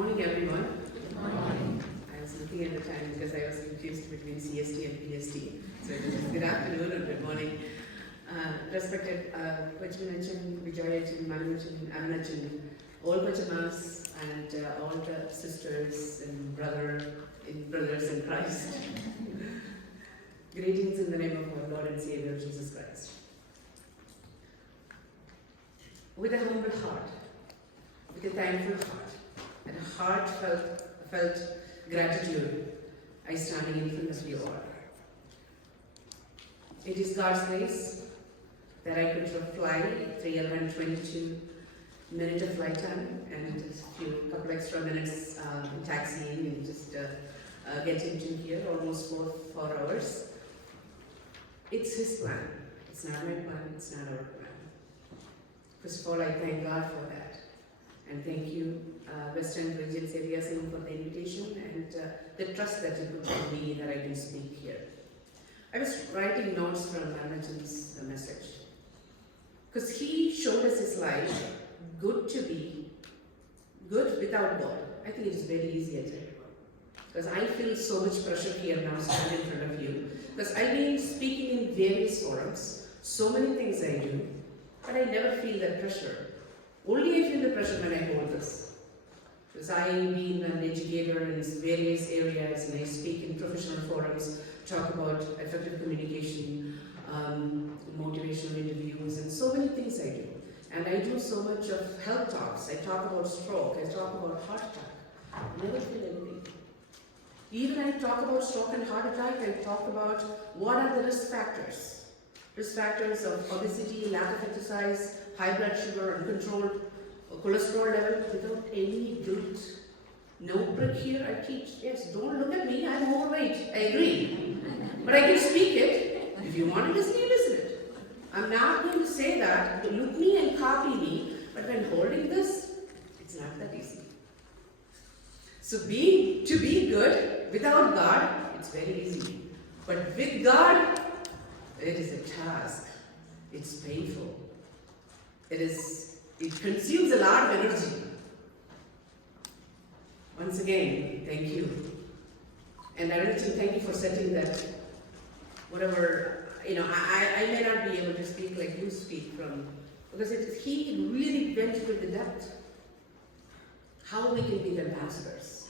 Morning, everyone. Good morning. I was looking at the time because I was confused between CST and PST. So it is good afternoon and good morning. Respected Vajmanachan, Vijayachan, Manachan, Amanachan, all Vajamas and all the sisters and brothers in Christ. Greetings in the name of our Lord and Savior Jesus Christ. With a humble heart, with a thankful heart, and a heartfelt gratitude, I stand in front of you all. It is God's grace that I could fly 322 minutes of flight time and a couple extra minutes in taxiing and just get into here, almost four hours. It's His plan. It's not my plan, it's not our plan. First of all, I thank God for that. And thank you, Western Region Sevika Sangam, for the invitation and the trust that you put in me that I can speak here. I was writing notes from Amanachan's message. Because he showed us his life, good to be, good without God. I think it is very easy at it. Because I feel so much pressure here now standing in front of you. Because I've been speaking in various forums, so many things I do, but I never feel that pressure. Only I feel the pressure when I hold this. Because I've been an educator in various areas and I speak in professional forums, talk about effective communication, motivational interviews, and so many things I do. And I do so much of health talks. I talk about stroke, I talk about heart attack. I never feel anything. Even I talk about stroke and heart attack, I talk about what are the risk factors. Risk factors of obesity, lack of exercise, high blood sugar, uncontrolled cholesterol level without any guilt. No prick here, I teach. Yes, don't look at me, I'm overweight. I agree. But I can speak it. If you want to listen, you listen it. I'm not going to say that. Look me and copy me. But when holding this, it's not that easy. So to be good without God, it's very easy. But with God, it is a task. It's painful. It consumes a lot of energy. Once again, thank you. And I really thank you for setting that, whatever, I may not be able to speak like you speak from, because he really went into the depth. How we can be the ambassadors.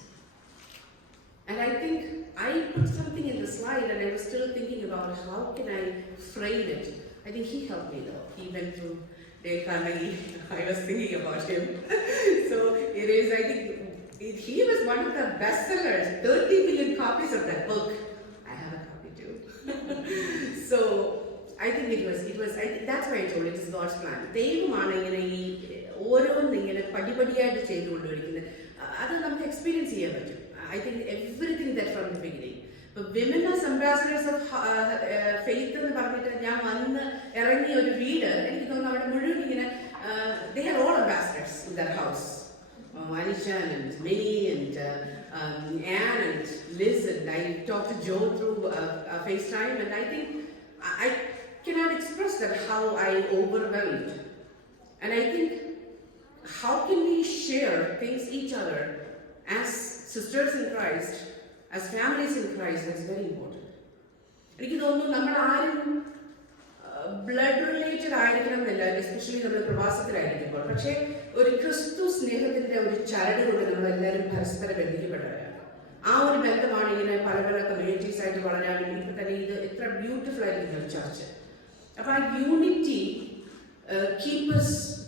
And I think I put something in the slide and I was still thinking about how can I frame it. I think he helped me though. He went through Dale Carnegie. I was thinking about him. So it is, I think, he was one of the bestsellers. 30 million copies of that book. I have a copy too. So I think it was, I think that's why I told it is God's plan. I think everything that from the beginning. But women as ambassadors of faith and they are all ambassadors in that house. Anisha and Minnie and Anne and Liz, and I talked to Joe through FaceTime, and I think I cannot express that how I overwhelmed. And I think how can we share things each other as sisters in Christ, as families in Christ, that's very important. Blood related especially in the Pravasat, but a Christus Nathan charity our Bethany in a Parabella community side of it's a beautiful in the church. About unity, keep us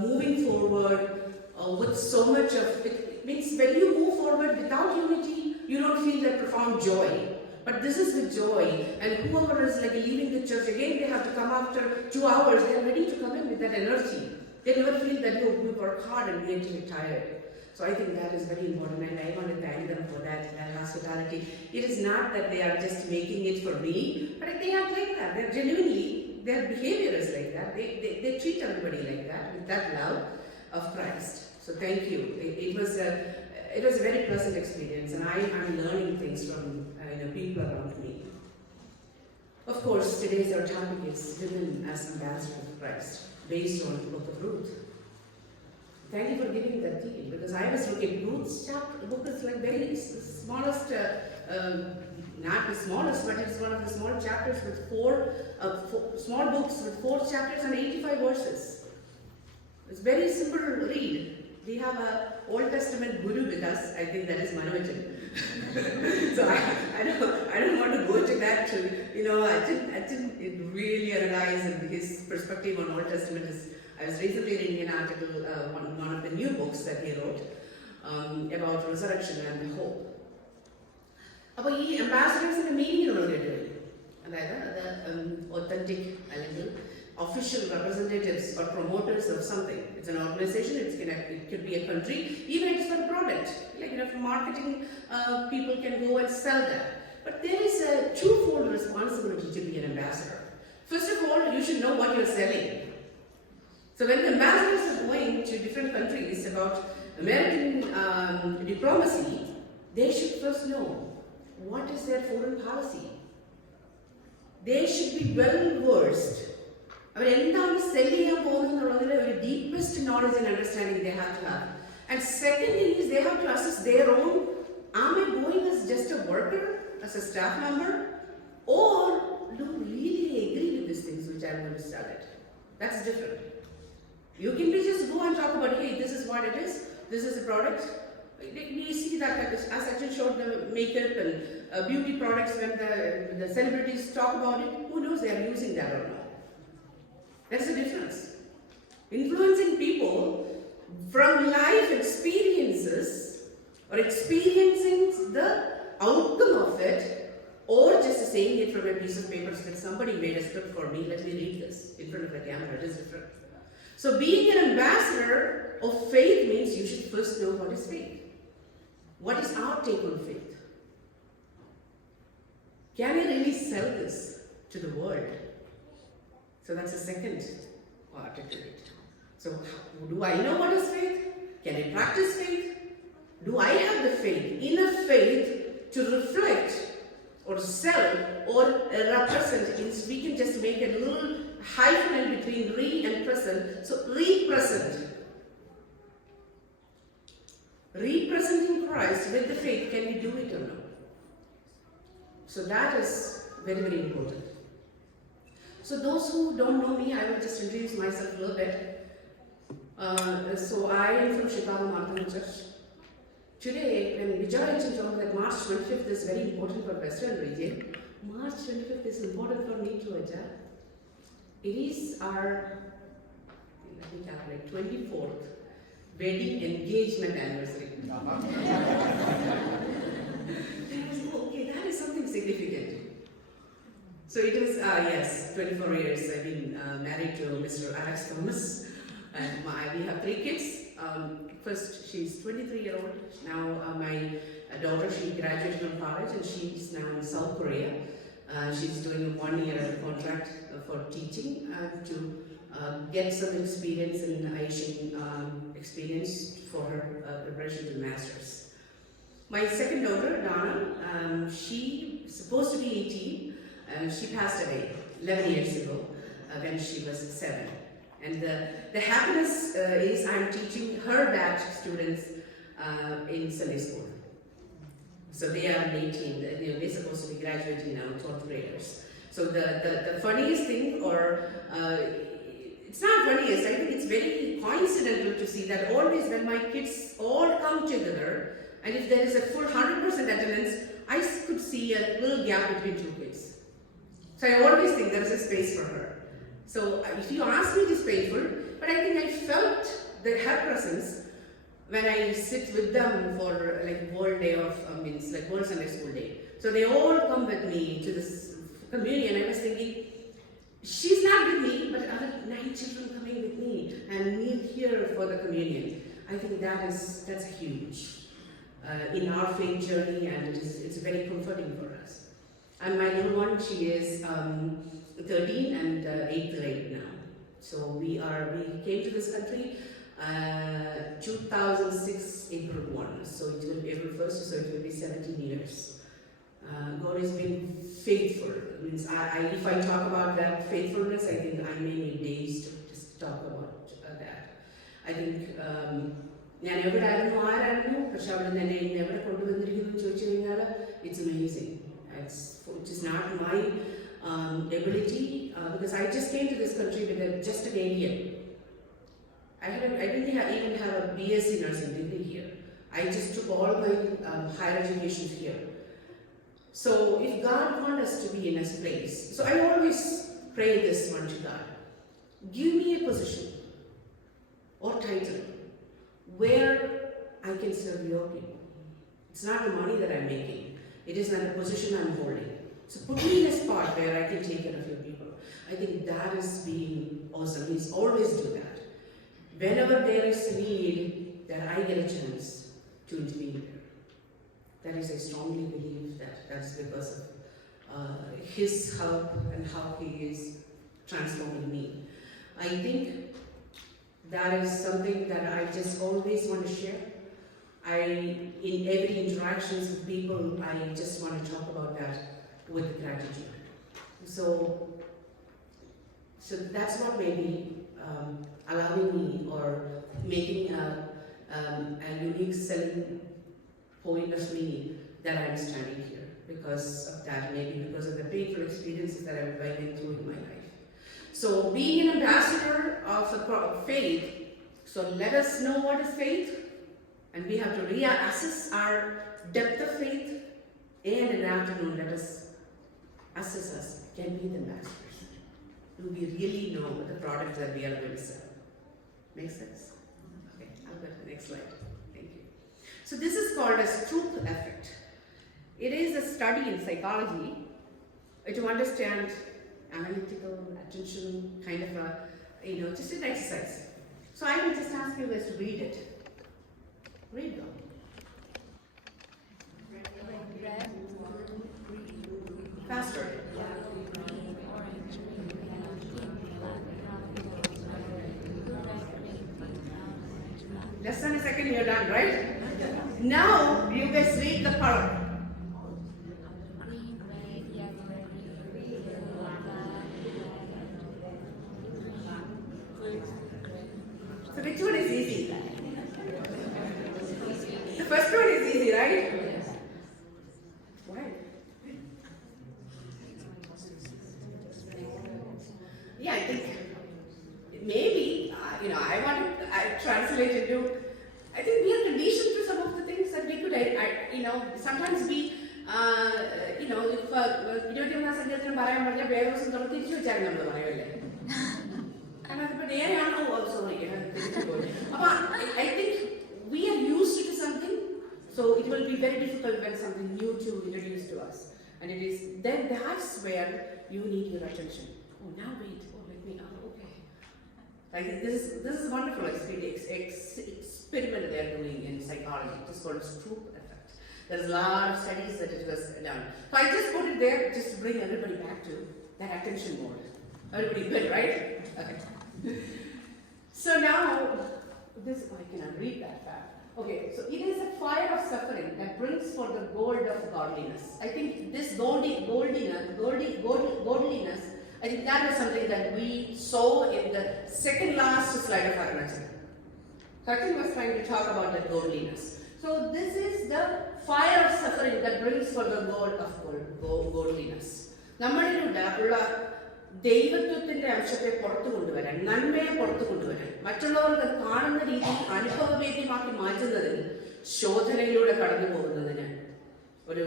moving forward with so much of it. Means when you move forward without unity, you don't feel that profound joy. But this is with joy. And whoever is like leaving the church, again they have to come after 2 hours, they are ready to come in with that energy. They never feel that you work hard and get tired. So I think that is very important, and I want to thank them for that hospitality. It is not that they are just making it for me, but they are like that. They're genuinely, their behavior is like that. They treat everybody like that, with that love of Christ. So thank you. It was a very pleasant experience, and I am learning things from people around me. Of course, today's our topic is women as ambassadors of Christ, based on the book of Ruth. Thank you for giving that detail, because I was looking, Ruth's chapter book is like very smallest, not the smallest, but it's one of the small chapters with four small books with 4 chapters and 85 verses. It's very simple to read. We have a Old Testament guru with us. I think that is Manavajan. So I don't want to go to that. I didn't really analyze his perspective on Old Testament. I was recently reading an article, one of the new books that he wrote about resurrection and hope. അപ്പോൾ ഈ ambassadors meaning അതായത് authentic അല്ലെങ്കിൽ official representatives or promoters of something. It's an organization, it could be a country, even if it's for a product. Like, for marketing, people can go and sell that. But there is a twofold responsibility to be an ambassador. First of all, you should know what you're selling. So when the ambassadors are going to different countries about American diplomacy, they should first know what is their foreign policy. They should be well versed. Endannu sell cheyan povunnalladile a deepest knowledge and understanding they have to have. And secondly is they have to assess their own, am I going as just a worker, as a staff member, or do I really agree with these things which I'm going to sell it? That's different. You can just go and talk about, hey, this is what it is, this is the product. We see that as Sachin showed the makeup and beauty products, when the celebrities talk about it, who knows they are using that or not. That's the difference. Influencing people from life experiences or experiencing the outcome of it, or just saying it from a piece of paper that somebody made a script for me, let me read this in front of the camera. It is different. So being an ambassador of faith means you should first know what is faith. What is our take on faith? Can I really sell this to the world? So that's the second part of it. So do I know what is faith? Can I practice faith? Do I have the faith, enough faith to reflect or sell or represent? We can just make a little hyphen between re and present. So represent. Representing Christ with the faith, can we do it or not? So that is very, very important. So those who don't know me, I will just introduce myself a little bit. So I am from Chicago Martin Church. Today, when Vijay told that March 25th is very important for Western region, March 25th is important for me too, Aja. It is our, let me calculate, 24th wedding engagement anniversary. Okay, that is something significant. So it is, yes, 24 years I've been married to Mr. Alex Thomas, and we have 3 kids. First, she's 23-year-old. Now my daughter, she graduated from college and she's now in South Korea. She's doing a 1-year contract for teaching to get some experience in Asian experience for her preparation to masters. My second daughter, Donna, she's supposed to be 18. She passed away 11 years ago when she was 7. And the happiness is I'm teaching her batch students in Sunday school. So they are 18, they're supposed to be graduating now, 12th graders. So the funniest thing, or it's not funniest, I think it's very coincidental to see that always when my kids all come together, and if there is a full 100% attendance, I could see a little gap between 2 kids. So I always think there is a space for her. So if you ask me, it is painful, but I think I felt her presence when I sit with them for like World Day of, like World Sunday School Day. So they all come with me to this communion. I was thinking, she's not with me, but other 9 children coming with me and me here for the communion. I think that's huge in our faith journey, and it's very comforting for us. And my little one, she is 13 and 8th grade now. So we came to this country 2006 April 1. So it will be April 1st, so it will be 17 years. God has been faithful. It means if I talk about that faithfulness, I think I may need days to just talk about that. I think ഞാൻ എവിടെ ആയിരുന്നു ആരായിരുന്നു പക്ഷെ അവിടെ നിന്ന് എന്നെ ഇന്ന് എവിടെ കൊണ്ടുവന്നിരിക്കുന്നു എന്ന് ചോദിച്ചു കഴിഞ്ഞാൽ it's amazing. It is not my ability because I just came to this country with just an alien. I didn't even have a BSc nursing degree here. I just took all my higher education here. So if God wants us to be in a place, so I always pray this one to God. Give me a position or title where I can serve your people. It's not the money that I'm making. It is not a position I'm holding. So put me in a spot where I can take care of your people. I think that is being awesome. He's always do that. Whenever there is a need, that I get a chance to intervene there. That is, I strongly believe that's because of his help and how he is transforming me. I think that is something that I just always want to share. In every interactions with people, I just want to talk about that with gratitude. So that's what may be allowing me or making a unique selling point of me that I'm standing here because of that, maybe because of the painful experiences that I've been through in my life. So being an ambassador of faith, so let us know what is faith, and we have to reassess our depth of faith, and in the afternoon let us assess us, can we be the ambassadors? Do we really know the product that we are going to sell? Make sense? Okay, I'll go to the next slide. Thank you. So this is called as truth effect. It is a study in psychology to understand analytical attention, kind of a, just an exercise. So I will just ask you guys to read it. Read them. Faster. Less than a second, you're done, right? Now you guys read the color. So which one is easy? The first one is easy, right? Why? Yeah, I think maybe, I translate into, I think we are conditioned to some of the things that we could, sometimes we, if 21st century പറയാൻ പറഞ്ഞാൽ വേറെ ദിവസം തുറന്ന് തിരിച്ചു വെച്ചാൽ നമ്മൾ പറയുമല്ലേ അതിനകത്ത് നേരെയാണോ സോറി അപ്പൊ I think we are used to something, so it will be very difficult when something new to introduce to us, and it is then that's where you need your attention. Oh, now wait, let me okay. Like this is a wonderful experiment they are doing in psychology. It's called truth effect. There's a lot of studies that it was done. So I just put it there just to bring everybody back to that attention mode. Everybody good, right? Okay. So now, I cannot read that fast. Okay, so it is a fire of suffering that brings for the gold of godliness. I think this godliness, I think that was something that we saw in the second last slide of Arunachal. Sachin was trying to talk about the godliness. So this is the fire of suffering that brings for the gold of godliness. നമ്മളിലുള്ള ദൈവത്വത്തിന്റെ അംശത്തെ പുറത്തു കൊണ്ടുവരാൻ, നന്മയെ പുറത്തു കൊണ്ടുവരാൻ, മറ്റുള്ളവർക്ക് കാണുന്ന രീതിയിൽ അനുഭവവേദ്യമാക്കി മാറ്റുന്നതിന്, ശോധനയിലൂടെ കടന്നു പോകുന്നതിന് ഒരു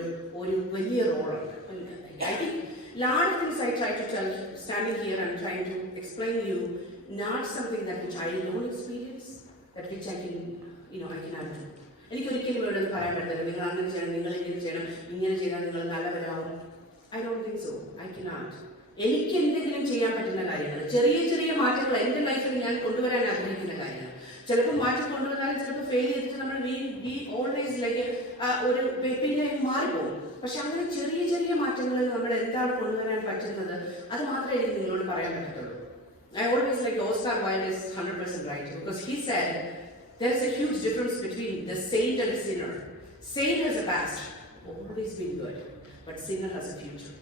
വലിയ റോളുണ്ട്. I think a lot of things I try to tell, standing here and trying to explain to you, not something that which I don't experience, that which I can, I cannot do. എനിക്കൊരിക്കലും ഇവിടെ നിന്ന് പറയാൻ പറ്റില്ല, നിങ്ങൾ അങ്ങനെ ചെയ്യണം, നിങ്ങൾ ഇങ്ങനെ ചെയ്യണം, ഇങ്ങനെ ചെയ്താൽ നിങ്ങൾ നല്ലവരാകും. I don't think so. I cannot. എനിക്ക് എന്തെങ്കിലും ചെയ്യാൻ പറ്റുന്ന കാര്യങ്ങൾ, ചെറിയ ചെറിയ മാറ്റങ്ങൾ എൻ്റെ ലൈഫിൽ ഞാൻ കൊണ്ടുവരാൻ ആഗ്രഹിക്കുന്ന കാര്യങ്ങൾ. ചിലപ്പോൾ മാറ്റം കൊണ്ടുവന്നാലും ചിലപ്പോൾ ഫെയിൽ ചെയ്തിട്ട് നമ്മൾ ഓൾവേസ് ലൈക്ക് ഒരു പിന്നെ മാറിപ്പോകും. പക്ഷെ അങ്ങനെ ചെറിയ ചെറിയ മാറ്റങ്ങളിൽ നമ്മൾ എന്താണ് കൊണ്ടുവരാൻ പറ്റുന്നത്, അത് മാത്രമേ എനിക്ക് നിങ്ങളോട് പറയാൻ പറ്റത്തുള്ളൂ. I always like Oscar Wilde is 100% right, because he said there is a huge difference between the saint and the sinner. Saint has a past, always been good, but sinner has a future.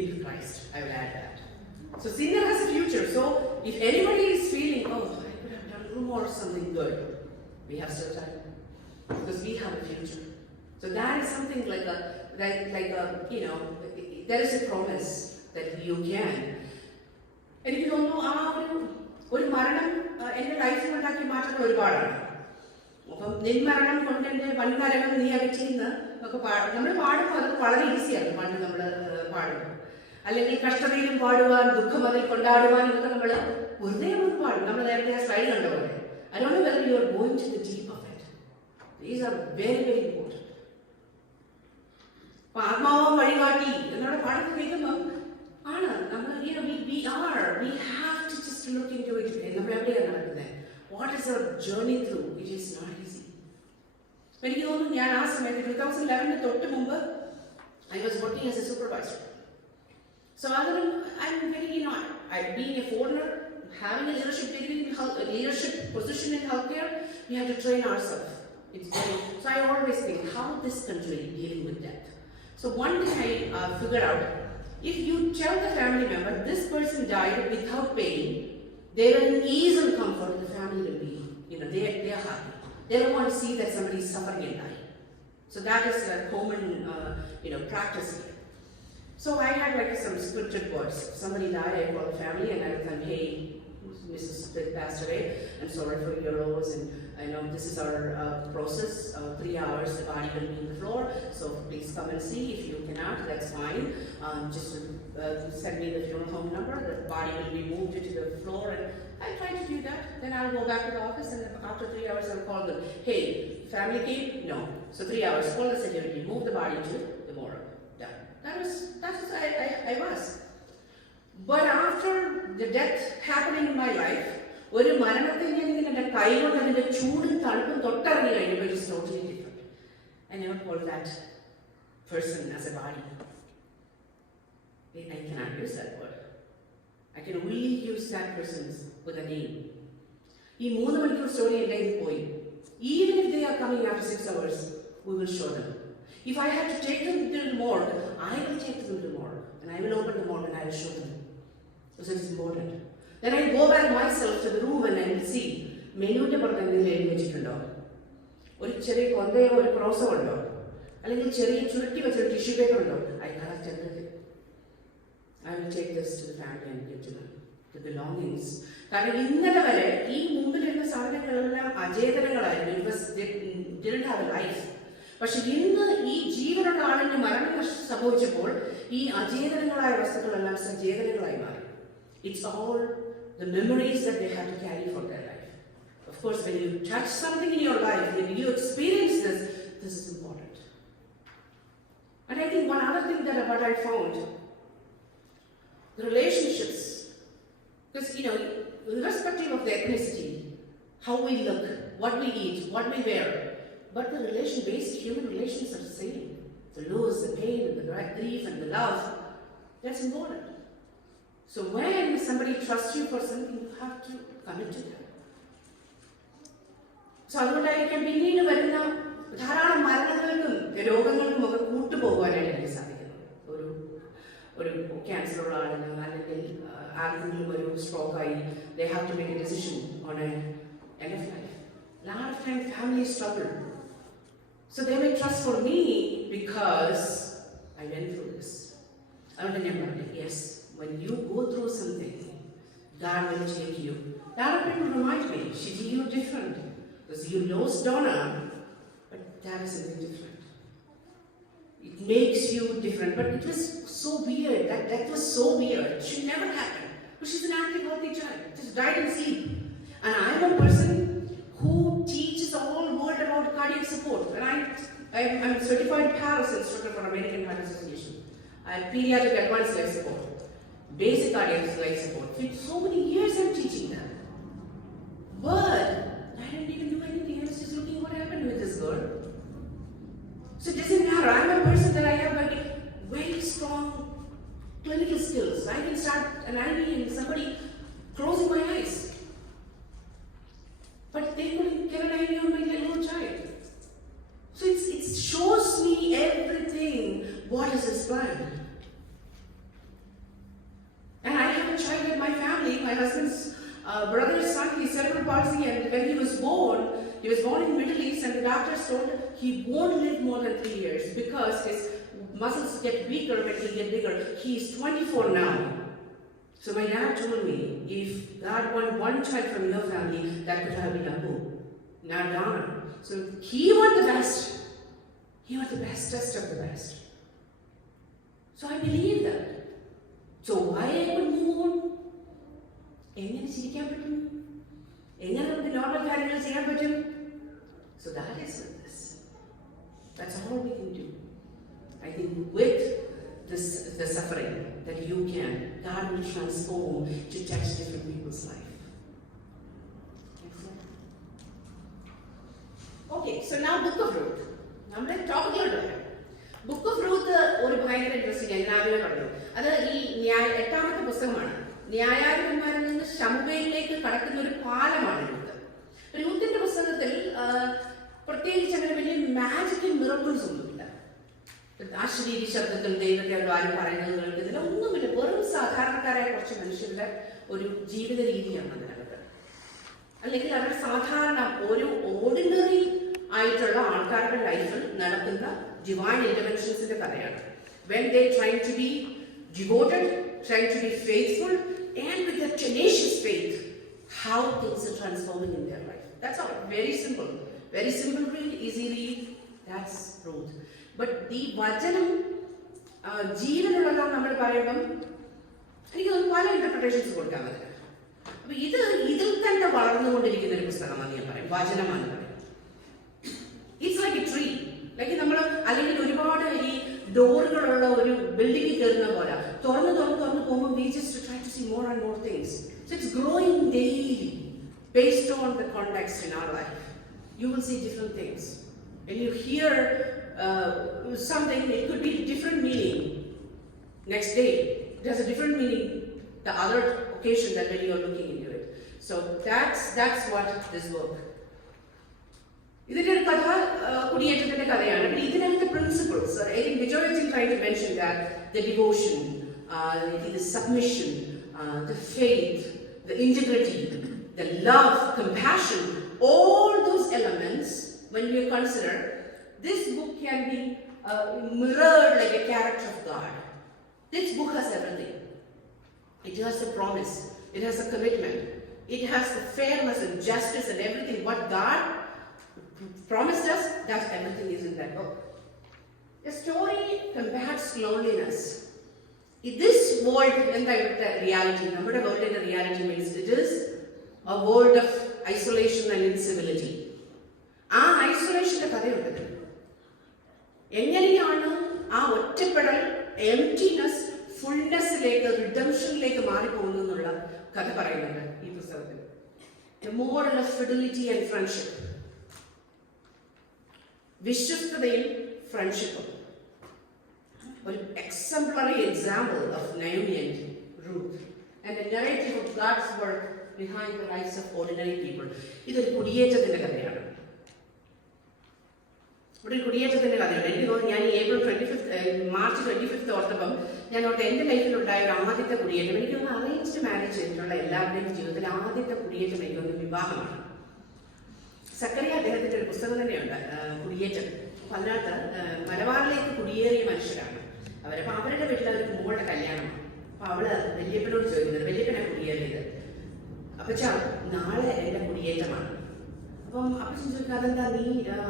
In Christ, I will add that. So sinner has a future. So if anybody is feeling, oh, I could have done little more something good, we have still time. Because we have a future. So that is something like a, there is a promise that you can. And you don't know, ഒരു മരണം എൻ്റെ ലൈഫിൽ ഉണ്ടാക്കിയ മാറ്റങ്ങൾ ഒരുപാടാണ്. അപ്പം നിന്മരണം കൊണ്ടെൻ്റെ വൻമരണം നീ അകറ്റിന്ന് ഒക്കെ നമ്മൾ പാടുമ്പോൾ അത് വളരെ ഈസിയാണ് പണ്ട് നമ്മൾ പാടുന്നത്. അല്ലെങ്കിൽ കഷ്ടതയിലും പാടുവാൻ, ദുഃഖം അതിൽ കൊണ്ടാടുവാൻ ഇതൊക്കെ നമ്മൾ വെറുതെ ഒന്ന് പാടും. നമ്മൾ നേരത്തെ ആ സ്ലൈഡ് കണ്ട പോലെ. I don't know whether you are going to the deep of it. These are very, very important. അപ്പോൾ ആത്മാവും വഴികാട്ടി എന്നുള്ള പാഠത്തിൽ കേൾക്കുമ്പോൾ ആണ് നമ്മൾ we have to just look into it. നമ്മൾ എവിടെയാണ് നടക്കുന്നത്? What is our journey through? It is not easy. എനിക്ക് തോന്നുന്നു ഞാൻ ആ സമയത്ത് 2011 തൊട്ട് മുമ്പ് I was working as a supervisor. So I'm very, I've been a foreigner, having a leadership degree in leadership position in healthcare, we have to train ourselves. So I always think, how this country dealing with death? So one thing I figured out, if you tell the family member, this person died without pain, they will ease and comfort, the family will be, they are happy. They don't want to see that somebody is suffering and dying. So that is a common, practice here. So I had like some scripted words. Somebody died, I called the family and I would tell them, hey, Mrs. Smith passed away, I'm sorry for your loss, and I know this is our process, 3 hours, the body will be on the floor, so please come and see. If you cannot, that's fine. Just send me the funeral home number, the body will be moved into the floor, and I try to do that. Then I'll go back to the office, and after 3 hours I'll call them, hey, family came? No. So 3 hours, call the security, move the body to the morgue. Done. That was I was. But after the death happening in my life, ഒരു മരണത്തിൽ ഞാൻ ഇങ്ങനെ എൻ്റെ കൈ കൊണ്ട് അതിൻ്റെ ചൂടും തണുപ്പും തൊട്ടിറങ്ങി കഴിഞ്ഞപ്പോൾ it is totally different. I never call that person as a body. I cannot use that word. I can only use that person with a name. ഈ 3 മണിക്കൂർ സ്റ്റോറി എൻ്റെ കയ്യിൽ പോയി. Even if they are coming after 6 hours, we will show them. If I have to take them to the morgue, I will take them to the morgue. And I will open the morgue and I will show them. Because it is important. Then I go back myself to the room and I will see. മെനുവിൻ്റെ പുറത്ത് എന്തെങ്കിലും എഴുതി വെച്ചിട്ടുണ്ടോ? ഒരു ചെറിയ കൊന്തയോ ഒരു ക്രോസോ ഉണ്ടോ? അല്ലെങ്കിൽ ചെറിയ ചുരുട്ടി വെച്ചൊരു ടിഷ്യൂ പേപ്പർ ഉണ്ടോ? I collect everything. I will take this to the family and give to them the belongings. കാരണം ഇന്നലെ വരെ ഈ മുമ്പിലിരുന്ന സാധനങ്ങളെല്ലാം അചേതനങ്ങളായിരുന്നു. They didn't have a life. പക്ഷെ ഇന്ന് ഈ ജീവനുള്ള ആളിന് മരണം സംഭവിച്ചപ്പോൾ ഈ അചേതനങ്ങളായ വസ്തുക്കളെല്ലാം സചേതനങ്ങളായി മാറി. It's all the memories that they have to carry for their life. Of course, when you touch something in your life, when you experience this is important. And I think one other thing what I found, the relationships, because irrespective of the ethnicity, how we look, what we eat, what we wear, but the basic human relations are the same. The loss, the pain, and the grief, and the love, that's important. So when somebody trusts you for something, you have to commit to them. So അതുകൊണ്ടായിരിക്കും പിന്നീട് വരുന്ന ധാരാളം മരണങ്ങൾക്കും രോഗങ്ങൾക്കും ഒക്കെ കൂട്ടുപോകാനായിട്ട് എനിക്ക് സാധിക്കുന്നു. ഒരു ക്യാൻസറുള്ള ആളിന് അല്ലെങ്കിൽ ആർക്കെങ്കിലും ഒരു സ്ട്രോക്കായി, they have to make a decision on an end of life. A lot of times families struggle. So they may trust for me because I went through this. I will remember, yes, when you go through something, God will take you. A lot of people remind me, Shijy, you're different. Because you lost Donna, but that is something different. It makes you different. But it was so weird. That was so weird. It should never happen. But she's an active, healthy child. Just died in sleep. And I'm a person who teaches the whole world about cardiac support. And I'm a certified PALS instructor for American Heart Association. I have pediatric advanced life support, basic cardiac life support. For so many years I'm teaching that. But I didn't even do anything. I was just looking what happened with this girl. So it doesn't matter. I'm a person that I have like very strong clinical skills. I can start an IV and somebody closing my eyes. But they couldn't get an IV on my little child. So it shows me everything. What is his plan? And I have a child in my family. My husband's brother's son, he's cerebral palsy, and He was born in the Middle East, and the doctors told him he won't live more than 3 years because his muscles get weaker when he gets bigger. He is 24 now. So my dad told me, if God wanted one child from your family, that could have been Abu, not Donna. So he was the best. He was the bestest of the best. So I believe that. So why I could move on? എങ്ങനെ ചിരിക്കാൻ പറ്റും? എങ്ങനെ നമുക്ക് നോർമൽ കാര്യങ്ങൾ ചെയ്യാൻ പറ്റും? So that is with this. That's all we can do. I think with this, the suffering that you can, God will transform to touch different people's life. Excellent. Okay, so now Book of Ruth. I'm going to talk a little bit. Book of Ruth ഒരു ഭയങ്കര ഇൻട്രസ്റ്റിംഗ് എല്ലാവരും പറഞ്ഞു. അത് ഈ 8ാമത്തെ പുസ്തകമാണ്. ന്യായാധിപന്മാരിൽ നിന്ന് ശമൂവേലിലേക്ക് കടക്കുന്ന ഒരു പാലമാണ് രൂത്ത്. രൂത്തിന്റെ പുസ്തകത്തിൽ പ്രത്യേകിച്ച് അങ്ങനെ വലിയ മാജിക്കൽ മിറക്കിൾസ് ഒന്നുമില്ല. അശരീരി ശബ്ദത്തിൽ ദൈവത്തെ ആരും പറയുന്നത് കേൾക്കുന്നില്ല, ഒന്നുമില്ല. വെറും സാധാരണക്കാരായ കുറച്ച് മനുഷ്യരുടെ ഒരു ജീവിത രീതിയാണ് അതിനകത്ത്. അല്ലെങ്കിൽ അവരുടെ സാധാരണ ഒരു ഓർഡിനറി ആയിട്ടുള്ള ആൾക്കാരുടെ ലൈഫിൽ നടക്കുന്ന ഡിവൈൻ ഇന്റർവെൻഷൻസിന്റെ കഥയാണ്. When they trying to be devoted, trying to be faithful, and with a tenacious faith, how things are transforming in their life. That's all. Very simple read, easy read. That's Ruth. But the vajanam ജീവനുള്ളതാണ് നമ്മൾ പറയുമ്പം എനിക്ക് പല ഇന്റർപ്രിട്ടേഷൻസ് കൊടുക്കാൻ പറ്റില്ല. അപ്പൊ ഇതിൽ തന്നെ വളർന്നുകൊണ്ടിരിക്കുന്ന ഒരു പുസ്തകമാണ് ഞാൻ പറയും, വചനമാണ് പറയും. It's like A tree. Like നമ്മൾ അല്ലെങ്കിൽ ഒരുപാട് ഈ ഡോറുകളുള്ള ഒരു ബിൽഡിംഗിൽ കയറുന്ന പോലെ തുറന്ന് പോകുമ്പോൾ we just try to see more and more things. So it's growing daily based on the context in our life. You will see different things. When you hear something, it could be different meaning. Next day, it has a different meaning the other occasion that when you are looking into it. So that's what this work. ഇതിന്റെ ഒരു കഥ കുടിയേറ്റത്തിന്റെ കഥയാണ്. ഇതിനകത്തെ principles I think Vijoy is trying to mention that the devotion, the submission, the faith, the integrity, the love, compassion, all those elements, when we consider, this book can be mirrored like a character of God. This book has everything. It has a promise, it has a commitment, it has the fairness and justice and everything. What God promised us, that everything is in that book. A story combats loneliness. In this world, in the reality, നമ്മുടെ വേൾഡിന്റെ reality means it is a world of isolation and incivility. ആ ഐസൊലേഷന്റെ കഥയുണ്ട്. എങ്ങനെയാണ് ആ ഒറ്റപ്പെടൽ, എംപ്റ്റിനെസ്, ഫുൾനെസ്സിലേക്ക്, റിഡംഷനിലേക്ക് മാറിപ്പോകുന്നു എന്നുള്ള കഥ പറയുന്നുണ്ട് ഈ പുസ്തകത്തിൽ. A model of fidelity and friendship. വിശ്വസ്തതയും ഫ്രണ്ട്ഷിപ്പും. ഒരു exemplary example of Naomi and Ruth and a narrative of God's work behind the lifes of ordinary people. ഇതൊരു കുടിയേറ്റത്തിന്റെ കഥയാണ്. ഇവിടെ ഒരു കുടിയേറ്റത്തിന്റെ കഥയാണ്. എനിക്ക് തോന്നുന്നു ഞാൻ മാർച്ച് 25 ഓർത്തപ്പം ഞാൻ ഓർത്ത് എൻ്റെ ലൈഫിലുണ്ടായ ഒരു ആദ്യത്തെ കുടിയേറ്റം, എനിക്ക് തോന്നുന്നു അറേഞ്ച്ഡ് മാരേജ് ചെയ്തിട്ടുള്ള എല്ലാവരുടെയും ജീവിതത്തിൽ ആദ്യത്തെ കുടിയേറ്റം എനിക്ക് തോന്നുന്നു വിവാഹമാണ്. സക്കറിയ അദ്ദേഹത്തിന്റെ ഒരു പുസ്തകം തന്നെയുണ്ട്, കുടിയേറ്റം. അപ്പൊ അതിനകത്ത് മലബാറിലേക്ക് കുടിയേറിയ മനുഷ്യരാണ് അവരപ്പോൾ അവരുടെ വീട്ടിൽ അവർക്ക് മോളുടെ കല്യാണമാണ്. അപ്പൊ അവള് വല്യപ്പനോട് ചോദിക്കുന്നത്, വല്യപ്പനാണ് കുടിയേറിയത്, അപ്പച്ചാ നാളെ എൻ്റെ കുടിയേറ്റമാണ്. അപ്പം അപ്പച്ചൻ ചോദിക്കുക, അതെന്താ നീ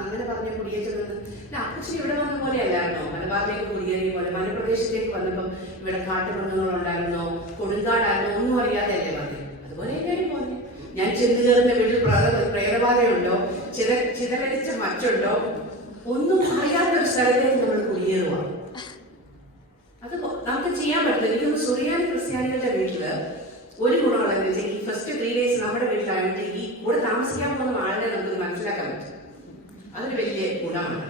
അങ്ങനെ പറഞ്ഞ കുടിയേറ്റമെന്ന്? അപ്പച്ചൻ ഇവിടെ വന്ന പോലെ അല്ലായിരുന്നോ മലബാറിലേക്ക് കുടിയേറിയ പോലെ? മലപ്രദേശത്തേക്ക് വന്നപ്പം ഇവിടെ കാട്ടുമൃഗങ്ങളുണ്ടായിരുന്നോ, കൊടുങ്കാടായിരുന്നോ, ഒന്നും അറിയാതെ അല്ലേ വന്നേ? അതുപോലെ എല്ലാവരും പോലെ ഞാൻ ചെന്ന് കയറുന്ന വീട്ടിൽ പ്രേതബാധയുണ്ടോ, ചിതറിച്ച മറ്റുണ്ടോ, ഒന്നും അറിയാത്ത ഒരു സ്ഥലത്തേക്ക് നമ്മൾ കുടിയേറുക. അത് നമുക്ക് ചെയ്യാൻ പറ്റില്ല. എനിക്കൊന്ന് സുറിയാനി ക്രിസ്ത്യാനികളുടെ വീട്ടില് ഒരു ഗുണങ്ങളെന്ന് വെച്ചാൽ ഈ ഫസ്റ്റ് 3 days നമ്മുടെ വീട്ടിലായിട്ട് ഈ കൂടെ താമസിക്കാൻ പോകുന്ന ആളിനെ നമുക്ക് മനസ്സിലാക്കാൻ പറ്റും. അതൊരു വലിയ ഗുണമാണ്.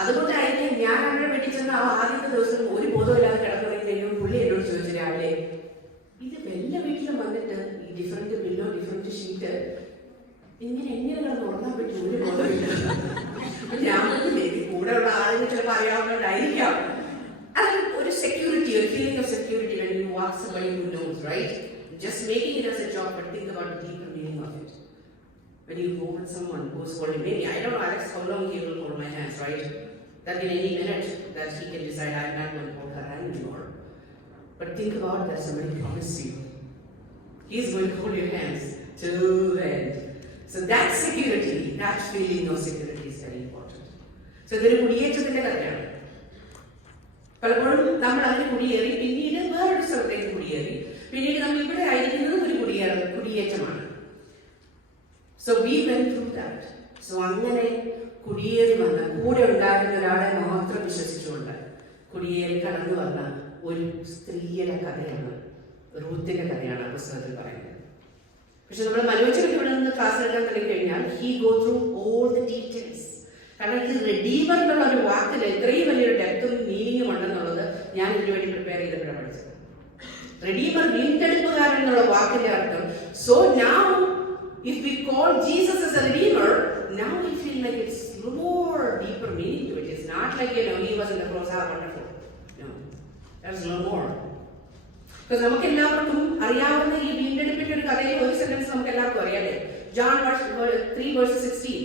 അതുകൊണ്ടായിരിക്കും ഞാൻ അവരുടെ വീട്ടിൽ ചെന്ന ആദ്യത്തെ ദിവസം ഒരു ബോധമില്ലാതെ കിടക്കുന്നെങ്കിലും പുള്ളി എന്നോട് ചോദിച്ചു രാവിലെ, ഇത് എല്ലാ വീട്ടിലും വന്നിട്ട് ഈ ഡിഫറെന്റ് ബില്ലോ ഡിഫറെന്റ് ഷീറ്റ് എങ്ങനെ കിടന്ന് ഉറങ്ങാൻ പറ്റും? ഒരു ബോധമില്ല. ഞാൻ കൂടെ ഉള്ള ആളുകൾ ചിലപ്പോൾ അറിയാവുന്നതായിരിക്കാം. അത് ഒരു സെക്യൂരിറ്റി, ഒരു feeling of security when you walk somebody who knows, right? Just making it as a job, but think about the deeper meaning of it. when you go with someone who's holding, maybe, I don't know, Alex, how long he will hold my hands, right? That in any minute that he can decide, I'm not going to hold her hand anymore. But think about that somebody promised you. He's going to hold your hands till the end. So that security, that feeling of security is very important. So ഇതൊരു കുടിയേറ്റത്തിന്റെ കഥയാണ്. പലപ്പോഴും നമ്മൾ അതിന് കുടിയേറി, പിന്നീട് വേറൊരു സ്ഥലത്തേക്ക് കുടിയേറി, പിന്നീട് നമ്മൾ ഇവിടെ ആയിരിക്കുന്നത് ഒരു കുടിയേറ്റമാണ്. So we went through that. So അങ്ങനെ കുടിയേറി വന്ന, കൂടെ ഉണ്ടായിരുന്ന ഒരാളെ മാത്രം വിശ്വസിച്ചുകൊണ്ട് കുടിയേറി കടന്നു വന്ന ഒരു സ്ത്രീയുടെ കഥയാണ്, റൂത്തിന്റെ കഥയാണ് ആ പുസ്തകത്തിൽ പറയുന്നത്. പക്ഷെ നമ്മൾ മനോജനൊക്കെ ഇവിടെ നിന്ന് ക്ലാസ് എടുക്കാൻ തുടങ്ങി കഴിഞ്ഞാൽ he go through all the details. കാരണം ഇത് റെഡീമർ എന്നുള്ള ഒരു വാക്കിൽ ഇത്രയും വലിയൊരു ഡെപ്തും മീനിങ്ങും ഉണ്ടെന്നുള്ളത് ഞാൻ ഇതിനു വേണ്ടി പ്രിപ്പയർ ചെയ്തപ്പോഴാണ് പഠിച്ചത്. റെഡീമർ, വീണ്ടെടുപ്പുകാരൻ എന്നുള്ള വാക്കിന്റെ അർത്ഥം. So now if we call Jesus as a redeemer, now we feel like it's more deeper meaning to it. It's not like, he was on the cross, wonderful. No, there's no more. Because നമുക്ക് എല്ലാവർക്കും അറിയാവുന്ന ഈ വീണ്ടെടുപ്പിന്റെ ഒരു കഥയിൽ ഒരു സെന്റൻസ് നമുക്ക് എല്ലാവർക്കും അറിയാതെ, John 3:16.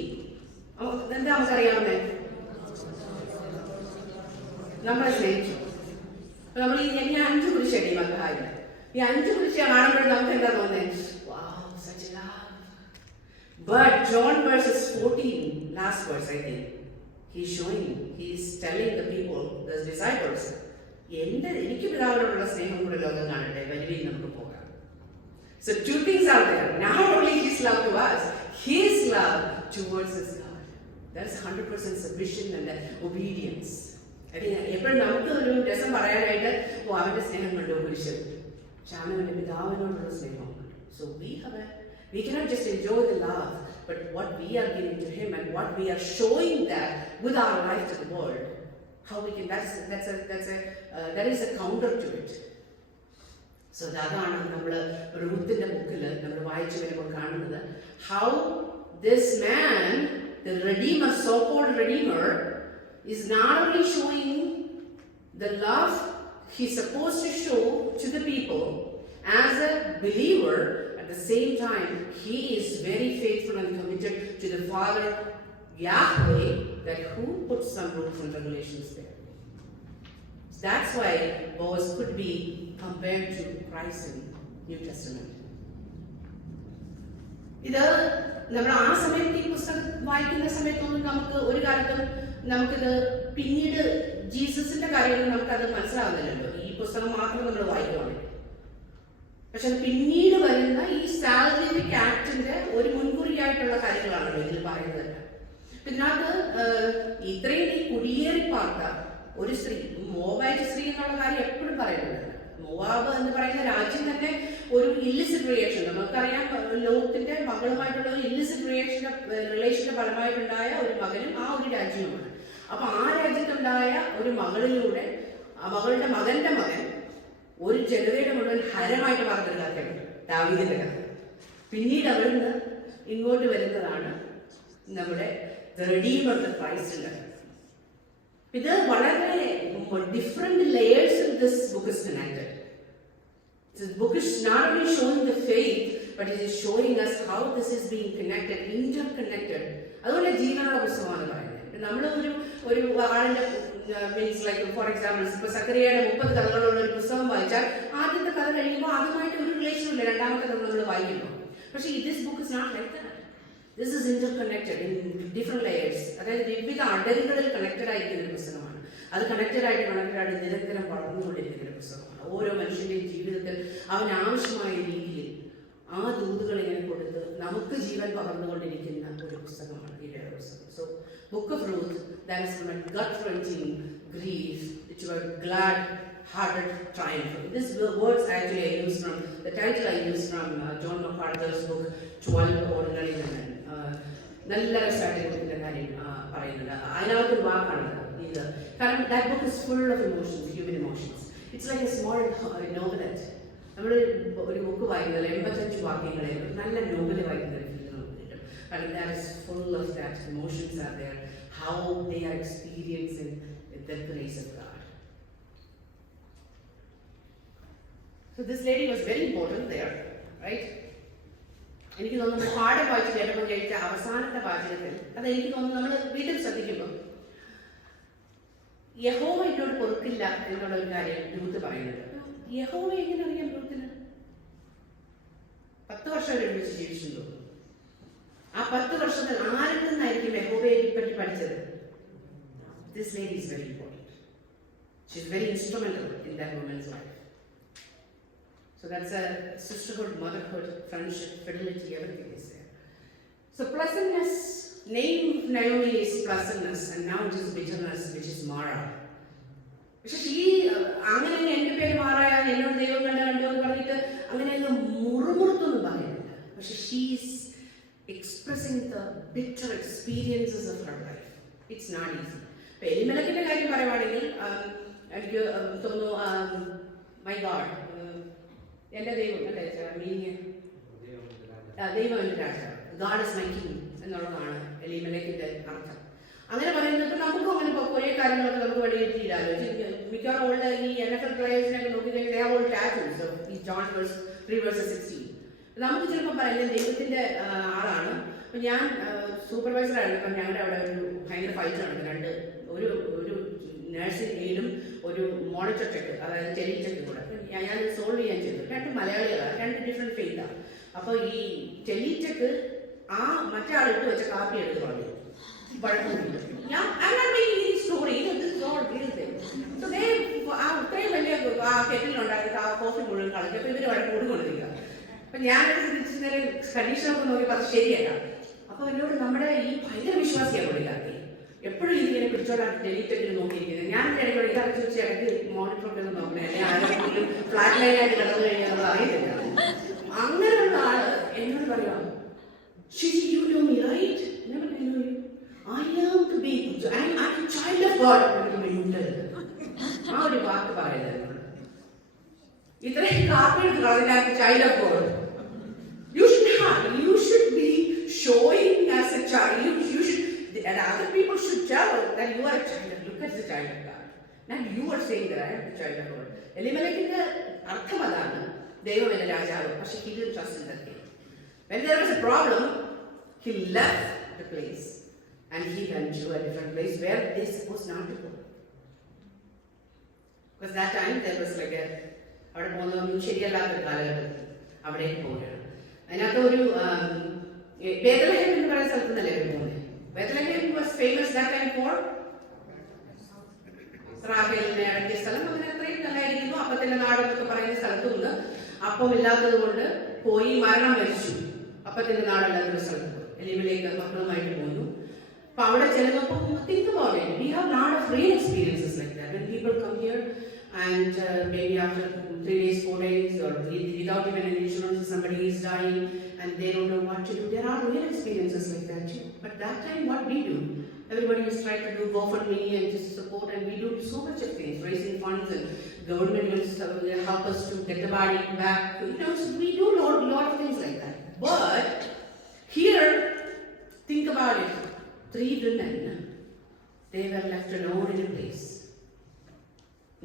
എന്താ നമുക്കറിയാവുന്നേ? നമ്മളെ സ്നേഹിച്ചു. നമ്മൾ ഈ 5 കുരിശടി മക്കായി, ഈ 5 കുരിശ കാണുമ്പോൾ നമുക്ക് എന്താ തോന്നുന്നത്? Wow, such love. But John verses 14, last verse I think, he's telling the people, the disciples, എനിക്ക് പിതാവിനോടുള്ള സ്നേഹം കൂടെ ലോകം കാണട്ടെ, വരുവിൻ നമുക്ക് പോകാം. So 2 things are there. Not only his love to us, his love towards his God. That's 100% submission and obedience. എപ്പോഴും നമുക്ക് ഒരു രസം പറയാനായിട്ട്, അവന്റെ സ്നേഹം കണ്ടു കുരിശിൽ, പക്ഷെ അവന്റെ പിതാവിനോടുള്ള സ്നേഹം. So we cannot just enjoy the love, but what we are giving to him and what we are showing that with our life to the world. How we can, that is a counter to it. So അതാണ് നമ്മൾ റൂത്തിന്റെ ബുക്കിൽ നമ്മൾ വായിച്ചു വരുമ്പോൾ കാണുന്നത്. How this man, the redeemer, so-called redeemer, is not only showing the love he's supposed to show to the people as a believer, at the same time he is very faithful and committed to the Father Yahweh, that who put some rules and regulations there. That's why Boaz could be compared to Christ in New Testament. ഇത് നമ്മൾ ആ സമയത്ത് ഈ പുസ്തകം വായിക്കുന്ന സമയത്തൊന്നും നമുക്ക് ഒരു കാലത്തും നമുക്കിത് പിന്നീട് ജീസസിന്റെ കാര്യങ്ങൾ നമുക്കത് മനസ്സിലാവുന്നില്ലല്ലോ, ഈ പുസ്തകം മാത്രം നമ്മൾ വായിക്കുവാണെങ്കിൽ. പക്ഷെ പിന്നീട് വരുന്ന ഈ സാൽവേറ്റിക് ആക്ടിന്റെ ഒരു മുൻകുറിയായിട്ടുള്ള കാര്യങ്ങളാണല്ലോ ഇതിൽ പറയുന്നത്. ഇതിനകത്ത് ഇത്രയും ഈ കുടിയേറി പാർത്ത ഒരു സ്ത്രീ, മോവാബ് സ്ത്രീ എന്നുള്ള കാര്യം എപ്പോഴും പറയുന്നുണ്ട്. മോവാബ് എന്ന് പറയുന്ന രാജ്യം തന്നെ ഒരു ഇല്ലിസിറ്റ് റിലേഷൻ, നമുക്കറിയാം, ലോകത്തിന്റെ മകളുമായിട്ടുള്ള ഒരു ഇല്ലിസിറ്റ് റിലേഷന്റെ ഫലമായിട്ടുണ്ടായ ഒരു മകനും ആ ഒരു രാജ്യവുമാണ്. അപ്പൊ ആ രാജ്യത്തുണ്ടായ ഒരു മകളിലൂടെ ആ മകളുടെ മകന്റെ മകൻ ഒരു ജനതയുടെ മുഴുവൻ ഹരമായിട്ട് പറഞ്ഞൊരു കഥയുണ്ട്, ദാവീദിന്റെ കഥ. പിന്നീട് അവിടുന്ന് ഇങ്ങോട്ട് വരുന്നതാണ് നമ്മുടെ Redeemer, the Christ in it. ഇത് വളരെ different layers in this book is connected. This book is not only showing the faith, but it is showing us how this is being connected, interconnected. അതുപോലെ ജീവനുള്ള പുസ്തകമാണ് പറയുന്നത്. നമ്മൾ ഒരു ആളിന്റെ means like for example ഇപ്പൊ സക്കറിയയുടെ 30 കഥകളുള്ള ഒരു പുസ്തകം വായിച്ചാൽ ആദ്യത്തെ കഥ കഴിയുമ്പോൾ അതുമായിട്ട് ഒരു റിലേഷൻ ഇല്ല, രണ്ടാമത്തെ കഥ നമ്മൾ വായിക്കുന്നു. പക്ഷെ this book is not like that. This is interconnected in different layers. അതായത് വിവിധ അടരുകളിൽ കണക്റ്റഡ് ആയിരിക്കുന്ന ഒരു പുസ്തകമാണ്. അത് കണക്റ്റഡ് നിരന്തരം വളർന്നുകൊണ്ടിരിക്കുന്ന ഒരു പുസ്തകമാണ്. ഓരോ മനുഷ്യന്റെയും ജീവിതത്തിൽ അവന് ആവശ്യമായ രീതിയിൽ ആ ദൂതുകൾ ഇങ്ങനെ കൊടുത്ത് നമുക്ക് ജീവൻ പകർന്നുകൊണ്ടിരിക്കുന്ന ഒരു പുസ്തകമാണ് ഈ പുസ്തകം. So Book of Ruth, that is from a gut-wrenching grief to a glad-hearted triumph. This words actually I use from the title I use from John MacArthur's book 12 Ordinary Women. നല്ല രസമായിട്ട് കാര്യം പറയുന്നത് അതിനകത്തൊരു വാക്കാണ് ഇത്. കാരണം that book is full of emotions, human emotions. It's like A small novelette. നമ്മൾ ഒരു ബുക്ക് വായിക്കുന്നത് 85 വാക്യങ്ങളെ നല്ല നോവൽ വായിക്കുന്ന ഒരു ഫീൽ നമുക്ക് കിട്ടും. കാരണം that is full of that emotions are there, how they are experiencing the grace of God. So this lady was very important there, right? എനിക്ക് തോന്നുന്നു പാഠം വായിച്ച് കേട്ടപ്പോൾ കഴിച്ച അവസാനത്തെ വാചകത്തിൽ അതെനിക്ക് തോന്നുന്നു നമ്മൾ വീട്ടിൽ ശ്രദ്ധിക്കുമ്പോൾ യഹോവ എന്നോട് പൊറുക്കില്ല എന്നുള്ള ഒരു കാര്യം രൂത്ത് പറയുന്നത്. യഹോവ എങ്ങനെ അറിയാം രൂത്തിന്? 10 വർഷം ഒരുമിച്ച് ജീവിച്ചു തോന്നുന്നു. ആ 10 വർഷത്തിൽ ആരിൽ നിന്നായിരിക്കും യഹോവയെ പറ്റി പഠിച്ചത്? This lady is very important. She is very instrumental in that woman's life. So that's a sisterhood, motherhood, friendship, fidelity, everything is there. So pleasantness, name of Naomi is pleasantness, and now it is bitterness, which is Mara. പക്ഷെ അങ്ങനെ എൻ്റെ പേര് മാറായ എന്നോട് ദൈവം കണ്ടോ എന്ന് പറഞ്ഞിട്ട് അങ്ങനെയൊന്നും മുറുമുറുത്തൊന്നും പറയുന്നില്ല. പക്ഷെ she's expressing the bitter experiences of her life. It's not easy. ഇപ്പം എലിമലക്കിൻ്റെ കാര്യം പറയുവാണെങ്കിൽ എനിക്ക് തോന്നുന്നു മൈ ഗാഡ് എൻ്റെ ദൈവം അല്ലേ ദൈവം എൻ്റെ രാജാവ്, ഗാഡ് ഇസ് മൈ കിങ് എന്നുള്ളതാണ് എലിമലക്കിൻ്റെ അർത്ഥം. അങ്ങനെ പറയുന്നത് നമുക്കും അങ്ങനെ കുറേ കാര്യങ്ങളൊക്കെ നമുക്ക് വെളിയിട്ടില്ലാലോ. മിക്കവാറും ഓൾഡ് ഈ NFL പ്ലേയേഴ്സിനൊക്കെ നോക്കിക്കഴിഞ്ഞാൽ ഓൾഡ് ടാറ്റൂസ് ഈ ജോൺ 3:16. നമുക്ക് ചിലപ്പോൾ പറയാം ദൈവത്തിൻ്റെ ആളാണ്. അപ്പം ഞാൻ സൂപ്പർവൈസറായിരുന്നു. അപ്പം ഞങ്ങളുടെ അവിടെ ഒരു ഭയങ്കര ഫൈറ്റ് നടന്നു. ഒരു നഴ്സിംഗ് എയ്ഡും ഒരു മോണിറ്റർ ചെക്ക്, അതായത് ടെലിചെക്ക് കൂടെ ഞാൻ സോൾവ് ചെയ്യാൻ ചെയ്തു. 2 മലയാളികളാണ്, 2 ഡിഫറെൻറ്റ് ഫീൽഡാണ്. അപ്പോൾ ഈ ടെലിചെക്ക് ആ മറ്റേ ആളിട്ട് വെച്ച കാപ്പി എടുത്ത് പറഞ്ഞു വഴക്കുമില്ല. ഇത്രയും വലിയ ആ കെറ്റിലുണ്ടായിരുന്നു ആ കോഫി മുഴുവൻ കളഞ്ഞപ്പോൾ ഇവര് വഴക്ക് കൊടുക്കൊണ്ടിരിക്കുക. അപ്പൊ ഞാനൊരു തിരിച്ചുനേരം കണ്ടീഷനൊക്കെ നോക്കിയപ്പോൾ അത് ശരിയല്ല. അപ്പൊ എന്നോട് നമ്മുടെ ഈ ഭയങ്കര വിശ്വാസിയാണ് പുള്ളിക്കാർക്ക്, എപ്പോഴും ഇതിങ്ങനെ പിടിച്ചോടാൻ ടെലിറ്റെക്കിൽ നോക്കിയിരിക്കുന്നത്. ഞാൻ ഇടയ്ക്ക് ഇടയ്ക്ക് ചോദിച്ചാൽ ഇടയ്ക്ക് മോണിറ്ററൊക്കെ ഒന്ന് നോക്കണേ, അല്ലെങ്കിൽ ആരെങ്കിലും ഫ്ലാറ്റ് ലൈനായിട്ട് കിടന്നു കഴിഞ്ഞാൽ അത് അറിയത്തില്ല. അങ്ങനെയുള്ള ആള് എന്നോട് പറയാം, Shijy, you know me, right? Never I know you. I am the baby. I'm a child of God. ആ ഒരു വാക്ക് പറയുന്നത് ഇത്രയും കാപ്പി എടുത്ത് child of God. You should be showing as a child. You should, and other people should tell that you are a child. Look at the child of God. Now you are saying that I am the child of God. എലിമലക്കിന്റെ അർത്ഥം അതാണ്, ദൈവം എന്ന രാജാവ്. പക്ഷെ he didn't trust in that king. When there was a problem, he left the place and he went to a different place where they supposed not to go. Because that time there was like a അവിടെ പോകുന്നതൊന്നും ശരിയല്ലാത്തൊരു കാലഘട്ടത്തിൽ അവിടേക്ക് പോവുകയാണ്. അതിനകത്ത് ഒരു ബേത്ലഹേം എന്ന് പറയുന്ന സ്ഥലത്ത് നിന്നല്ലേ പോകുന്നത്. Bethlehem was famous that time for റാഹേലിനെ അടക്കിയ സ്ഥലം. അങ്ങനെ അത്രയും നല്ലതായിരിക്കുന്നു. അപ്പത്തിന്റെ നാടെന്നൊക്കെ പറയുന്ന സ്ഥലത്തും ഉണ്ട്. അപ്പം ഇല്ലാത്തത് കൊണ്ട് പോയി മരണം വരിച്ചു. അപ്പത്തിന്റെ നാടല്ലാത്തൊരു സ്ഥലത്ത് എലിമലേക്ക് മക്കളുമായിട്ട് പോന്നു. അപ്പൊ അവിടെ ചെല്ലുന്നപ്പോൾ think about it. We have lot of real experiences like that. When people come here and maybe after 3 days, 4 days, or without even an insurance, somebody is dying and they don't know what to do. There are real experiences like that too. But that time, what we do? Everybody was trying to do GoFundMe and just support, and we do so much of things, raising funds, and government will help us to get the body back. So we do a lot of things like that. But here, think about it. 3 women, they were left alone in a place.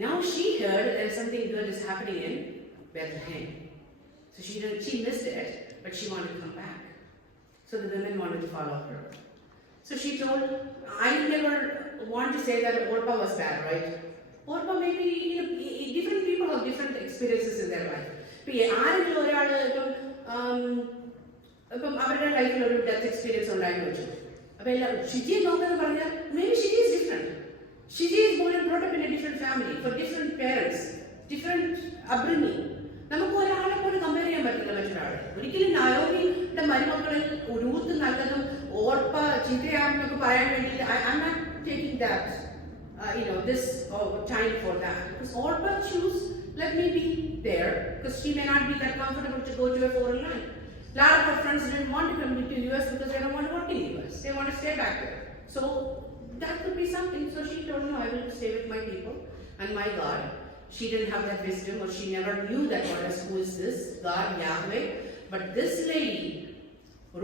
Now she heard that something good is happening in Bethlehem. So she missed it, but she wanted to come back. So the women wanted to follow her. So she told, I never want to say that Orpah was bad, right? Orpah maybe, different people have different experiences in their life. ആരെങ്കിലും ഒരാൾ ഇപ്പം അവരുടെ ലൈഫിൽ ഒരു death experience ഉണ്ടായെന്ന് വെച്ചു. അപ്പൊ എല്ലാവരും ഷിജിയെ നോക്കുന്നത് പറഞ്ഞാൽ maybe Shijy is different. Shijy is born and brought up in a different family, for different parents, different upbringing. നമുക്ക് ഒരാളെ പോലെ കമ്പയർ ചെയ്യാൻ പറ്റില്ല മറ്റൊരാളെ. ഒരിക്കലും നായോമിയുടെ മരുമക്കളിൽ രൂത്ത് നല്ലതും ഓർപ്പ ചിന്തയാണെന്നൊക്കെ പറയാൻ വേണ്ടിയിട്ട് I'm not taking that this time for that. Because Orpah choose, let me be there, because she may not be that comfortable to go to a foreign land. A lot of her friends didn't want to come to US because they don't want to work in US. They want to stay back there. So that could be something. So she told me, I will stay with my people and my God. She didn't have that wisdom, or she never knew that who is this God, Yahweh. But this lady,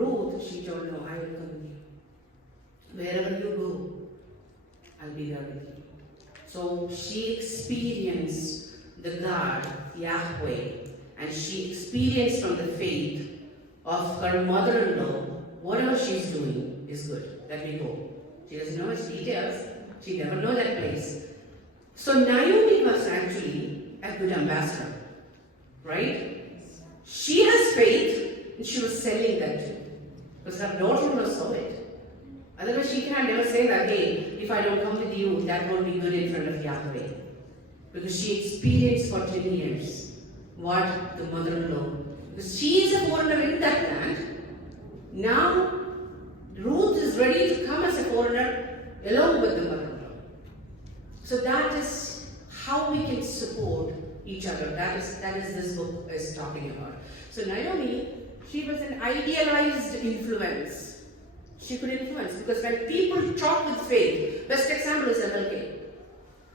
Ruth, she told me, I will come with you. Wherever you go, I'll be there with you. So she experienced the God, Yahweh, and she experienced from the faith of her mother-in-law, whatever she's doing is good. Let me go. She doesn't know much details. She never know that place. So Naomi was actually a good ambassador, right? She has faith, and she was selling that too. Because her daughter-in-law saw it. Otherwise, she can never say that, hey, if I don't come with you, that won't be good in front of Yahweh. Because she experienced for 10 years what the mother-in-law. Because she is a foreigner in that land. Now, Ruth is ready to come as a foreigner along with the mother-in-law. So that is how we can support each other. That is this book is talking about. So Naomi, she was an idealized influence. She could influence because when people talk with faith, best example is MLK.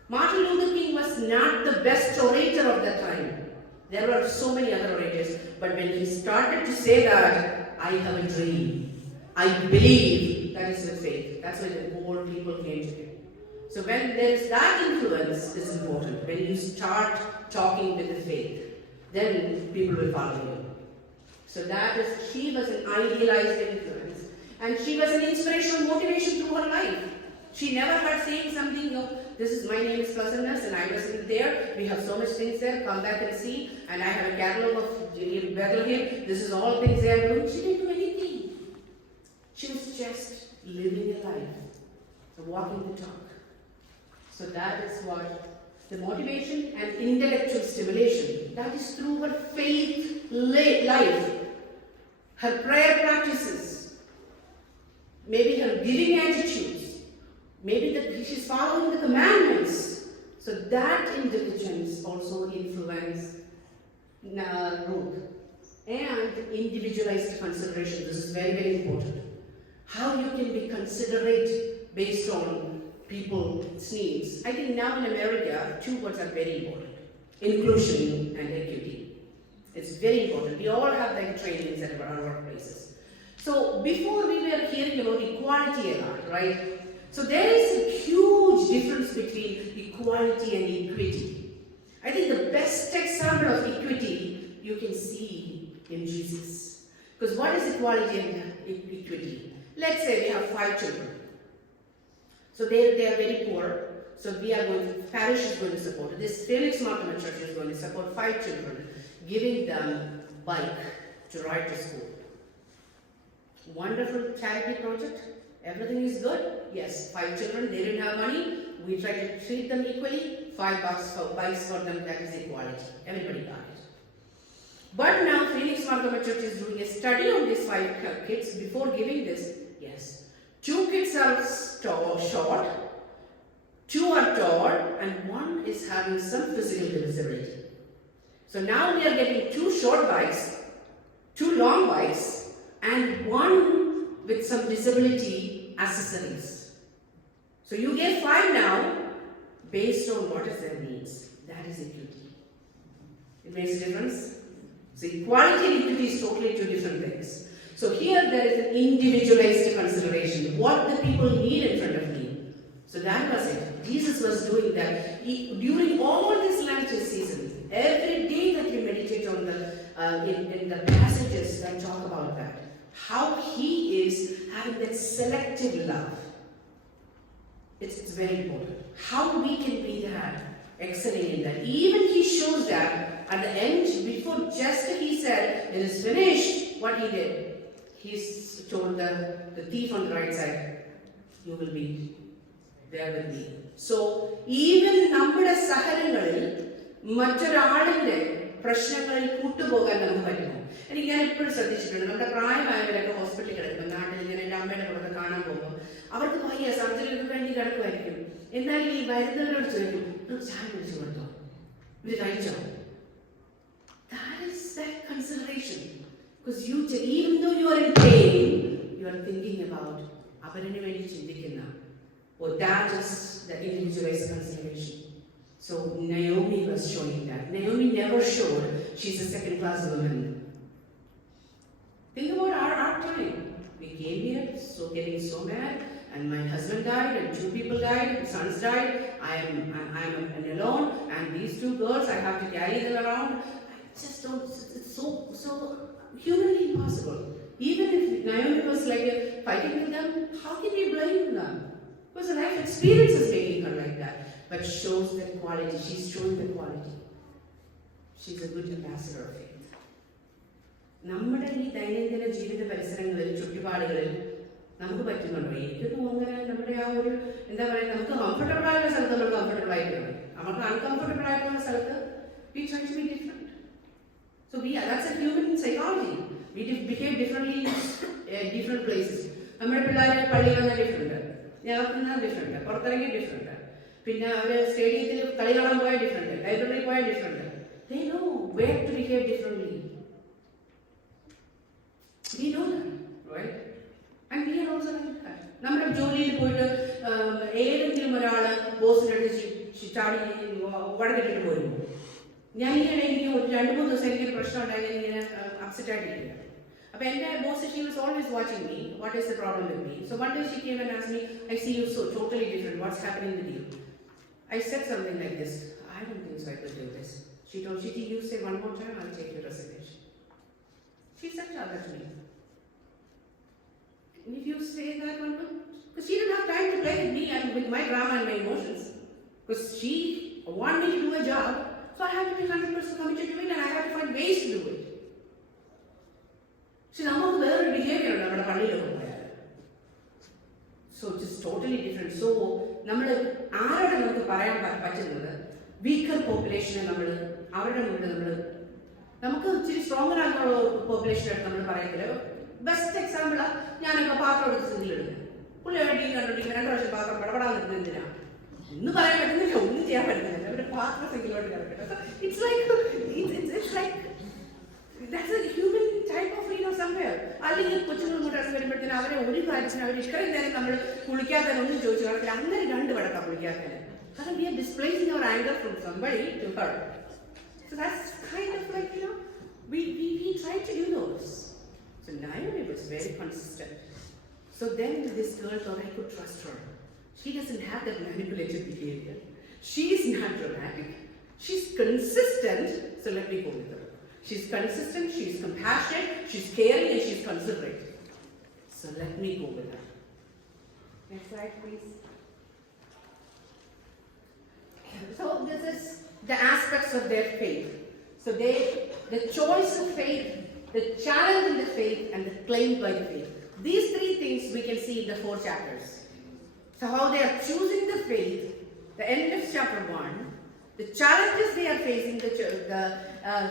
Martin Luther King was not the best orator of that time. There were so many other orators, but when he started to say that, I have a dream, I believe, that is with faith. That's why the whole people came to him. So when there is that influence, is important. When you start talking with the faith, then people will follow you. So that is, she was an idealized influence. And she was an inspirational motivation through her life. She never had saying something, this is my name is Pleasantness and I wasn't there. We have so much things there, come back and see. And I have a catalog of Bethlehem. This is all things they are doing. She didn't do anything. She was just living a life, walking the talk. So that is what the motivation and intellectual stimulation, that is through her faith life, her prayer practices, maybe her giving attitudes, maybe that she's following the commandments. So that intelligence also influences Ruth. And individualized consideration. This is very, very important. How you can be considerate based on people's needs. I think now in America, two words are very important. Inclusion and equity. It's very important. We all have like trainings at our workplaces. So before we were hearing about equality a lot, right? So there is a huge difference between equality and equity. I think the best example of equity you can see in Jesus. Because what is equality and equity? Let's say we have 5 children. So they are very poor. So parish is going to support it. This Phoenix Markham Church is going to support 5 children, giving them bike to ride to school. Wonderful charity project. Everything is good. Yes, 5 children, they didn't have money. We try to treat them equally. $5 for bikes for them, that is equality. Everybody got it. But now Phoenix Markham Church is doing a study on these 5 kids before giving this. Yes, 2 kids are short, 2 are tall, and 1 is having some physical disability. So now we are getting 2 short bikes, 2 long bikes, and 1 with some disability accessories. So you get 5 now based on what is their needs. That is equity. It makes a difference. So equality and equity is totally 2 different things. So here there is an individualized consideration. What the people need in front of me. So that was it. Jesus was doing that. During all this Lent season, every day that we meditate on in the passages that talk about that. How he is having that selective love. It's very important. How we can be that, excelling in that. Even he shows that at the end, before just he said, it is finished, what he did. He told the thief on the right side, you will be there with me. So, even നമ്മുടെ സഹനങ്ങളിൽ മറ്റൊരാളിന്റെ പ്രശ്നങ്ങളിൽ കൂട്ടുപോകാൻ നമുക്ക് പറ്റുമോ? എനിക്ക് ഞാൻ എപ്പോഴും ശ്രദ്ധിച്ചിട്ടുണ്ട്, നമ്മുടെ പ്രായമായവരൊക്കെ ഹോസ്പിറ്റലിൽ കിടക്കും, നാട്ടിൽ ഇങ്ങനെ എൻ്റെ അമ്മയുടെ കൂടെ കാണാൻ പോകുമ്പോൾ അവർക്ക് വയ്യ, സർജറിക്ക് വേണ്ടി കിടക്കുമായിരിക്കും. എന്നാൽ ഈ വരുന്നവരോട് ചോദിക്കും, ചായ കുടിച്ചു കൊടുത്തോ, ഇത് കഴിച്ചോ? That is that consideration. Because even though you are in pain, you are thinking about അവരന് വേണ്ടി ചിന്തിക്കുന്ന. Or that is the individualized consideration. So Naomi was showing that. Naomi never showed she's a second-class woman. Think about our time. We came here getting so mad, and my husband died, and 2 people died, and sons died. I'm alone, and these 2 girls, I have to carry them around. I just don't. It's so humanly impossible. Even if Naomi was like fighting with them, how can we blame them? Because the life experience is making her like that. But shows the quality. She's showing the quality. She's a good ambassador of faith. നമ്മുടെ ഈ ദൈനംദിന ജീവിത പരിസരങ്ങളിൽ ചുറ്റുപാടുകളിൽ നമുക്ക് പറ്റുന്നുണ്ടോ? എനിക്കൊന്നും അങ്ങനെ നമ്മുടെ ആ ഒരു എന്താ പറയുക, നമുക്ക് കംഫർട്ടബിൾ ആയുള്ള സ്ഥലത്ത് നമ്മൾ കംഫർട്ടബിൾ ആയിട്ടുണ്ട്, നമുക്ക് അൺകംഫർട്ടബിൾ ആയിട്ടുള്ള സ്ഥലത്ത് we try to be different. So that's a human psychology. We behave differently in different places. നമ്മുടെ പിള്ളേർ പള്ളിയിൽ വന്നാൽ ഡിഫറെന്റ്, ഞങ്ങൾക്ക് ഡിഫറെന്റ്, പുറത്തിറങ്ങി ഡിഫറെന്റ്, പിന്നെ അവർ സ്റ്റേഡിയത്തിൽ കളി കാണാൻ പോയാൽ ഡിഫറെന്റ്, ലൈബ്രറിയിൽ പോയാൽ different. They know where to behave differently. We know that, right? And we are also like that. നമ്മുടെ ജോലിയിൽ പോയിട്ട് ഏതെങ്കിലും ഒരാൾ ബോസിൻ്റെ അടുത്ത് ചാടി വടക്കിട്ടിട്ട് പോരും. ഞാൻ ഇങ്ങനെ എനിക്ക് 2-3 ദിവസം എനിക്കൊരു പ്രശ്നം ഉണ്ടായി, ഇങ്ങനെ അപ്സെറ്റ് ആയിട്ടിരിക്കുക. അപ്പോൾ എൻ്റെ boss, she was always watching me, what is the problem with me. So one day she came and asked me, I see you so totally different, what's happening with you? I said something like this, I don't think so I could do this. She told Shijy, you say one more time, I'll take your resignation. She said that to me. And if you say that one more, because she didn't have time to play with me and with my drama and my emotions. Because she wanted me to do a job, so I had to be 100% committed to it and I had to find ways to do it. See, now there is behavior in our family. So it is totally different. So, weaker population, stronger population. Best example, I am a part of the city. Pull a deal and a rush about the Padana. No, I am a part of the it's like that's a human type of somewhere. I think it's put you but then I will only find then Pulika and only Jojo are under what we are displacing our anger from somebody to her. So that's kind of like, we try to do those. So Naomi was very consistent. So then this girl thought I could trust her. She doesn't have that manipulative behavior. She's not dramatic. She's consistent, so let me go with her. She's consistent, she's compassionate, she's caring, and she's considerate. So let me go with her. Next slide, please. So this is the aspects of their faith. So the choice of faith, the challenge in the faith, and the claim by the faith. These 3 things we can see in the 4 chapters. So how they are choosing the faith, the end of chapter 1, the challenges they are facing, the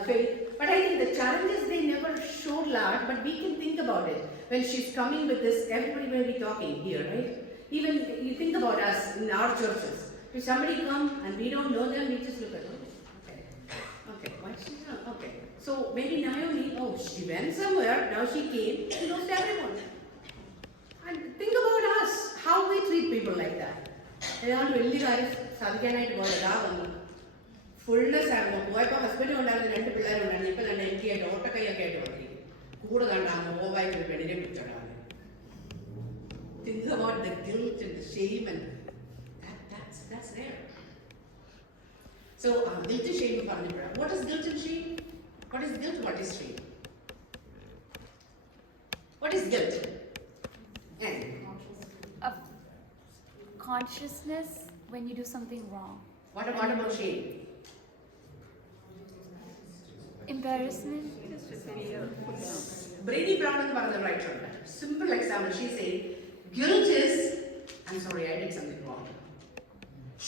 faith. But I think the challenges they never showed loud, but we can think about it. When she's coming with this, everybody will be talking here, right? Even you think about us in our churches. If somebody come and we don't know them, we just look at them. Okay, why she not? Okay. So maybe Naomi, she went somewhere, now she came, she knows everyone. And think about us, how we treat people like that. They all really guys, Sevika Sangam. Fullness ആയിരുന്നു. പോയപ്പോൾ ഹസ്ബൻഡും ഉണ്ടായിരുന്നു, 2 പിള്ളേരും ഉണ്ടായിരുന്നു. ഇപ്പം തന്നെ എനിക്കായിട്ട് ഓട്ടക്കൈയൊക്കെ ആയിട്ട് വന്നിരിക്കും. കൂടെ കണ്ടാണ് ഓവായിട്ട് ഒരു പെണ്ണിനെ പിടിച്ചോണ്ടാണ്. Think about the guilt and the shame, and that's there. So guilt and shame പറഞ്ഞപ്പോഴാണ്. What is guilt and shame? What is guilt? What is shame? What is guilt? Of consciousness when you do something wrong. What about shame? Embarrassment. Brady Brown is one of the writer. Simple example, she said, guilt is, I'm sorry, I did something wrong.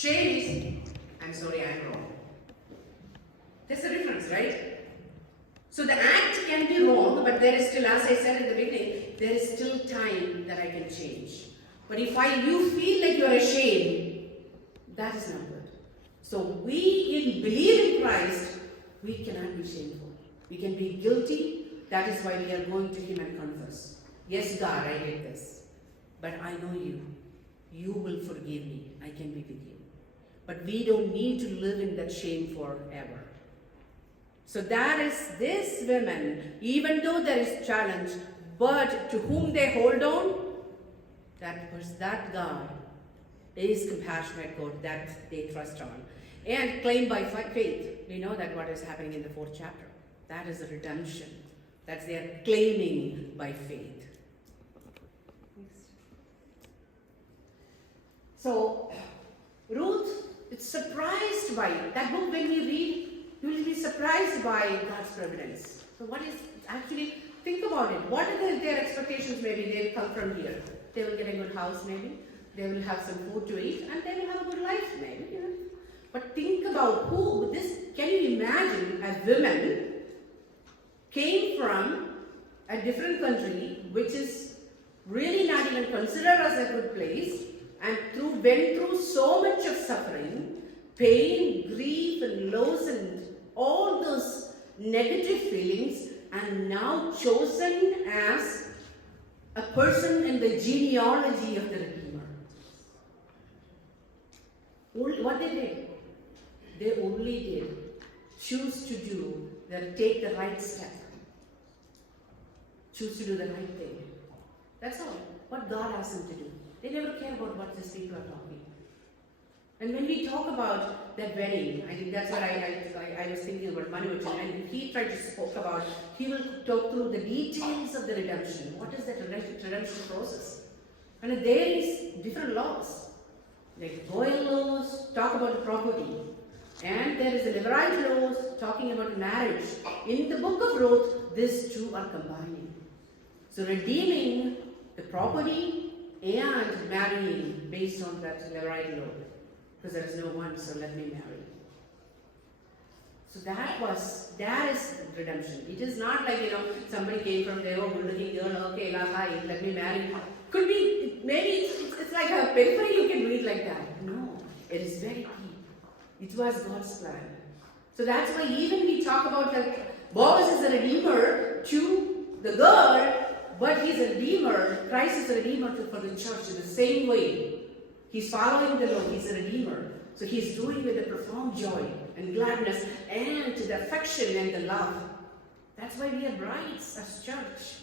Shame is, I'm sorry, I'm wrong. There's a difference, right? So the act can be wrong, but there is still, as I said in the beginning, there is still time that I can change. But if you feel like you're ashamed, that is not good. So we believe in Christ, we cannot be shameful. We can be guilty. That is why we are going to Him and confess. Yes, God, I did this. But I know you. You will forgive me. I can be with you. But we don't need to live in that shame forever. So that is this women, even though there is challenge, but to whom they hold on, that God is compassionate God that they trust on. And claimed by faith. We know that what is happening in the 4th chapter. That is a redemption That's they are claiming by faith. So, Ruth is surprised by that book. When you read, you will be surprised by God's providence. So, what is actually, think about it. What are their expectations? Maybe they will come from here. They will get a good house, maybe. They will have some food to eat, and they will have a good life, maybe. You know. But think about who this. Can you imagine a woman came from a different country, which is really not even considered as a good place, and went through so much of suffering, pain, grief, and loss, and all those negative feelings, and now chosen as a person in the genealogy of the Redeemer. What they only did choose to do, take the right step. Choose to do the right thing. That's all. What God asked them to do. They never care about what these people are talking. And when we talk about that wedding, I think that's what I was thinking about Manoj, and he tried to spoke about, he will talk through the details of the redemption. What is that redemption process? And there is different laws. Like Boyle laws talk about the property. And there is the Levirate laws talking about marriage. In the book of Ruth, these two are combining. So redeeming the property and marrying based on that Levirate law. Because there is no one, so let me marry. So that is redemption. It is not like, somebody came from there, good looking girl, okay, hi, let me marry. Could be, maybe it's like a periphery, you can read like that. No, it is very deep. It was God's plan. So that's why even we talk about that Boaz is a redeemer to the girl, but he's a redeemer. Christ is a redeemer for the church in the same way. He's following the Lord. He's a redeemer. So he's doing it with a profound joy and gladness and the affection and the love. That's why we are brides as church.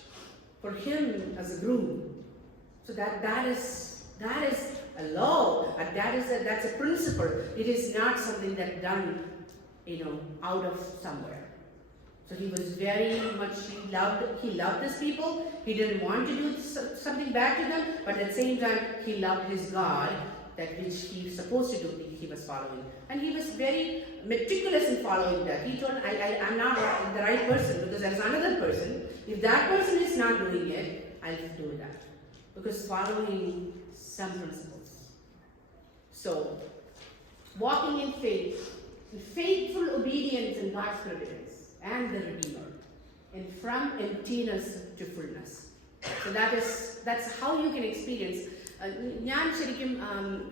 For him as a groom. So that is a law. That's a principle. It is not something that's done, out of somewhere. So he was very much, he loved his people. He didn't want to do something bad to them, but at the same time, he loved his God, that which he was supposed to do, he was following. And he was very meticulous in following that. He told, I'm not the right person, because there's another person. If that person is not doing it, I'll do that. Because following some principles. So, walking in faith, faithful obedience in God's providence and the Redeemer, and from emptiness to fullness. So that's how you can experience. ഞാൻ ശരിക്കും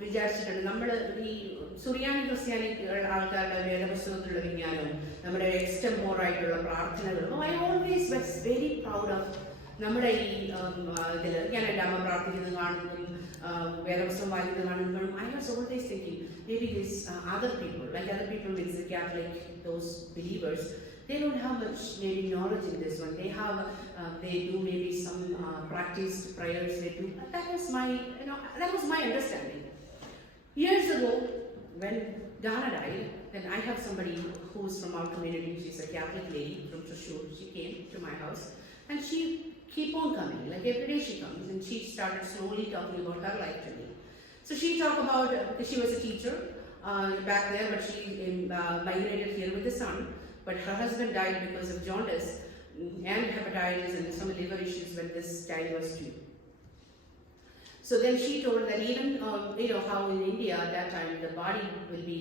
വിചാരിച്ചിട്ടുണ്ട് നമ്മൾ ഈ സുറിയാനി ക്രിസ്ത്യാനി ആൾക്കാരുടെ വേദപുസ്തകത്തിലുള്ള വിജ്ഞാനവും നമ്മുടെ എക്സ്റ്റംപോർ ആയിട്ടുള്ള പ്രാർത്ഥനകളും I always was very proud of നമ്മുടെ ഈ ഇതിൽ ഞാൻ എൻ്റെ അമ്മ പ്രാർത്ഥിക്കുന്നത് കാണുന്നതും വേദപുസ്തകം വായിക്കുന്നത് കാണുമ്പോഴും I was always thinking maybe these other people, like other people means the Catholic, those believers, they don't have much maybe knowledge in this one. They do maybe some practiced prayers. They do. That was my understanding. Years ago, when Dana died, then I have somebody who is from our community. She's a Catholic lady from Trishur. She came to my house, and she keep on coming. Like every day she comes, and she started slowly talking about her life to me. So she talked about, because she was a teacher back there, but she migrated here with the son. But her husband died because of jaundice and hepatitis and some liver issues when this child was 2. So then she told that even, how in India at that time the body will be,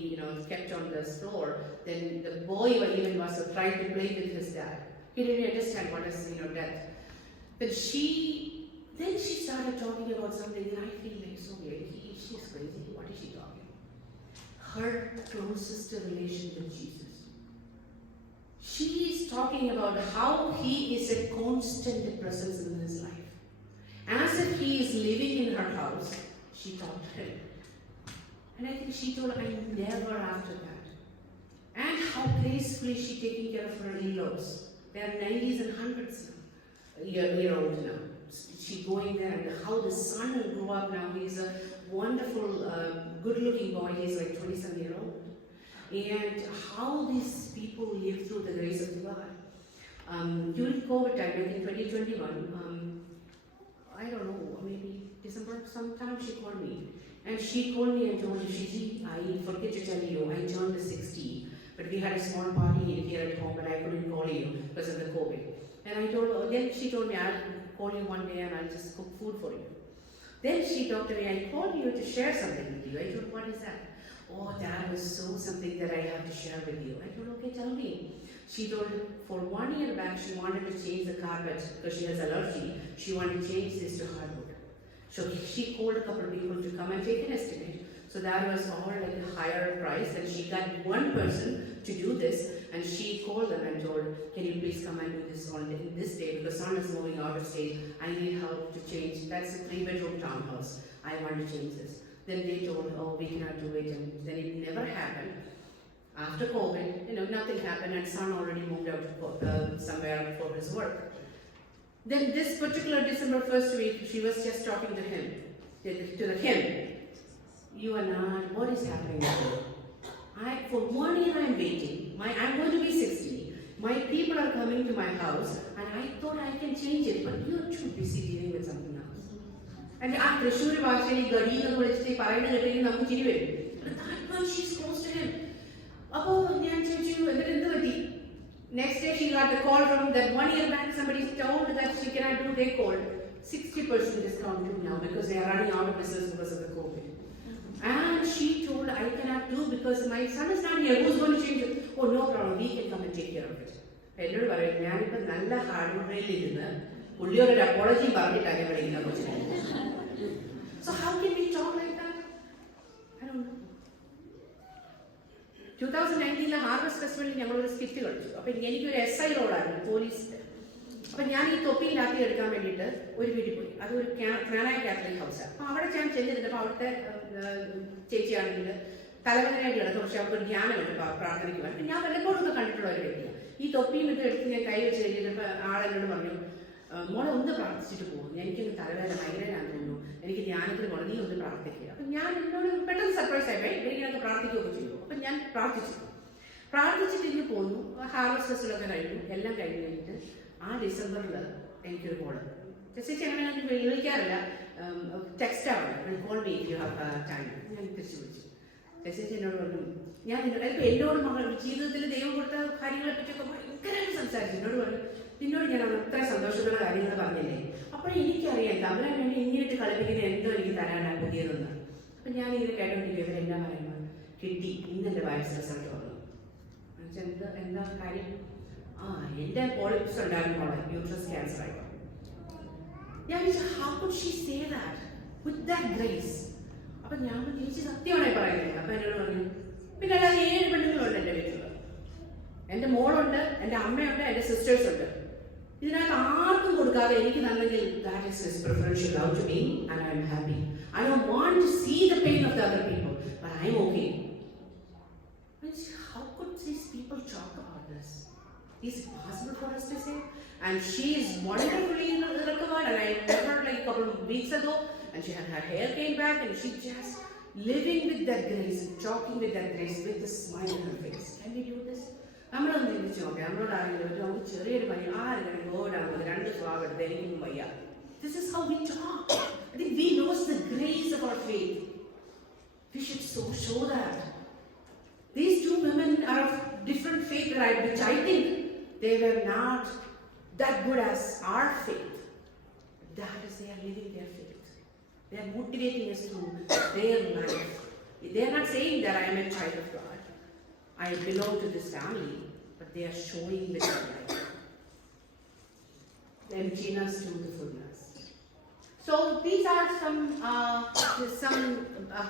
kept on the floor, then the boy even was trying to play with his dad. He didn't understand what is, death. But she started talking about something that I feel like so weird. She's crazy. What is she talking? Her closest relation with Jesus. She is talking about how he is a constant presence in his life. As if he is living in her house, she talked to him. And I think she told, I never after that. And how gracefully she taking care of her in-laws. They are 90s and 100s year old now. She going there, and how the son will grow up now. He's a wonderful, good-looking boy. He's like 27-year-old. And how these people live through the grace of God. During COVID time, I think 2021, I don't know, maybe December sometime, she called me. And she called me and told me, Shijy, I forget to tell you, I turned 60, but we had a small party here at home and I couldn't call you because of the COVID. And I told her, then she told me, I'll call you one day and I'll just cook food for you. Then she talked to me, I called you to share something with you. I told her, what is that? Oh, that was so something that I have to share with you. I told her, okay, tell me. She told, for 1 year back, she wanted to change the carpet because she has allergy. She wanted to change this to hardwood. So she called a couple of people to come and take an estimate. So that was all like a higher price, and she got one person to do this, and she called them and told, can you please come and do this on this day because son is moving out of state. I need help to change. That's a 3-bedroom townhouse. I want to change this. Then they told, oh, we cannot do it, and then it never happened. After COVID, nothing happened, and son already moved out somewhere for his work. Then this particular December 1st week, she was just talking to him, to him. You are not, what is happening with you? For 1 year I'm waiting. I'm going to be 60. My people are coming to my house, and I thought I can change it, but you're too busy dealing with something else. And Trishuri Bhashani, Gadina, but that much she's close to him. Next day she got the call from that 1 year back, somebody told that she cannot do, they called 60% discount too now because they are running out of business because of the COVID. And she told, I cannot do because my son is not here, who's going to change it? Oh, no problem, we can come and take care of it. So how can we talk like that? I don't know. 2019 Harvest Festival we did a skit. I did an SI role, police. I did a topping a video. That's a Catholic house. I did a change about മോളെ ഒന്ന് പ്രാർത്ഥിച്ചിട്ട് പോകും, എനിക്കൊന്ന് തലവേദന ഭയങ്കരമാണെന്ന് എനിക്ക് ധ്യാനത്തിന് പോകണം, നീ ഒന്ന് പ്രാർത്ഥിക്കുക. അപ്പം ഞാൻ എന്നോട് പെട്ടെന്ന് സർപ്രൈസ് ആയി എനിക്കതൊക്കെ പ്രാർത്ഥിക്കുകയൊക്കെ ചെയ്തു. അപ്പം ഞാൻ പ്രാർത്ഥിച്ചിട്ട് ഇങ്ങ് പോന്നു. ഹാർവസ്റ്റ് ഫെസ്റ്റിവലൊക്കെ കഴിഞ്ഞു, എല്ലാം കഴിഞ്ഞിട്ട് ആ ഡിസംബറിൽ എനിക്കൊരു കോള്. ചേച്ചി അങ്ങനെ ഞാൻ വിളിക്കാറില്ല, ടെക്സ്റ്റ് ആവണം, call me if you have time. ഞാൻ തിരിച്ചു വിളിച്ചു. ചേച്ചി എന്നോട് പറഞ്ഞു, ഞാൻ എന്നോട് മകൾ ജീവിതത്തിൽ ദൈവം കൊടുത്ത കാര്യങ്ങളെ പറ്റിയൊക്കെ ഭയങ്കരമായിട്ട് സംസാരിച്ചു. എന്നോട് പറഞ്ഞു, നിന്നോട് ഞാൻ അത്ര സന്തോഷമുള്ള കാര്യങ്ങൾ പറഞ്ഞില്ലേ, അപ്പോൾ എനിക്കറിയാം തമ്പുരാൻ വേണ്ടി ഇങ്ങോട്ട് കളിപ്പിക്കുന്ന എന്തോ എനിക്ക് തരാനാണ് പുതിയതെന്ന്. അപ്പം ഞാൻ ഇത് കേട്ടോണ്ടിരിക്കും, ഇവരെന്നാ പറയുന്നത് കിട്ടി, ഇന്നെൻ്റെ വയസ്സ് റിസൾട്ട് വന്നു. എന്താ കാര്യം? എൻ്റെ പോളിപ്സ് ഉണ്ടായിരുന്നു മോളെ, യൂട്രസ് ക്യാൻസർ ആയിട്ട്. ഞാൻ വിചാരിച്ചു, how could she say that with that grace? അപ്പം ഞാൻ ചേച്ചി സത്യമാണേ പറയുന്നത്. അപ്പം എന്നോട് പറഞ്ഞു, പിന്നെ അല്ലാതെ 7 പെണ്ണുങ്ങളുണ്ട് എൻ്റെ വീട്ടിൽ. എൻ്റെ മോളുണ്ട്, എൻ്റെ അമ്മയുണ്ട്, എൻ്റെ സിസ്റ്റേഴ്സ് ഉണ്ട്. ഇതിനകത്ത് ആർക്കും കൊടുക്കാതെ എനിക്ക് തന്നെങ്കിൽ that is his preferential love to me and I am happy. I don't want to see the pain of the other people, but I am okay. How could these people talk about this? Is it possible for us to say? And she is wonderfully recovered, and I met her like a couple of weeks ago, and she had her hair came back, and she just living with that grace, talking with that grace, with a smile on her face. Can we do this? നമ്മളൊന്ന് ചിന്തിച്ചു നോക്കാം, നമ്മളോടാണെങ്കിലും നമുക്ക് ചെറിയൊരു പനി ആരെങ്കിലും ഓടാകുമ്പോൾ 2 സ്വാവ് എടുത്ത് എനിക്കൊന്നും വയ്യ. This is how we talk. I think we lose the grace of our faith. We should show that. These 2 women are of different faith, right? Which I think they were not that good as our faith. That is, they are living their faith. They are motivating us through their life. They are not saying that I am a child of God, I belong to this family, but they are showing with their life the emptiness to the fullness. So these are some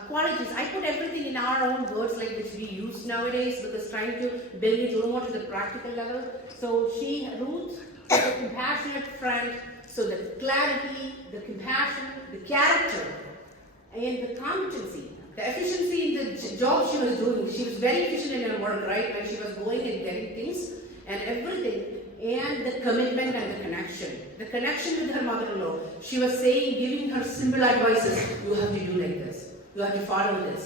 qualities. I put everything in our own words, like which we use nowadays, because trying to bring it more to the practical level. So Ruth is a compassionate friend. So the clarity, the compassion, the character, and the competency. The efficiency in the job she was doing, she was very efficient in her work, right? And she was going and getting things and everything. And the commitment and the connection. The connection with her mother-in-law. She was saying, giving her simple advices. You have to do like this. You have to follow this.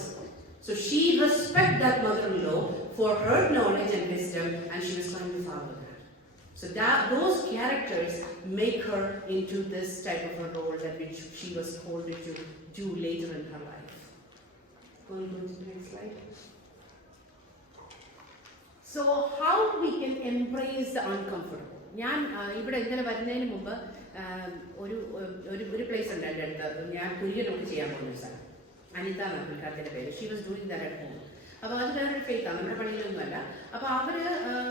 So she respected that mother-in-law for her knowledge and wisdom, and she was trying to follow that. So that those characters make her into this type of a role that which she was called to do later in her life. Going to the next slide. So how we can embrace the uncomfortable. ഞാൻ ഇവിടെ ഇന്നലെ വരുന്നതിന് മുമ്പ് ഒരു പ്ലേസ് ഉണ്ട് എൻ്റെ അടുത്ത്. ഞാൻ കുര്യനോട്ട് ചെയ്യാൻ പോകുന്ന സ്ഥലം. അനിത എന്നാണ് പുള്ളിക്കാരത്തിൻ്റെ പേര്. She was doing that at home. അപ്പോൾ അത് വേറൊരു ഫെയ്ത്താണ്, നമ്മുടെ പണിയിലൊന്നുമല്ല. അപ്പോൾ അവർ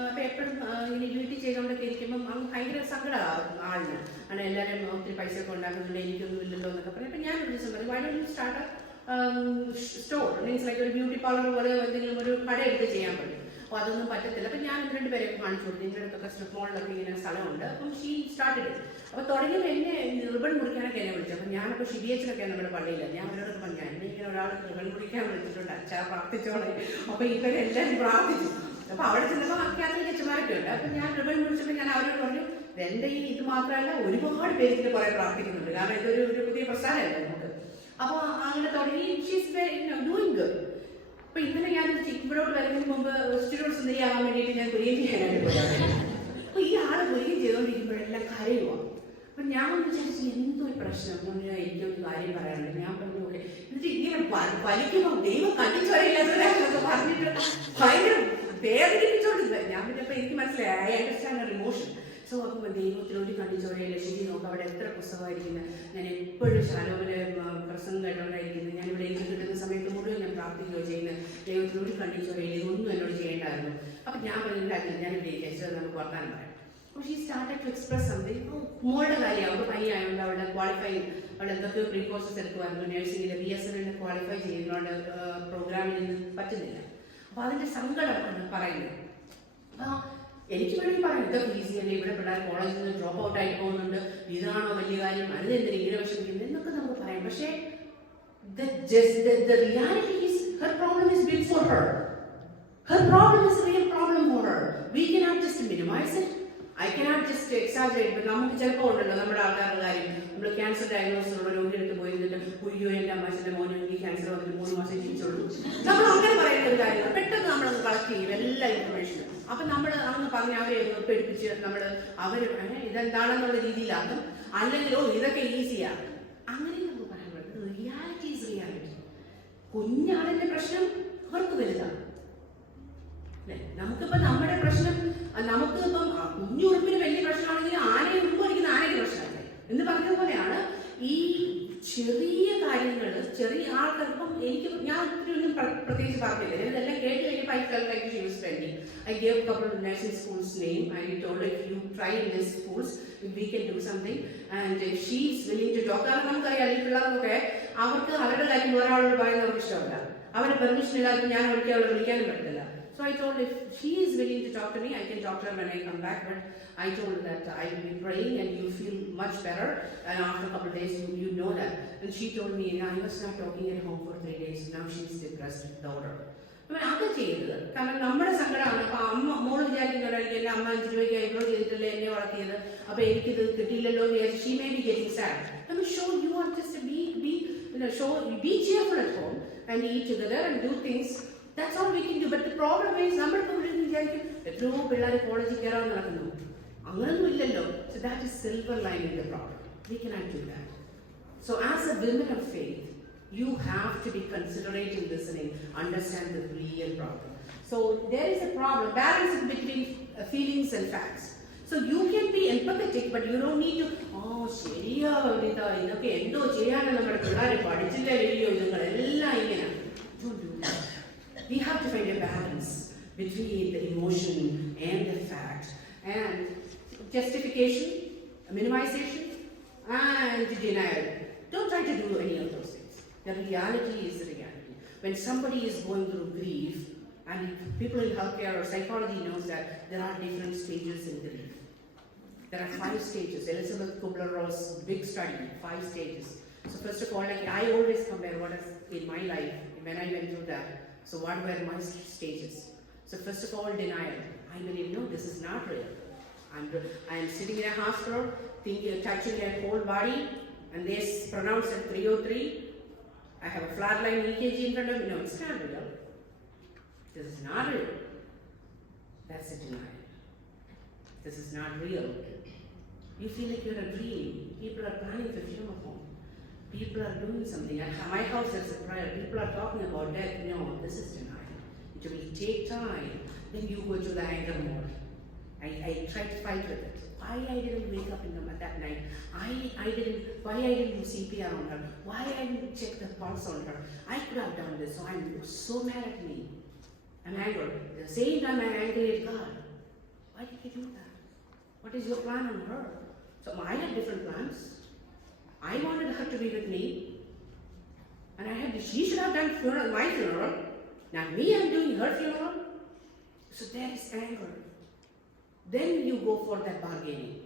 അപ്പോൾ എപ്പോഴും ഇങ്ങനെ ഡ്യൂട്ടി ചെയ്തുകൊണ്ടൊക്കെ ഇരിക്കുമ്പം ഭയങ്കര സങ്കടമാകും ആളിന്. അങ്ങനെ എല്ലാവരും ഒത്തിരി പൈസയൊക്കെ ഉണ്ടാക്കുന്നുണ്ട്, എനിക്കൊന്നും ഇല്ലല്ലോ എന്നൊക്കെ പറഞ്ഞു. അപ്പം ഞാൻ ഒരു ദിവസം പറയും, why don't you start store, means like ഒരു ബ്യൂട്ടി പാർലർ പോലെ എന്തെങ്കിലും ഒരു കട എടുത്ത് ചെയ്യാൻ പറ്റും. അപ്പോൾ അതൊന്നും പറ്റത്തില്ല. അപ്പം ഞാൻ 2 പേരെ കാണിച്ചു കൊടുത്തു, നിങ്ങളുടെ അടുത്തൊക്കെ സ്ട്രിപ്പ് മോളിലൊക്കെ ഇങ്ങനെ സ്ഥലമുണ്ട്. അപ്പം ഷീ സ്റ്റാർട്ടഡ്. അപ്പോൾ തുടങ്ങിയപ്പോൾ എന്നെ റിബൺ മുറിക്കാനൊക്കെ എന്നെ വിളിച്ചു. അപ്പം ഞാനപ്പോൾ ഷിജിയേച്ചനൊക്കെ നമ്മുടെ പള്ളിയില്ല. ഞാൻ അവരോടൊക്കെ പറഞ്ഞു, എന്നെ ഇങ്ങനെ ഒരാൾ റിബൺ മുറിക്കാൻ വിളിച്ചിട്ടുണ്ട്, അച്ഛാ പ്രാർത്ഥിച്ചോളെ. അപ്പോൾ ഇവരെല്ലാവരും പ്രാർത്ഥിച്ചു. അപ്പോൾ അവിടെ ചെന്നപ്പോൾ കാത്തലിക് അച്ഛന്മാരൊക്കെ ഉണ്ട്. അപ്പം ഞാൻ റിബൺ മുറിച്ചപ്പോൾ ഞാൻ അവരോട് പറഞ്ഞു, എൻ്റെ ഈ ഇത് മാത്രമല്ല, ഒരുപാട് പേര് ഇതിന് കുറേ പ്രാർത്ഥിക്കുന്നുണ്ട്, കാരണം ഇതൊരു പുതിയ പ്രസ്ഥാനമല്ലേ നമുക്ക്. അപ്പോൾ അങ്ങനെ തുടങ്ങി ഷീസ് വെരി ഡൂയിങ് ഗുഡ്. അപ്പോൾ ഇന്നലെ ഞാൻ ഇവിടോട്ട് വരുന്നതിന് മുമ്പ് സ്റ്റുഡിയോസ് സുന്ദരിയാകാൻ വേണ്ടിയിട്ട് ഞാൻ കുരിയം ചെയ്യാനായിട്ട് പോയത്. അപ്പോൾ ഈ ആൾ കുരിയം ചെയ്തുകൊണ്ടിരിക്കുമ്പോഴെല്ലാം കരയുവാ. അപ്പം ഞാൻ വിചാരിച്ചു എന്തോ പ്രശ്നം, എനിക്കൊരു കാര്യം പറയാനുണ്ട്. ഞാൻ പറഞ്ഞു ഓക്കെ. എന്നിട്ട് ഇങ്ങനെ വലിക്കുമ്പോൾ ദൈവം കണ്ടിച്ചോരയില്ലാത്തവരാണെന്നൊക്കെ പറഞ്ഞിട്ട് ഭയങ്കര വേദനിപ്പിച്ചോണ്ടിരുന്നത്. ഞാൻ പിന്നപ്പോൾ എനിക്ക് മനസ്സിലായി, ഐ അണ്ടർസ്റ്റാൻഡ് ഇമോഷൻ. സോ അപ്പം ദൈവത്തിൽ ഒരു കണ്ടിച്ചോരയില്ല. ശരി നോക്കാം, അവിടെ എത്ര പുസ്തകമായിരിക്കുന്നത്. ഞാൻ എപ്പോഴും ശാലോമിലെ പ്രസംഗം കേട്ടോണ്ടായിരിക്കുന്നത്. ഞാൻ ഇവിടെ എനിക്ക് കിട്ടുന്ന സമയത്ത് മുഴുവൻ ഞാൻ പ്രാർത്ഥിക്കുകയോ ചെയ്യുന്നത്, ദൈവത്തിൽ ഒരു കണ്ടിച്ചോരയില്ല, ഇതൊന്നും എന്നോട് ചെയ്യേണ്ടായിരുന്നു. അപ്പം ഞാൻ പറഞ്ഞിട്ടുണ്ടായിരുന്നു, ഞാൻ ഇവിടെ ഇരിക്കുക, നമുക്ക് വർത്താനം പറയാം. അപ്പോൾ she started to express something. മോളുടെ കാര്യം അവർക്ക് പനിയായതുകൊണ്ട് അവളുടെ ക്വാളിഫൈ, അവളുടെ എന്തൊക്കെയോ പ്രീ കോഴ്സസ് എടുക്കുമായിരുന്നു നഴ്സിംഗിൽ. BSN ക്വാളിഫൈ ചെയ്യുന്നതുകൊണ്ട് പ്രോഗ്രാമിൽ നിന്ന് പറ്റുന്നില്ല. അപ്പോൾ അതിൻ്റെ സങ്കടമാണ് പറയുന്നത്. എനിക്ക് വേണമെങ്കിൽ പറയാം, ഇതൊക്കെ ഈസിയല്ലേ, ഇവിടെ പിള്ളേർ കോളേജിൽ നിന്ന് ഡ്രോപ്പ് ഔട്ട് ആയിട്ട് പോകുന്നുണ്ട്, ഇതാണോ വലിയ കാര്യം, അതിനെന്തിനും ഇങ്ങനെ വിഷമിക്കുന്നത് എന്നൊക്കെ നമുക്ക് പറയാം. പക്ഷേ the reality is her problem is big for her. Her problem is a real problem for her. We cannot just minimize it. I cannot just exaggerate. But നമുക്ക് ചിലപ്പോൾ ഉണ്ടല്ലോ നമ്മുടെ ആൾക്കാരുടെ കാര്യം, നമ്മൾ ക്യാൻസർ ഡയഗ്നോസിസ് ഉള്ള രോഗിയെടുത്ത് പോയി നിന്നിട്ട് ഉയ്യോ എൻ്റെ അമ്മച്ചൻ്റെ മോന് ഈ ക്യാൻസർ വന്നിട്ട് 3 മാസം ജീവിച്ചുള്ളൂ, നമ്മൾ അങ്ങനെ പറയുന്ന ഒരു കാര്യമാണ്. പെട്ടെന്ന് നമ്മളൊന്ന് കളക്ട് ചെയ്യും എല്ലാ ഇൻഫർമേഷനും. അപ്പം നമ്മൾ അന്ന് പറഞ്ഞ് അവരെ പേടിപ്പിച്ച് നമ്മൾ അവർ ഇതെന്താണെന്നുള്ള രീതിയിലാക്കും. അല്ലെങ്കിലോ ഇതൊക്കെ ഈസിയാണ്, അങ്ങനെ നമുക്ക് പറയാൻ പറ്റുന്നത്. Reality is reality. കുഞ്ഞാളിൻ്റെ പ്രശ്നം അവർക്ക് വലുതാണ്. നമുക്കിപ്പോൾ നമ്മുടെ പ്രശ്നം, നമുക്കിപ്പം കുഞ്ഞുറുപ്പിന് വലിയ പ്രശ്നമാണെങ്കിൽ ആനയെ ഉറുമ്പ് അടിക്കുന്ന ആനയ്ക്ക് പ്രശ്നമല്ലേ എന്ന് പറഞ്ഞതുപോലെയാണ് ഈ ചെറിയ കാര്യങ്ങൾ. ചെറിയ ആൾക്കാർക്കും ഞാൻ ഒത്തിരി ഒന്നും പ്രത്യേകിച്ച് പറഞ്ഞില്ല. ഇതെല്ലാം കേട്ട് കഴിഞ്ഞപ്പോൾ I felt like she was spending. I gave a couple of nursing schools name. I told her, if you try in these schools, we can do something. And she is willing to talk. കാരണം നമുക്കറിയാം ഈ പിള്ളേർക്കൊക്കെ അവർക്ക് അവരുടെ കാര്യം ഒരാളോട് പറയുന്നവർക്ക് ഇഷ്ടമല്ല. അവരുടെ പെർമിഷൻ ഇല്ലാതെ ഞാൻ ഒരിക്കലും അവളെ വിളിക്കാനും പറ്റില്ല. So I told her, if she is willing to talk to me, I can talk to her when I come back. But I told her that I will be praying and you feel much better. And after a couple of days, you know that. And she told me, I was not talking at home for 3 days. Now she is depressed, daughter. അത് ചെയ്തത് കാരണം നമ്മുടെ സങ്കടമാണ്. അപ്പൊ അമ്മ മോള് വിചാരിക്കുന്നതായിരിക്കും, എന്റെ അമ്മ 5 രൂപയ്ക്ക് ഇവളോ ചെയ്തിട്ടില്ല എന്നെ വളർത്തിയത്, അപ്പൊ എനിക്കിത് കിട്ടിയില്ലല്ലോ എന്ന് വിചാരിച്ചു. She may be getting sad. I mean, show you are just be cheerful at home and eat together and do things. That's all we can do. But the problem is, നമ്മളിപ്പോൾ ഇവിടെ വിചാരിക്കും എത്രയോ പിള്ളേർ കോളേജിൽ കയറാൻ നടക്കുന്നു, അങ്ങനൊന്നും ഇല്ലല്ലോ. So that is silver lining the problem. We cannot do that. So as a woman of faith, you have to be considerate in listening, understand the real problem. So there is a problem, balance between feelings and facts. So you can be empathetic, but you don't need to, ശരിയാ ഇതൊക്കെ എന്തോ ചെയ്യാനോ നമ്മുടെ പിള്ളേർ പഠിച്ചില്ലേ വലിയോ ഇതുങ്ങളെല്ലാം ഇങ്ങനെ. Don't do that. We have to find a balance between the emotion and the fact, and justification, minimization, and denial. Don't try to do any of those things. The reality is the reality. When somebody is going through grief, and people in healthcare or psychology knows that there are different stages in grief. There are 5 stages. Elizabeth Kubler-Ross big study, 5 stages. So first of all, like I always compare what is in my life when I went through that. So what were my stages? So first of all, denial. I believe, no, this is not real. I am sitting in a hospital, touching their whole body, and they pronounce it 303. I have a flatline EKG in front of me. No, it's not real. This is not real. That's a denial. This is not real. You feel like you're a dream. People are planning for funeral home. People are doing something. At my house there's a prayer. People are talking about death. No, this is denial. It will take time. Then you go to the anger mode. I try to fight with it. Why I didn't wake up in that night? Why I didn't do CPR on her? Why I didn't check the pulse on her? I could have done this. So I'm so mad at me. I'm angry. At the same time I'm angry at God. Why did you do that? What is your plan on her? So I had different plans. I wanted her to be with me. And she should have done my funeral. Not me, I'm doing her funeral. So there is anger. Then you go for that bargaining.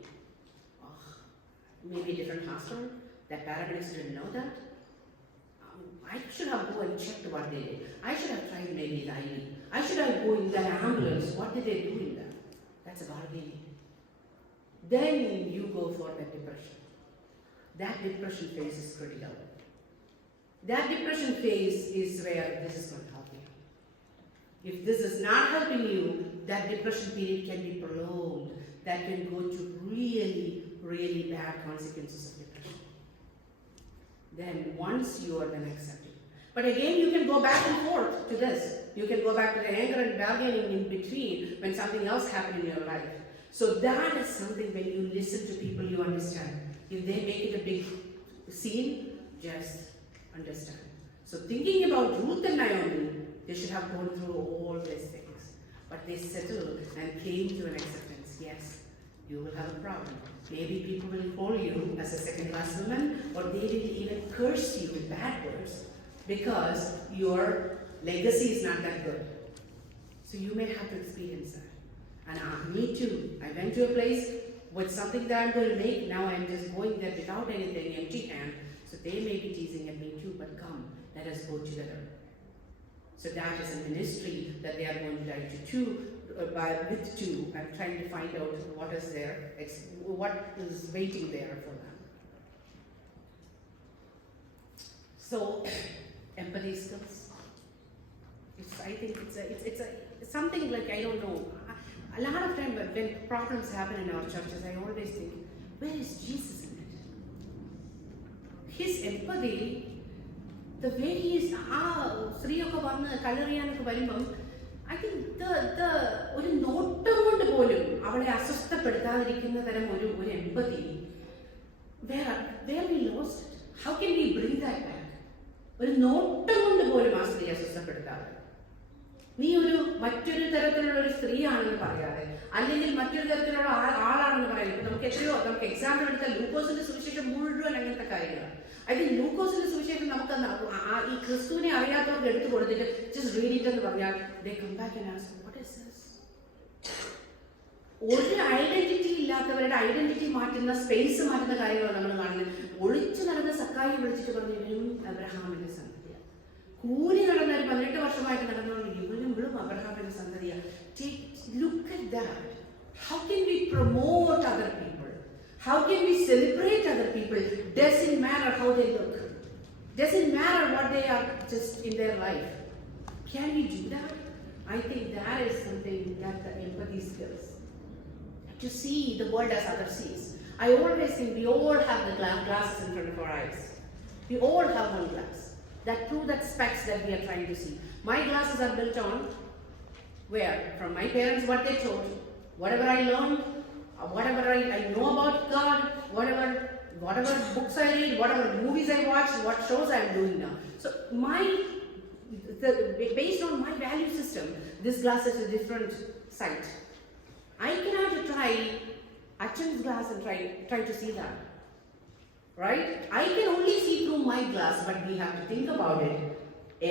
Oh, maybe a different hospital. That paramedics didn't know that. I should have go and checked what they did. I should have tried maybe the IV. I should have go in that ambulance. What did they do in that? That's a bargaining. Then you go for that depression. That depression phase is critical. That depression phase is where this is going to help you. If this is not helping you, that depression period can be prolonged. That can go to really, really bad consequences of depression. Then once you are then accepted. But again, you can go back and forth to this. You can go back to the anger and bargaining in between when something else happened in your life. So that is something when you listen to people, you understand. If they make it a big scene, just understand. So thinking about Ruth and Naomi, they should have gone through all these things. But they settled and came to an acceptance. Yes, you will have a problem. Maybe people will call you as a second-class woman, or they will even curse you with bad words because your legacy is not that good. So you may have to experience that. And me too. I went to a place with something that I'm going to make. Now I'm just going there without anything, empty hand. So they may be teasing at me too, but come, let us go together. So that is a ministry that they are going to dive with two. I'm trying to find out what is there, what is waiting there for them. So, empathy skills. I think it's something like, I don't know. A lot of time when problems happen in our churches, I always think, where is Jesus in it? His empathy, the way he is, സ്ത്രീയൊക്കെ വന്ന് കല്ലെറിയാനൊക്കെ വരുമ്പം, I think ഒരു നോട്ടം കൊണ്ട് പോലും അവളെ അസ്വസ്ഥപ്പെടുത്താതിരിക്കുന്ന തരം ഒരു empathy, where we lost it? How can we bring that back? ഒരു നോട്ടം കൊണ്ട് പോലും ആ സ്ത്രീ അസ്വസ്ഥപ്പെടുത്താതെ, നീ മറ്റൊരു തരത്തിലുള്ള ഒരു സ്ത്രീയാണെന്ന് പറയാതെ, അല്ലെങ്കിൽ മറ്റൊരു തരത്തിലുള്ള ആളാണെന്ന് പറയാതെ. നമുക്ക് എക്സാമ്പിൾ എടുത്താൽ ലൂക്കോസിന്റെ സുവിശേഷം മുഴുവൻ അങ്ങനത്തെ കാര്യങ്ങളാണ്. ഐ തിങ്ക് ലൂക്കോസിന്റെ സുവിശേഷം നമുക്ക് ഈ ക്രിസ്തുവിനെ അറിയാത്തവർക്ക് എടുത്തു കൊടുത്തിട്ട് ജസ്റ്റ് റീഡ് ഇറ്റ് എന്ന് പറഞ്ഞാൽ they come back and ask, what is this? ഒരു ഐഡന്റിറ്റി ഇല്ലാത്തവരുടെ ഐഡന്റിറ്റി മാറ്റുന്ന, സ്പേസ് മാറ്റുന്ന കാര്യങ്ങളാണ് നമ്മൾ കാണുന്നത്. ഒളിച്ചു നടന്ന സക്കായി വിളിച്ചിട്ട് പറഞ്ഞു, ഇവനും അബ്രഹാമിന്റെ സന്തതിയാണ്. കൂലി നടന്ന ഒരു 18 വർഷമായിട്ട് നടന്നുകൊണ്ട് ഇവളും അബ്രഹാമിന്റെ സന്തതിയാണ്. Look at that. How can we promote other people? How can we celebrate other people? Doesn't matter how they look. Doesn't matter what they are just in their life. Can we do that? I think that is something that the empathy skills. To see the world as others sees. I always think we all have the glasses in front of our eyes. We all have one glass. That through that specs that we are trying to see. My glasses are built on where? From my parents, what they told me. Whatever I learned, whatever I know about God, whatever books I read, whatever movies I watch, what shows I am doing now. So based on my value system, this glass is a different sight. I cannot try Achan's glass and try to see that. Right? I can only see through my glass, but we have to think about it.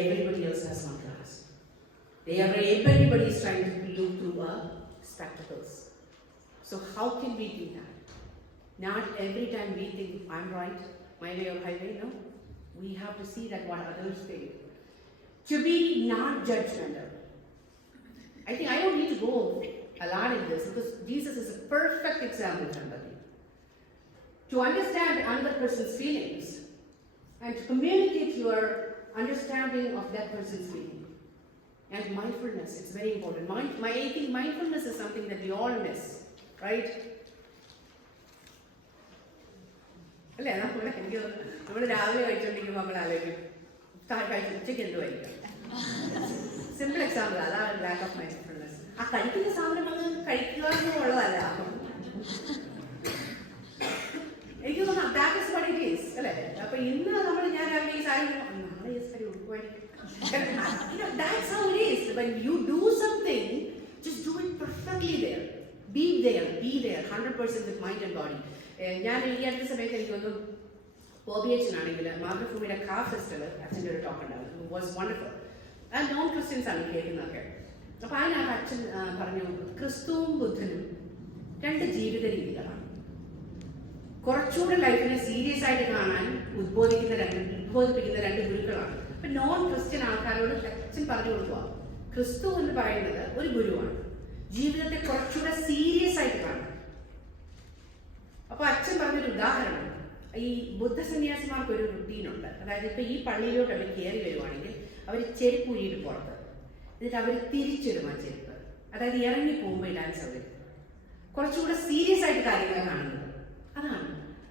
Everybody else has one glass. Everybody is trying to look through spectacles. So how can we do that? Not every time we think, I'm right, my way or highway, no. We have to see that what others think. To be not judgmental. I think I don't need to go a lot in this because Jesus is a perfect example of empathy. To understand another person's feelings and to communicate your understanding of that person's feeling. And mindfulness, it's very important. I think mindfulness is something that we all miss, right? അല്ലേ എനിക്ക് നമ്മൾ രാവിലെ കഴിച്ചോണ്ടിരിക്കുമ്പോൾ നമ്മൾ ആലോചിക്കും ഉച്ചയ്ക്ക് എന്തുമായിരിക്കും. Simple example, അതാണ് ലാക്ക് ഓഫ് മൈൻഡ്ഫുൾനെസ്. ആ കഴിക്കുന്ന സാധനം അത് കഴിക്കുക എന്നുള്ളതല്ല. എനിക്ക് തോന്നുന്നു that is what it is അല്ലേ. അപ്പൊ ഇന്ന് ഞാൻ ഈ സാരി നാളെ ഈ സാരി ഉടുക്കുമായിരിക്കും. That's how it is. When you do something, just do it perfectly there. Be there 100% with mind and body. ഞാൻ ഈ അടുത്ത സമയത്ത് എനിക്കൊന്ന് ഓബിയച്ചനാണെങ്കിൽ മാതൃഭൂമിയുടെ കാ ഫെസ്റ്റിവൽ അച്ഛൻ്റെ ഒരു ടോക്ക് ഉണ്ടാവും. Was wonderful. ആ നോൺ ക്രിസ്ത്യൻസ് ആണ് കേൾക്കുന്നതൊക്കെ. അപ്പൊ അതിനകത്ത് അച്ഛൻ പറഞ്ഞു, ക്രിസ്തുവും ബുദ്ധനും രണ്ട് ജീവിത രീതികളാണ്. കുറച്ചുകൂടെ ലൈഫിനെ സീരിയസ് ആയിട്ട് കാണാൻ ഉദ്ബോധിപ്പിക്കുന്ന രണ്ട് ഗുരുക്കളാണ്. അപ്പൊ നോൺ ക്രിസ്ത്യൻ ആൾക്കാരോട് അച്ഛൻ പറഞ്ഞു കൊടുക്കുക, ക്രിസ്തു എന്ന് പറയുന്നത് ഒരു ഗുരുവാണ്, ജീവിതത്തെ കുറച്ചുകൂടെ സീരിയസ് ആയിട്ട് കാണാം. അപ്പൊ അച്ഛൻ പറഞ്ഞൊരു ഉദാഹരണം, ഈ ബുദ്ധ സന്യാസിമാർക്ക് ഒരു റുട്ടീനുണ്ട്. അതായത് ഇപ്പൊ ഈ പള്ളിയിലോട്ട് അവർ കയറി വരുവാണെങ്കിൽ അവർ ചെരുപ്പ് ഊരിയിട്ട് പുറത്ത്, എന്നിട്ട് അവർ തിരിച്ചിടും ആ ചെരുപ്പ്. അതായത് ഇറങ്ങി പോകുമ്പോൾ ഇടാൻ സൗകര്യം. കുറച്ചുകൂടെ സീരിയസ് ആയിട്ട് കാര്യങ്ങൾ കാണുന്നത് അതാണ്.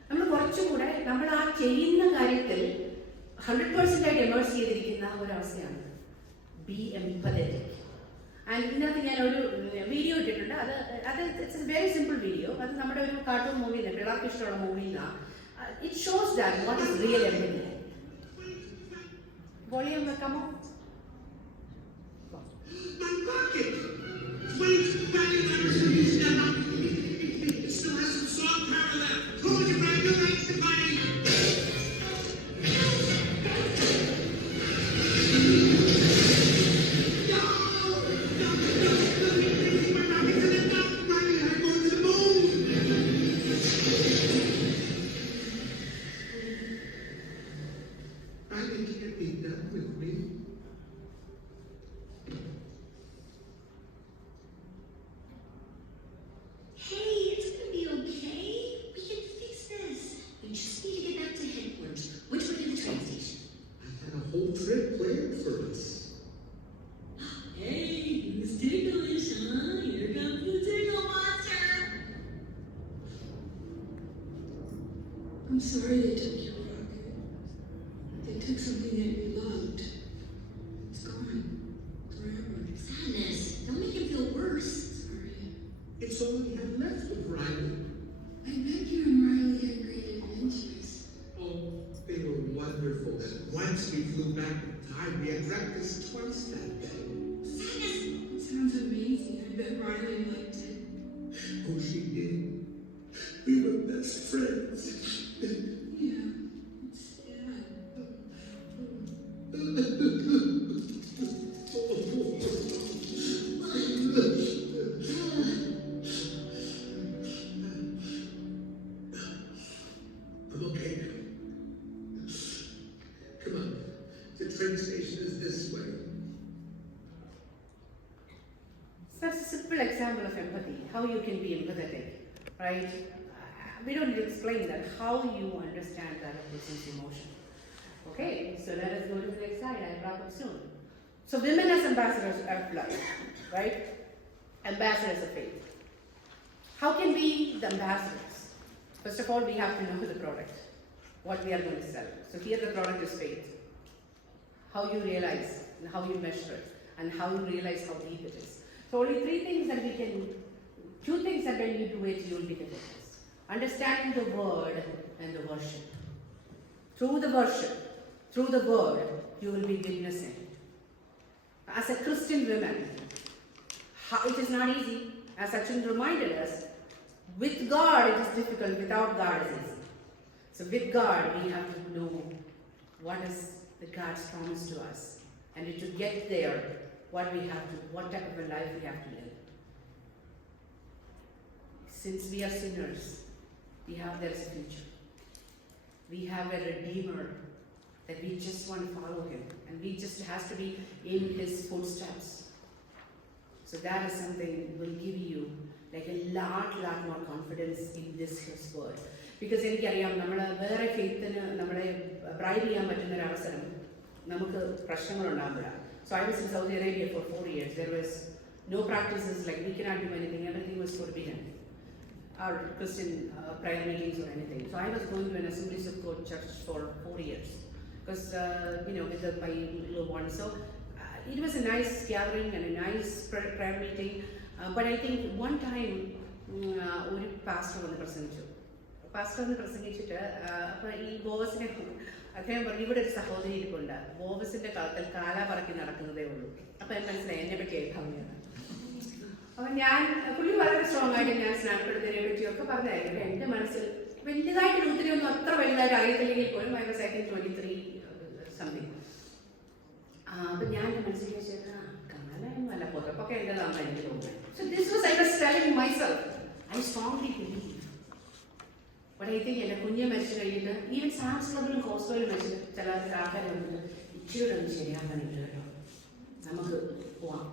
നമ്മൾ കുറച്ചുകൂടെ നമ്മൾ ആ ചെയ്യുന്ന കാര്യത്തിൽ 100% ആയിട്ട് എമേഴ്സ് ചെയ്തിരിക്കുന്ന ഒരവസ്ഥയാണ്. B empathetic. ആൻഡ് ഇതിനകത്ത് ഞാൻ ഒരു വീഡിയോ ഇട്ടിട്ടുണ്ട്. അത് it's a very simple video. അത് നമ്മുടെ ഒരു കാർട്ടൂൺ മൂവിയിൽ പിള്ളേർക്ക് ഇഷ്ടമുള്ള മൂവിയിലാണ്. It shows that what is real empathy. Volume വെക്കാമോ? I'm sorry they took your rocket. They took something that you loved. It's gone. Forever. Sadness. Don't make him feel worse. Sorry. It's all we have left of Riley. I bet you and Riley had great adventures. Oh, they were wonderful. Once we flew back in time, we had breakfast twice that day. Sadness. It sounds amazing. I bet Riley liked it. Oh, she did. We were best friends. Yeah, it's sad. I'm okay now. Come on. The train station is this way. Such a simple example of empathy, how you can be empathetic, right? We don't need to explain that, how you understand that person's emotion. Okay, so let us go to the next slide. I'll wrap up soon. So women as ambassadors of life, right? Ambassadors of faith. How can we be the ambassadors? First of all, we have to know the product, what we are going to sell. So here the product is faith. How you realize and how you measure it and how you realize how deep it is. So only two things that when you do it, you will be the difference. Understanding the word and the worship. Through the worship, through the word, you will be witnessing. As a Christian woman, it is not easy. As Sachin reminded us, with God it is difficult, without God it is easy. So with God we have to know what is the God's promise to us. And to get there, what type of a life we have to live. Since we are sinners, there is a future. We have a Redeemer that we just want to follow Him, and we just has to be in His footsteps. So that is something that will give you like a lot more confidence in this His word. Because എനിക്കറിയാം നമ്മൾ വേറെ ഫെയ്ത്തിന് നമ്മളെ ബ്രൈബ് ചെയ്യാൻ പറ്റുന്ന ഒരു അവസരം നമുക്ക് പ്രശ്നങ്ങളുണ്ടാകുമ്പോഴാണ്. So I was in Saudi Arabia for 4 years. There was no practices like we cannot do anything. Everything was forbidden. our Christian prayer meetings or anything. So I was going to an Assemblies of God church for 4 years because with my little one. So it was a nice gathering and a nice prayer meeting. But I think one time ഒരു പാസ്റ്റർ വന്ന് പ്രസംഗിച്ചിട്ട് അപ്പോൾ ഈ ബോവസിനെ അദ്ദേഹം പറഞ്ഞു ഇവിടെ ഒരു സഹോദരി ഇരിപ്പുണ്ട്, ബോവസിന്റെ കളത്തിൽ കാല പറക്കി നടക്കുന്നതേ ഉള്ളൂ. അപ്പോൾ എനിക്ക് മനസ്സിലായി എന്നെ പറ്റി ഭാവിയാണ്. അപ്പം ഞാൻ പുള്ളി വളരെ സ്ട്രോങ് ആയിട്ട് ഞാൻ സ്നാപ്പെടുത്തതിനെ പറ്റിയൊക്കെ പറഞ്ഞായിരുന്നു. എൻ്റെ മനസ്സിൽ വലുതായിട്ട് ഒത്തിരി ഒന്നും അത്ര വലുതായിട്ട് അറിയത്തില്ലെങ്കിൽ പോലും I was 23 സംതിങ്. അപ്പം ഞാൻ എൻ്റെ മനസ്സിൽ വെച്ചാൽ കാലൊന്നും അല്ല, പുറപ്പൊക്കെ എഴുതലാണെന്ന് എനിക്ക് തോന്നുന്നത്. So this was I was telling myself, I strongly believe. But I think എൻ്റെ കുഞ്ഞ് മരിച്ചു കഴിഞ്ഞിട്ട് ഈവൻ സാംസ് ക്ലബിലും ഹോസ്റ്റലിലും മരിച്ചിട്ട് ചില ആൾക്കാർ വന്നിട്ട് ഇച്ചിരി ഒന്ന് ശരിയാക്കാനില്ല കേട്ടോ, നമുക്ക് പോവാം.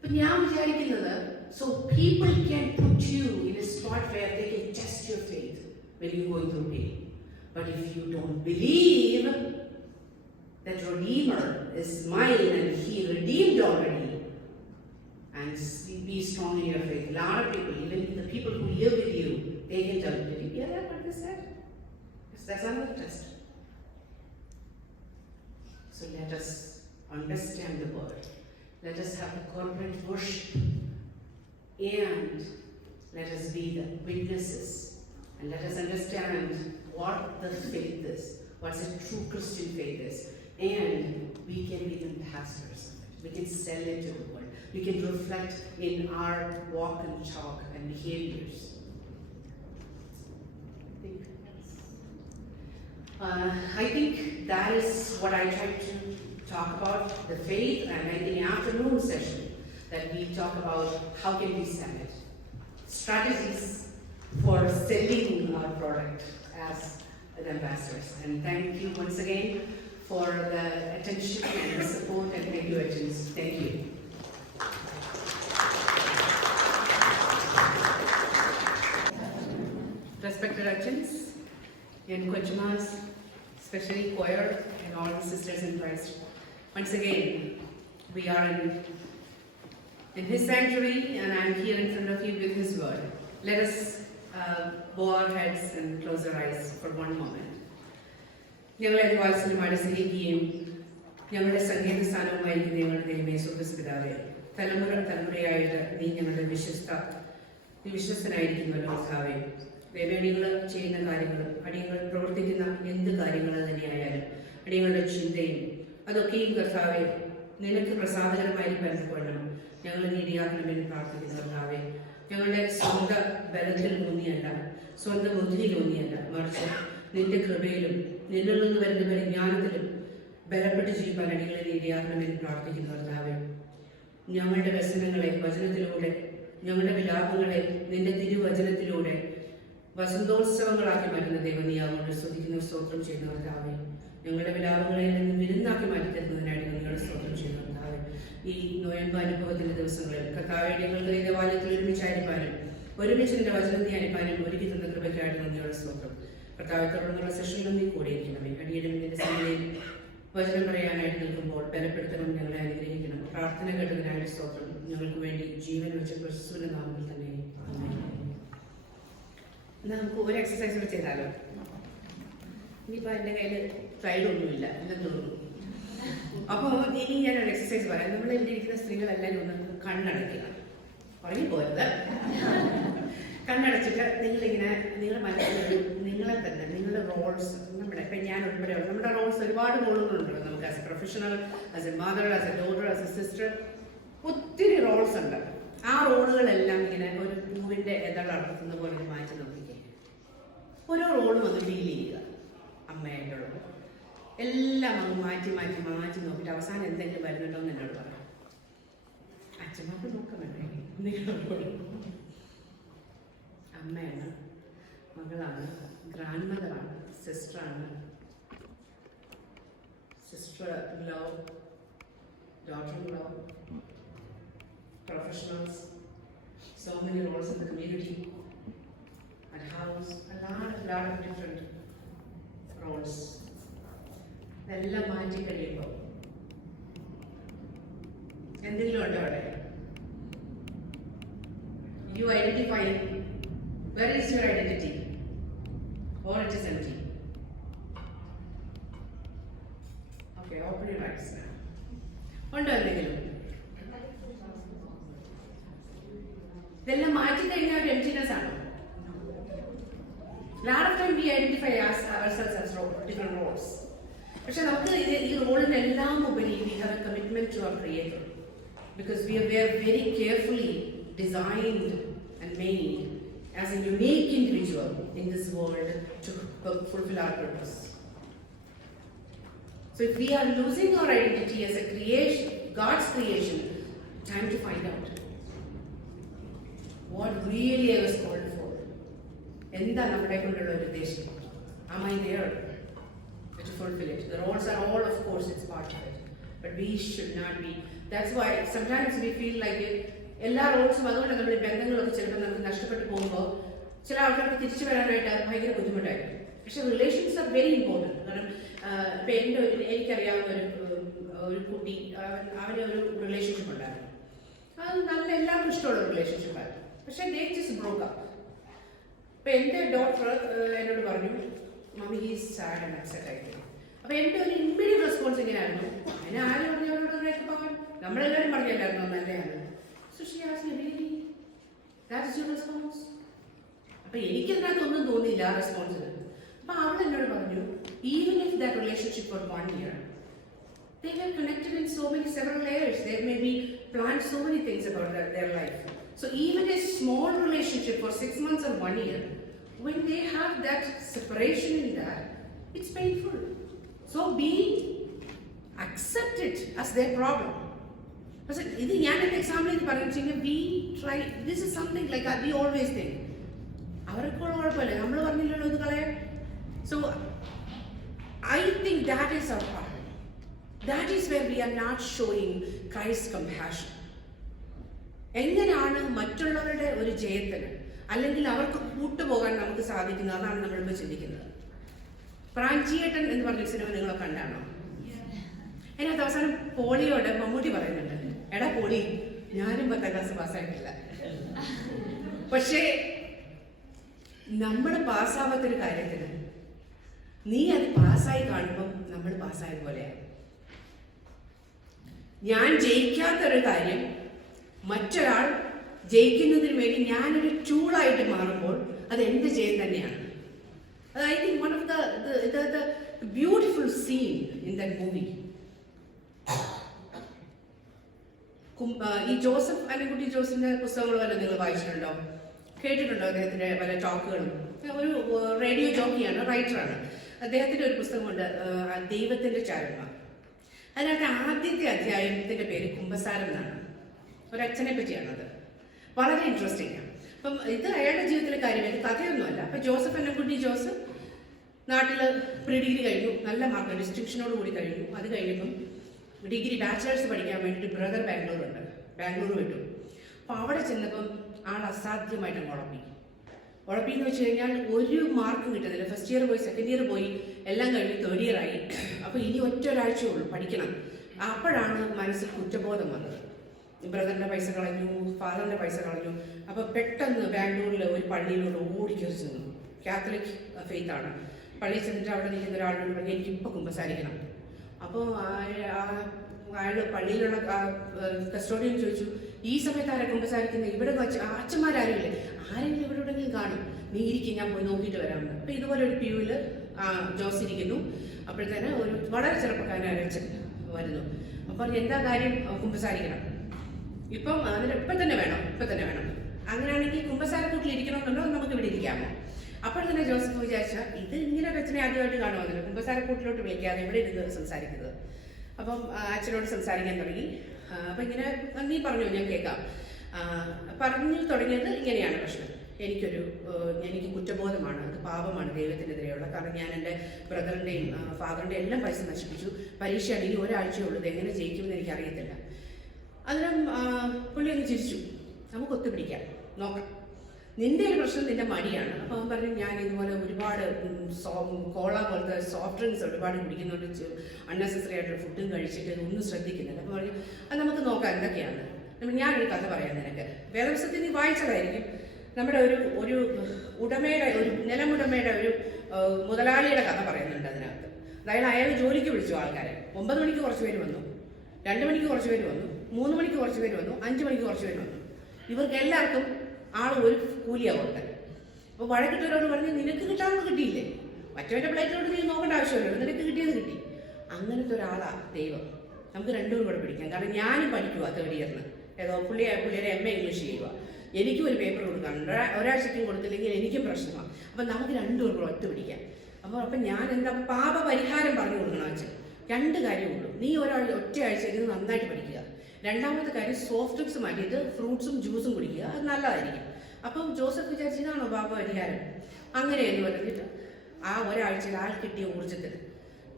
But ഞാൻ വിചാരിക്കുന്നത്, so people can put you in a spot where they can test your faith when you're going through pain. But if you don't believe that Redeemer is mine and He redeemed already, and be strong in your faith. A lot of people, even the people who live with you, they can tell you, did you hear that what they said? Yes, that's another test. So let us understand the word. Let us have the corporate worship, and let us be the witnesses, and let us understand what the faith is, what a true Christian faith is, and we can be the pastors of it. We can sell it to the world. We can reflect in our walk and talk and behaviors. I think that is what I tried to talk about, the faith, and I think afternoon session that we talk about how can we sell it, strategies for selling our product as the ambassadors. And thank you once again for the attention and the support and radio agents. Thank you. Respected agents and Kochimas, especially choir and all the sisters in Christ. Once again, we are in His sanctuary, and I am here in front of you with His word. Let us bow our heads and close our eyes for one moment. ഞങ്ങളെ വാത്സല്യമായി സ്നേഹിക്കുകയും ഞങ്ങളുടെ സംഗീത സ്ഥാനവുമായിരിക്കുന്ന ഞങ്ങളുടെ ദൈവമേ സ്വർഗ്ഗപിതാവേ, തലമുറയായിട്ട് നീ ഞങ്ങളുടെ വിശ്വസ്തനായിരിക്കുന്നുവല്ലോ കർത്താവേ. അടിയങ്ങൾ ചെയ്യുന്ന കാര്യങ്ങളും അടിയങ്ങൾ പ്രവർത്തിക്കുന്ന എന്ത് കാര്യങ്ങൾ തന്നെയായാലും അടിയങ്ങളുടെ ചിന്തയും അതൊക്കെയും കർത്താവെ നിനക്ക് പ്രസാദകരമായി ബന്ധപ്പെടണം. ഞങ്ങൾ നീതിയാക്കണമെന്ന് പ്രാർത്ഥിക്കുന്ന കർത്താവെ, ഞങ്ങളുടെ സ്വന്തം ബലത്തിൽ ഊന്നിയല്ല, സ്വന്തം ബുദ്ധിയിലൂന്നിയല്ല, മറിച്ച് നിന്റെ കൃപയിലും നിന്നിൽ നിന്ന് വരുന്ന പരിജ്ഞാനത്തിലും ബലപ്പെട്ട് ജീവിക്കാൻ അടികളെ നീതിയാക്കണമെന്ന് പ്രാർത്ഥിക്കുന്ന കർത്താവെ, ഞങ്ങളുടെ വ്യസനങ്ങളെ വചനത്തിലൂടെ, ഞങ്ങളുടെ വിലാപങ്ങളെ നിന്റെ തിരുവചനത്തിലൂടെ വസന്തോത്സവങ്ങളാക്കി മാറ്റുന്ന ദൈവം നീ അതുകൊണ്ട് സ്തുതിക്കുന്ന സ്തോത്രം ചെയ്യുന്ന കർത്താവെ, ഞങ്ങളുടെ വിലാപങ്ങളെ നിന്ന് വിരുന്നാക്കി മാറ്റി തരുന്നതിനായിട്ട് നിങ്ങളുടെ സ്തോത്രം ചെയ്യുന്ന കർത്താവെ, ഈ നോയമ്പ് അനുഭവത്തിന്റെ ദിവസങ്ങളിൽ കർത്താവെ ഞങ്ങൾക്ക് ഈ ദേവാലയത്തിൽ ഒരുമിച്ചായിരിക്കാനും ഒരുമിച്ച് നിന്റെ വചനം ധ്യാനിക്കാനും ഒരുക്കി തന്ന കൃപയ്ക്കായിട്ട് നന്ദിയുടെ സ്തോത്രം. കർത്താവെ, തുടർന്നുള്ള സെഷനിലും നീ കൂടിയിരിക്കണമേ. അടിയനും നിന്റെ സന്നിധിയിൽ വചനം പറയാനായിട്ട് നിൽക്കുമ്പോൾ ബലപ്പെടുത്തണം, ഞങ്ങളെ അനുഗ്രഹിക്കണം. പ്രാർത്ഥന കേട്ടതിനായിട്ട് സ്തോത്രം. ഞങ്ങൾക്ക് വേണ്ടി ജീവൻ വെച്ച ക്രിസ്തുവിന്റെ നാമത്തിൽ തന്നെ നമുക്ക് ഒരു എക്സസൈസ് കൂടെ ചെയ്താലോ? ഇനിയിപ്പോൾ എൻ്റെ കയ്യിൽ സ്ലൈഡൊന്നുമില്ല, എന്നെ തോന്നുന്നു. അപ്പോൾ ഇനി ഞാനൊരു എക്സസൈസ് പറയാം. നമ്മൾ ഇവിടെ ഇരിക്കുന്ന സ്ത്രീകളെല്ലാവരും ഒന്ന് കണ്ണടയ്ക്കുക. ഉറങ്ങിപ്പോരുത്. കണ്ണടച്ചിട്ട് നിങ്ങളിങ്ങനെ നിങ്ങളുടെ മനസ്സിൽ നിങ്ങളെ തന്നെ നിങ്ങളുടെ റോൾസ്, നമ്മുടെ ഇപ്പം ഞാൻ ഉൾപ്പെടെ നമ്മുടെ റോൾസ് ഒരുപാട് റോളുകളുണ്ടല്ലോ നമുക്ക്. As A professional, as A mother, as A daughter, as A sister, ഒത്തിരി റോൾസ് ഉണ്ട്. ആ റോളുകളെല്ലാം ഇങ്ങനെ ഒരു പൂവിൻ്റെ എതളർത്തുന്ന പോലെ മാറ്റി നോക്കിക്കേ. ഓരോ റോളും ഒന്ന് ഫീൽ ചെയ്യുക. അമ്മയായിട്ടുള്ളത് എല്ലാം അങ്ങ് മാറ്റി മാറ്റി മാറ്റി നോക്കിയിട്ട് അവസാനം എന്തെങ്കിലും വരുന്നുണ്ടോ എന്ന് എന്നോട് പറയാം. അച്ഛന്മാർക്ക് നോക്കാൻ വേണ്ടേ? നിങ്ങളോട് അമ്മയാണ്, മകളാണ്, ഗ്രാൻഡ് മദറാണ്, സിസ്റ്ററാണ്, sister law, daughter law, professionals, so many roles in the community, at house, a lot of different roles. ഇതെല്ലാം മാറ്റി കഴിയുമ്പോൾ എന്തെങ്കിലും ഉണ്ടോ അവിടെ? You identify Where is your identity? Or it is empty? Okay, open your eyes now. ഉണ്ടോ എന്തെങ്കിലും? ഇതെല്ലാം മാറ്റി കഴിഞ്ഞാൽ ഒരു emptiness ആണോ? Lot of time we identify ourselves as different roles. പക്ഷെ നമുക്ക് ഈ റോളിനെല്ലാം ഉപരി we have a commitment to our creator. Because we are very carefully designed and made as a unique individual in this world to fulfill our purpose. So if we are losing our identity as a creation, God's creation, time to find out what really I was called for. എന്താ നമ്മളെ കൊണ്ടുള്ള ഒരു ഉദ്ദേശം? Am I there to fulfill it? The roles are all, of course, it's part of it. But we should not be. That's why sometimes we feel like എല്ലാ റോൾസും അതുകൊണ്ട് നമ്മുടെ ബന്ധങ്ങളൊക്കെ ചിലപ്പോൾ നമുക്ക് നഷ്ടപ്പെട്ടു പോകുമ്പോൾ ചില ആൾക്കാർക്ക് തിരിച്ചു വരാനായിട്ട് ഭയങ്കര ബുദ്ധിമുട്ടായിരിക്കും. പക്ഷെ റിലേഷൻസ് ആർ വെരി ഇമ്പോർട്ടൻറ്റ്. കാരണം ഇപ്പം എനിക്കറിയാവുന്ന ഒരു കുട്ടി, അവന് ഒരു റിലേഷൻഷിപ്പ് ഉണ്ടായിരുന്നു. അത് നല്ല എല്ലാവർക്കും ഇഷ്ടമുള്ള റിലേഷൻഷിപ്പായിരുന്നു. പക്ഷെ ദേ ജസ്റ്റ് ബ്രോക്ക് അപ്പ്. അപ്പം എൻ്റെ ഡോക്ടർ എന്നോട് പറഞ്ഞു, mummy he's sad and upset ആയിട്ട്. അപ്പം എൻ്റെ ഒരു ഇമ്മീഡിയറ്റ് റെസ്പോൺസ് ഇങ്ങനെയായിരുന്നു, അതിനെ ആരും പറഞ്ഞവരോട് ബ്രേക്കപ്പ് ആവാൻ നമ്മളെല്ലാവരും പറഞ്ഞല്ലായിരുന്നു നല്ലതാണ്. So she asked me, really that is your response? അപ്പം എനിക്കതിനകത്തൊന്നും തോന്നിയില്ല ആ റെസ്പോൺസിന്. അപ്പം അവൾ എന്നോട് പറഞ്ഞു, even if that relationship for 1 year, they were connected in several layers. They maybe planned so many things about their life. So even a small relationship for 6 months or 1 year, when they have that separation in that, it's painful. So accept it as their problem. Because this is example we try, this is something like we always think. So I think that is our problem. That is where we are not showing Christ's compassion. എങ്ങനെയാണ് മറ്റുള്ളവരുടെ ഒരു ജയത്തിന് അല്ലെങ്കിൽ അവർക്ക് കൂട്ടുപോകാൻ നമുക്ക് സാധിക്കുന്നത്? അതാണ് നമ്മളിപ്പോൾ ചിന്തിക്കുന്നത്. പ്രാഞ്ചിയേട്ടൻ എന്ന് പറഞ്ഞ സിനിമ നിങ്ങളെ കണ്ടാണോ? അതിനകത്ത് അവസാനം പോളിയോട് മമ്മൂട്ടി പറയുന്നുണ്ട്, എടാ പോളി, ഞാനും 10ാം ക്ലാസ് പാസ്സായിട്ടില്ല, പക്ഷേ നമ്മൾ പാസ്സാവാത്തൊരു കാര്യത്തിന് നീ അത് പാസ്സായി കാണുമ്പം നമ്മൾ പാസ്സായ പോലെയാണ്. ഞാൻ ജയിക്കാത്തൊരു കാര്യം മറ്റൊരാൾ ജയിക്കുന്നതിന് വേണ്ടി ഞാനൊരു ടൂളായിട്ട് മാറുമ്പോൾ അത് എൻ്റെ ജയം തന്നെയാണ്. അത് I think one of the beautiful scene in that movie. ഈ ജോസഫ് അന്നക്കുട്ടി ജോസിന്റെ പുസ്തകങ്ങൾ വല്ല നിങ്ങൾ വായിച്ചിട്ടുണ്ടോ? കേട്ടിട്ടുണ്ടോ അദ്ദേഹത്തിന്റെ പല ടോക്കുകളും? ഒരു റേഡിയോ ജോക്കിയാണ്, റൈറ്ററാണ്. അദ്ദേഹത്തിന്റെ ഒരു പുസ്തകമുണ്ട്, ദൈവത്തിന്റെ ചാരന്മ. അതിനകത്ത് ആദ്യത്തെ അധ്യായത്തിന്റെ പേര് കുംഭസാരം എന്നാണ്. ഒരച്ഛനെ പറ്റിയാണത്. വളരെ ഇൻട്രസ്റ്റിംഗ് ആണ്. അപ്പം ഇത് അയാളുടെ ജീവിതത്തിലെ കാര്യമായിട്ട് കഥയൊന്നുമല്ല. അപ്പം ജോസഫ് അന്നക്കുട്ടി ജോസഫ് നാട്ടിൽ പ്രീ ഡിഗ്രി കഴിഞ്ഞു, നല്ല മാർക്ക് ഡിസ്റ്റിങ്ഷനോട് കൂടി കഴിഞ്ഞു. അത് കഴിഞ്ഞപ്പം ഡിഗ്രി ബാച്ചിലേഴ്സ് പഠിക്കാൻ വേണ്ടിയിട്ട് ബ്രദർ ബാംഗ്ലൂർ വിട്ടു. അപ്പോൾ അവിടെ ചെന്നപ്പം ആൾ അസാധ്യമായിട്ട് ഉഴപ്പി എന്ന് വെച്ച് കഴിഞ്ഞാൽ ഒരു മാർക്കും കിട്ടുന്നില്ല. ഫസ്റ്റ് ഇയർ പോയി, സെക്കൻഡ് ഇയർ പോയി, എല്ലാം കഴിഞ്ഞ് തേർഡ് ഇയർ ആയി. അപ്പോൾ ഇനി ഒറ്റൊരാഴ്ചയേ ഉള്ളൂ പഠിക്കണം. അപ്പോഴാണ് മനസ്സിൽ കുറ്റബോധം വന്നത്. ബ്രദറിൻ്റെ പൈസ കളഞ്ഞു, ഫാദറിൻ്റെ പൈസ കളഞ്ഞു. അപ്പോൾ പെട്ടെന്ന് ബാംഗ്ലൂരിൽ ഒരു പള്ളിയിലൂടെ ഓടിക്കറി ചെന്നു. കാത്തലിക് ഫെയ്ത്താണ്. പള്ളിയിൽ ചെന്നിട്ട് അവിടെ നിൽക്കുന്ന ഒരാളോട് പറഞ്ഞു, എനിക്കിപ്പോൾ കുമ്പസാരിക്കണം. അപ്പോൾ അയാൾ പള്ളിയിലുള്ള കസ്റ്റോഡിയൻ ചോദിച്ചു, ഈ സമയത്ത് ആരെ കുമ്പസാരിക്കുന്നത്? ഇവിടെ അച്ഛന്മാരാരും ഇല്ലേ? ആരെങ്കിലും ഇവിടെ എവിടെയെങ്കിലും കാണും, നീ ഇരിക്കും, ഞാൻ പോയി നോക്കിയിട്ട് വരാമെന്ന്. അപ്പോൾ ഇതുപോലെ ഒരു പ്യൂവിൽ ജോസ് ഇരിക്കുന്നു. അപ്പോഴത്തേന് ഒരു വളരെ ചെറുപ്പക്കാരനായ അച്ഛൻ വരുന്നു. അപ്പോൾ എന്താ കാര്യം? കുമ്പസാരിക്കണം. ഇപ്പം അതിന് ഇപ്പം തന്നെ വേണം. അങ്ങനെയാണെങ്കിൽ കുമ്പസാരക്കൂട്ടിൽ ഇരിക്കണമെന്നുണ്ടോ, നമുക്ക് ഇവിടെ ഇരിക്കാമോ? അപ്പോൾ തന്നെ ജോസഫ് വിചാരിച്ച ഇത് ഇങ്ങനെ അച്ഛനെ ആദ്യമായിട്ട് കാണുമല്ലോ, കുമ്പസാരക്കൂട്ടിലോട്ട് വിളിക്കാതെ ഇവിടെ ഇരുന്ന് സംസാരിക്കുന്നത്. അപ്പം അച്ഛനോട് സംസാരിക്കാൻ തുടങ്ങി. അപ്പം ഇങ്ങനെ നീ പറഞ്ഞോ, ഞാൻ കേൾക്കാം. പറഞ്ഞു തുടങ്ങിയത് ഇങ്ങനെയാണ് പ്രശ്നം. എനിക്ക് കുറ്റബോധമാണ്, അത് പാപമാണ് ദൈവത്തിനെതിരെയുള്ള. കാരണം ഞാൻ എൻ്റെ ബ്രദറിൻ്റെയും ഫാദറിൻ്റെയും എല്ലാം പൈസ നശിപ്പിച്ചു. പരീക്ഷയാണ്, ഇനി ഒരാഴ്ചയേ ഉള്ളൂ, ഇത് എങ്ങനെ ജയിക്കുമെന്ന് എനിക്കറിയത്തില്ല. അന്നേരം പുള്ളി ഒന്ന് ചിരിച്ചു, നമുക്ക് ഒത്തുപിടിക്കാം, നോക്കാം. നിന്റെ ഒരു പ്രശ്നം നിന്റെ മടിയാണ്. അപ്പോൾ അവൻ പറഞ്ഞു, ഞാൻ ഇതുപോലെ ഒരുപാട് കോള പോലത്തെ സോഫ്റ്റ് ഡ്രിങ്ക്സ് ഒരുപാട് കുടിക്കുന്നുണ്ട്, അൺനെസസറി ആയിട്ടുള്ള ഫുഡും കഴിച്ചിട്ട് ഒന്നും ശ്രദ്ധിക്കുന്നില്ല. അപ്പോൾ പറഞ്ഞു, അത് നമുക്ക് നോക്കാം എന്തൊക്കെയാണ്. ഞാനൊരു കഥ പറയാം നിനക്ക്. വേദപുസ്തകത്തിൽ നീ വായിച്ചതായിരിക്കും. നമ്മുടെ ഒരു ഉടമയുടെ ഒരു നിലമുടമയുടെ ഒരു മുതലാളിയുടെ കഥ പറയുന്നുണ്ട് അതിനകത്ത്. അതായത് അയാൾ ജോലിക്ക് വിളിച്ചു ആൾക്കാരെ. 9 മണിക്ക് കുറച്ച് പേര് വന്നു, 2 മണിക്ക് കുറച്ച് പേര് വന്നു, 3 മണിക്ക് കുറച്ച് പേര് വന്നു, 5 മണിക്ക് കുറച്ച് പേര് വന്നു. ഇവർക്ക് എല്ലാവർക്കും ഒരു കൂലിയാണ് കൊടുത്തത്. അപ്പോൾ വഴക്കിട്ടവരോട് പറഞ്ഞ് നിനക്ക് കിട്ടാനൊന്നും കിട്ടിയില്ലേ, മറ്റവൻ്റെ പ്ലേറ്റിലോട്ട് നീ നോക്കേണ്ട ആവശ്യമില്ലല്ലോ, നിനക്ക് കിട്ടിയത് കിട്ടി. അങ്ങനത്തെ ഒരാളാണ് ദൈവം. നമുക്ക് രണ്ടും കൂടെ പിടിക്കാം. കാരണം ഞാനും പഠിക്കുക 3rd ഇയറിന്, ഏതോ പുള്ളിയുടെ MA ഇംഗ്ലീഷ് ചെയ്യുക. എനിക്കും ഒരു പേപ്പർ കൊടുക്കാനുണ്ട്, ഒരാഴ്ചയ്ക്കും കൊടുത്തില്ലെങ്കിൽ എനിക്കും പ്രശ്നമാണ്. അപ്പം നമുക്ക് രണ്ടും കൂടെ ഒറ്റ പിടിക്കാം. അപ്പം ഞാൻ എന്താ പാപ പരിഹാരം പറഞ്ഞു കൊടുക്കണം അച്ഛൻ. 2 കാര്യമുള്ളൂ. നീ ഒറ്റ ആഴ്ച ഇത് നന്നായിട്ട് പഠിക്കുക. രണ്ടാമത്തെ കാര്യം സോഫ്റ്റ് ഡ്രിങ്ക്സ് മാറ്റിയിട്ട് ഫ്രൂട്ട്സും ജ്യൂസും കുടിക്കുക, അത് നല്ലതായിരിക്കും. അപ്പം ജോസഫ് വിചാരിച്ചതാണോ പാപ പരിഹാരം? അങ്ങനെയെന്ന് പറഞ്ഞിട്ട് ആ ഒരാഴ്ചയിൽ ആൾ കിട്ടിയ ഊർജ്ജത്തിൽ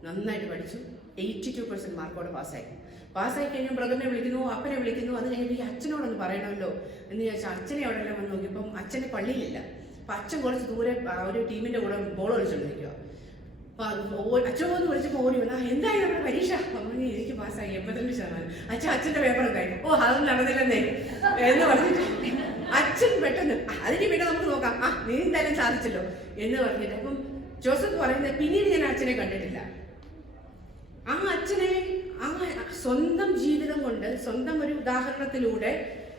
നന്നായിട്ട് പഠിച്ചു. 82% മാർക്കോടെ പാസ്സായി കഴിഞ്ഞാൽ ബ്രദറിനെ വിളിക്കുന്നു, അപ്പനെ വിളിക്കുന്നു. അത് കഴിഞ്ഞ് ഈ അച്ഛനോടൊന്ന് പറയണമല്ലോ എന്ന് ചോദിച്ചാൽ അച്ഛനെ അവിടെല്ലാം വന്ന് നോക്കിയപ്പം അച്ഛൻ്റെ പള്ളിയിലില്ല. അപ്പം അച്ഛൻ കുറച്ച് ദൂരെ ഒരു ടീമിൻ്റെ കൂടെ ബോൾ കളിച്ചുകൊണ്ടിരിക്കുക. അച്ഛൻ പോന്ന് വിളിച്ചപ്പോൾ ഓടി വന്നാൽ എന്തായി നമ്മുടെ പരീക്ഷ? പറഞ്ഞു എനിക്ക് പാസ്സായി 82%. അച്ഛൻ്റെ പേപ്പറും കഴിഞ്ഞു. അത് നടന്നില്ലെന്നേ എന്ന് പറഞ്ഞിട്ട് അച്ഛൻ പെട്ടെന്ന് അതിന് പിന്നെ നമുക്ക് നോക്കാം, നീ എന്തായാലും സാധിച്ചല്ലോ എന്ന് പറഞ്ഞിട്ട്. അപ്പം ജോസഫ് പറയുന്നത് പിന്നീട് ഞാൻ അച്ഛനെ കണ്ടിട്ടില്ല. ആ അച്ഛനെ സ്വന്തം ജീവിതം കൊണ്ട്, സ്വന്തം ഒരു ഉദാഹരണത്തിലൂടെ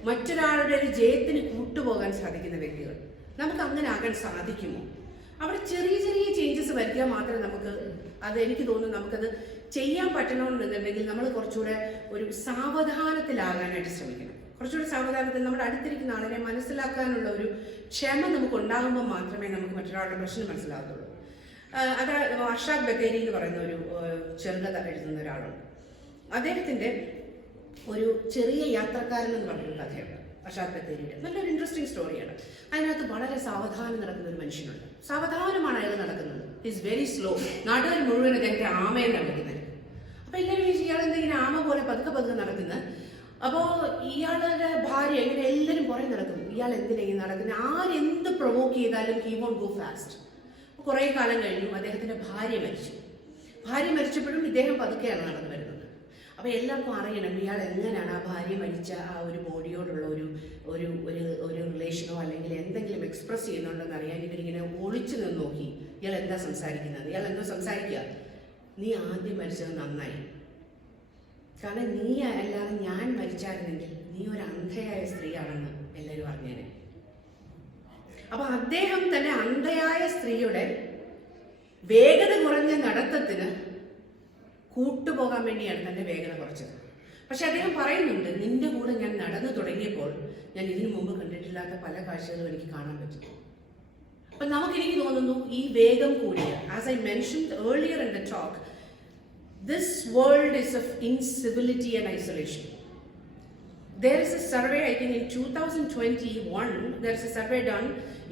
മറ്റൊരാളുടെ ഒരു ജയത്തിന് കൂട്ടുപോകാൻ സാധിക്കുന്ന വ്യക്തികൾ. നമുക്ക് അങ്ങനെ ആകാൻ സാധിക്കുമോ? അവിടെ ചെറിയ ചെറിയ ചേഞ്ചസ് വരുത്തിയാൽ മാത്രമേ നമുക്ക് എനിക്ക് തോന്നുന്നു നമുക്കത് ചെയ്യാൻ പറ്റണമെന്നുണ്ടെങ്കിൽ നമ്മൾ കുറച്ചുകൂടെ ഒരു സാവധാനത്തിലാകാനായിട്ട് ശ്രമിക്കണം. കുറച്ചുകൂടി സാവധാനത്തിൽ നമ്മുടെ അടുത്തിരിക്കുന്ന ആളിനെ മനസ്സിലാക്കാനുള്ള ഒരു ക്ഷമ നമുക്ക് ഉണ്ടാകുമ്പോൾ മാത്രമേ നമുക്ക് മറ്റൊരാളുടെ പ്രശ്നം മനസ്സിലാകത്തുള്ളൂ. അത് അർഷാദ് ബത്തേരി എന്ന് പറയുന്ന ഒരു ചെറുകഥ എഴുതുന്ന ഒരാളുണ്ട്. അദ്ദേഹത്തിൻ്റെ ഒരു ചെറിയ യാത്രക്കാരൻ എന്ന് പറഞ്ഞൊരു കഥയുണ്ട് അർഷാദ് ബത്തേരിയുടെ. നല്ലൊരു ഇൻട്രസ്റ്റിംഗ് സ്റ്റോറിയാണ്. അതിനകത്ത് വളരെ സാവധാനം നടക്കുന്ന ഒരു മനുഷ്യനുണ്ട്. സാവധാനമാണ് അയാൾ നടക്കുന്നത്. Is very slow. നാട്ടുകാർ മുഴുവൻ അദ്ദേഹത്തെ ആമയെന്നാണ് വിളിക്കുന്നത്. അപ്പോൾ എല്ലാവരും ഇയാൾ എന്തെങ്കിലും ആമ പോലെ പതുക്കെ നടക്കുന്നത്. അപ്പോൾ ഇയാളുടെ ഭാര്യ ഇങ്ങനെ എല്ലാവരും പുറകെ നടക്കുന്നു. ഇയാൾ എന്തിനെങ്കിലും നടക്കുന്നത്, ആരെന്ത് പ്രൊവോക്ക് ചെയ്താലും ഹി വോണ്ട് ഗോ ഫാസ്റ്റ്. കുറേ കാലം കഴിഞ്ഞു അദ്ദേഹത്തിൻ്റെ ഭാര്യ മരിച്ചു. ഭാര്യ മരിച്ചപ്പോഴും ഇദ്ദേഹം പതുക്കെയാണ് നടന്നു വരുന്നത്. അപ്പോൾ എല്ലാവർക്കും അറിയണം ഇയാൾ എങ്ങനെയാണ് ആ ഭാര്യ മരിച്ച ആ ഒരു ബോഡിയോടുള്ള ഒരു റിലേഷനോ അല്ലെങ്കിൽ എന്തെങ്കിലും എക്സ്പ്രസ് ചെയ്യുന്നുണ്ടെന്ന് അറിയാൻ ഇവരിങ്ങനെ ഒളിച്ചു നിന്ന് നോക്കി. ഇയാൾ എന്താ സംസാരിക്കുന്നത്? ഇയാൾ എന്തോ സംസാരിക്കുക, നീ ആദ്യം മരിച്ചത് നന്നായി, കാരണം നീ അല്ലാതെ ഞാൻ മരിച്ചായിരുന്നെങ്കിൽ നീ ഒരു അന്ധയായ സ്ത്രീയാണെന്ന് എല്ലാവരും അറിഞ്ഞേനെ. അപ്പൊ അദ്ദേഹം തന്നെ അന്ധയായ സ്ത്രീയുടെ വേഗത കുറഞ്ഞ നടത്തത്തിന് കൂട്ടുപോകാൻ വേണ്ടിയാണ് തന്റെ വേഗത കുറച്ചത്. പക്ഷെ അദ്ദേഹം പറയുന്നുണ്ട്, നിന്റെ കൂടെ ഞാൻ നടന്നു തുടങ്ങിയപ്പോൾ ഞാൻ ഇതിനു മുമ്പ് കണ്ടിട്ടില്ലാത്ത പല കാഴ്ചകളും എനിക്ക് കാണാൻ പറ്റും. അപ്പൊ എനിക്ക് തോന്നുന്നു ഈ വേഗം കൂടിയ, as I mentioned earlier in the talk, this world is of incivility and isolation. There is a survey, I think in 2021, there is a survey done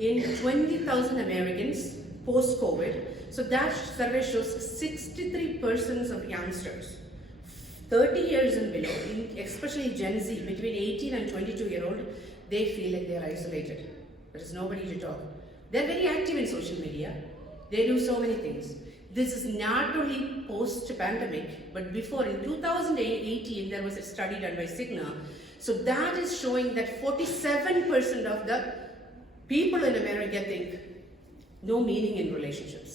in 20,000 Americans post-COVID. So that survey shows 63% of youngsters, 30 years and below, especially Gen Z, between 18 and 22-year-old, they feel like they are isolated. There is nobody to talk. They are very active in social media. They do so many things. This is not only post-pandemic, but before, in 2018, there was a study done by Cigna. So that is showing that 47% of the people in America think no meaning in relationships.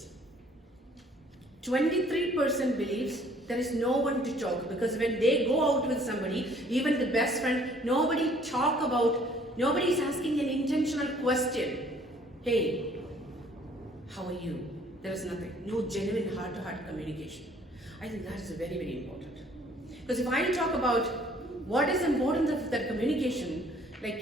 23% believes there is no one to talk, because when they go out with somebody, even the best friend, nobody is asking an intentional question. Hey, how are you? There is nothing. No genuine heart-to-heart communication. I think that is very, very important. Because if I talk about what is important of that communication, like,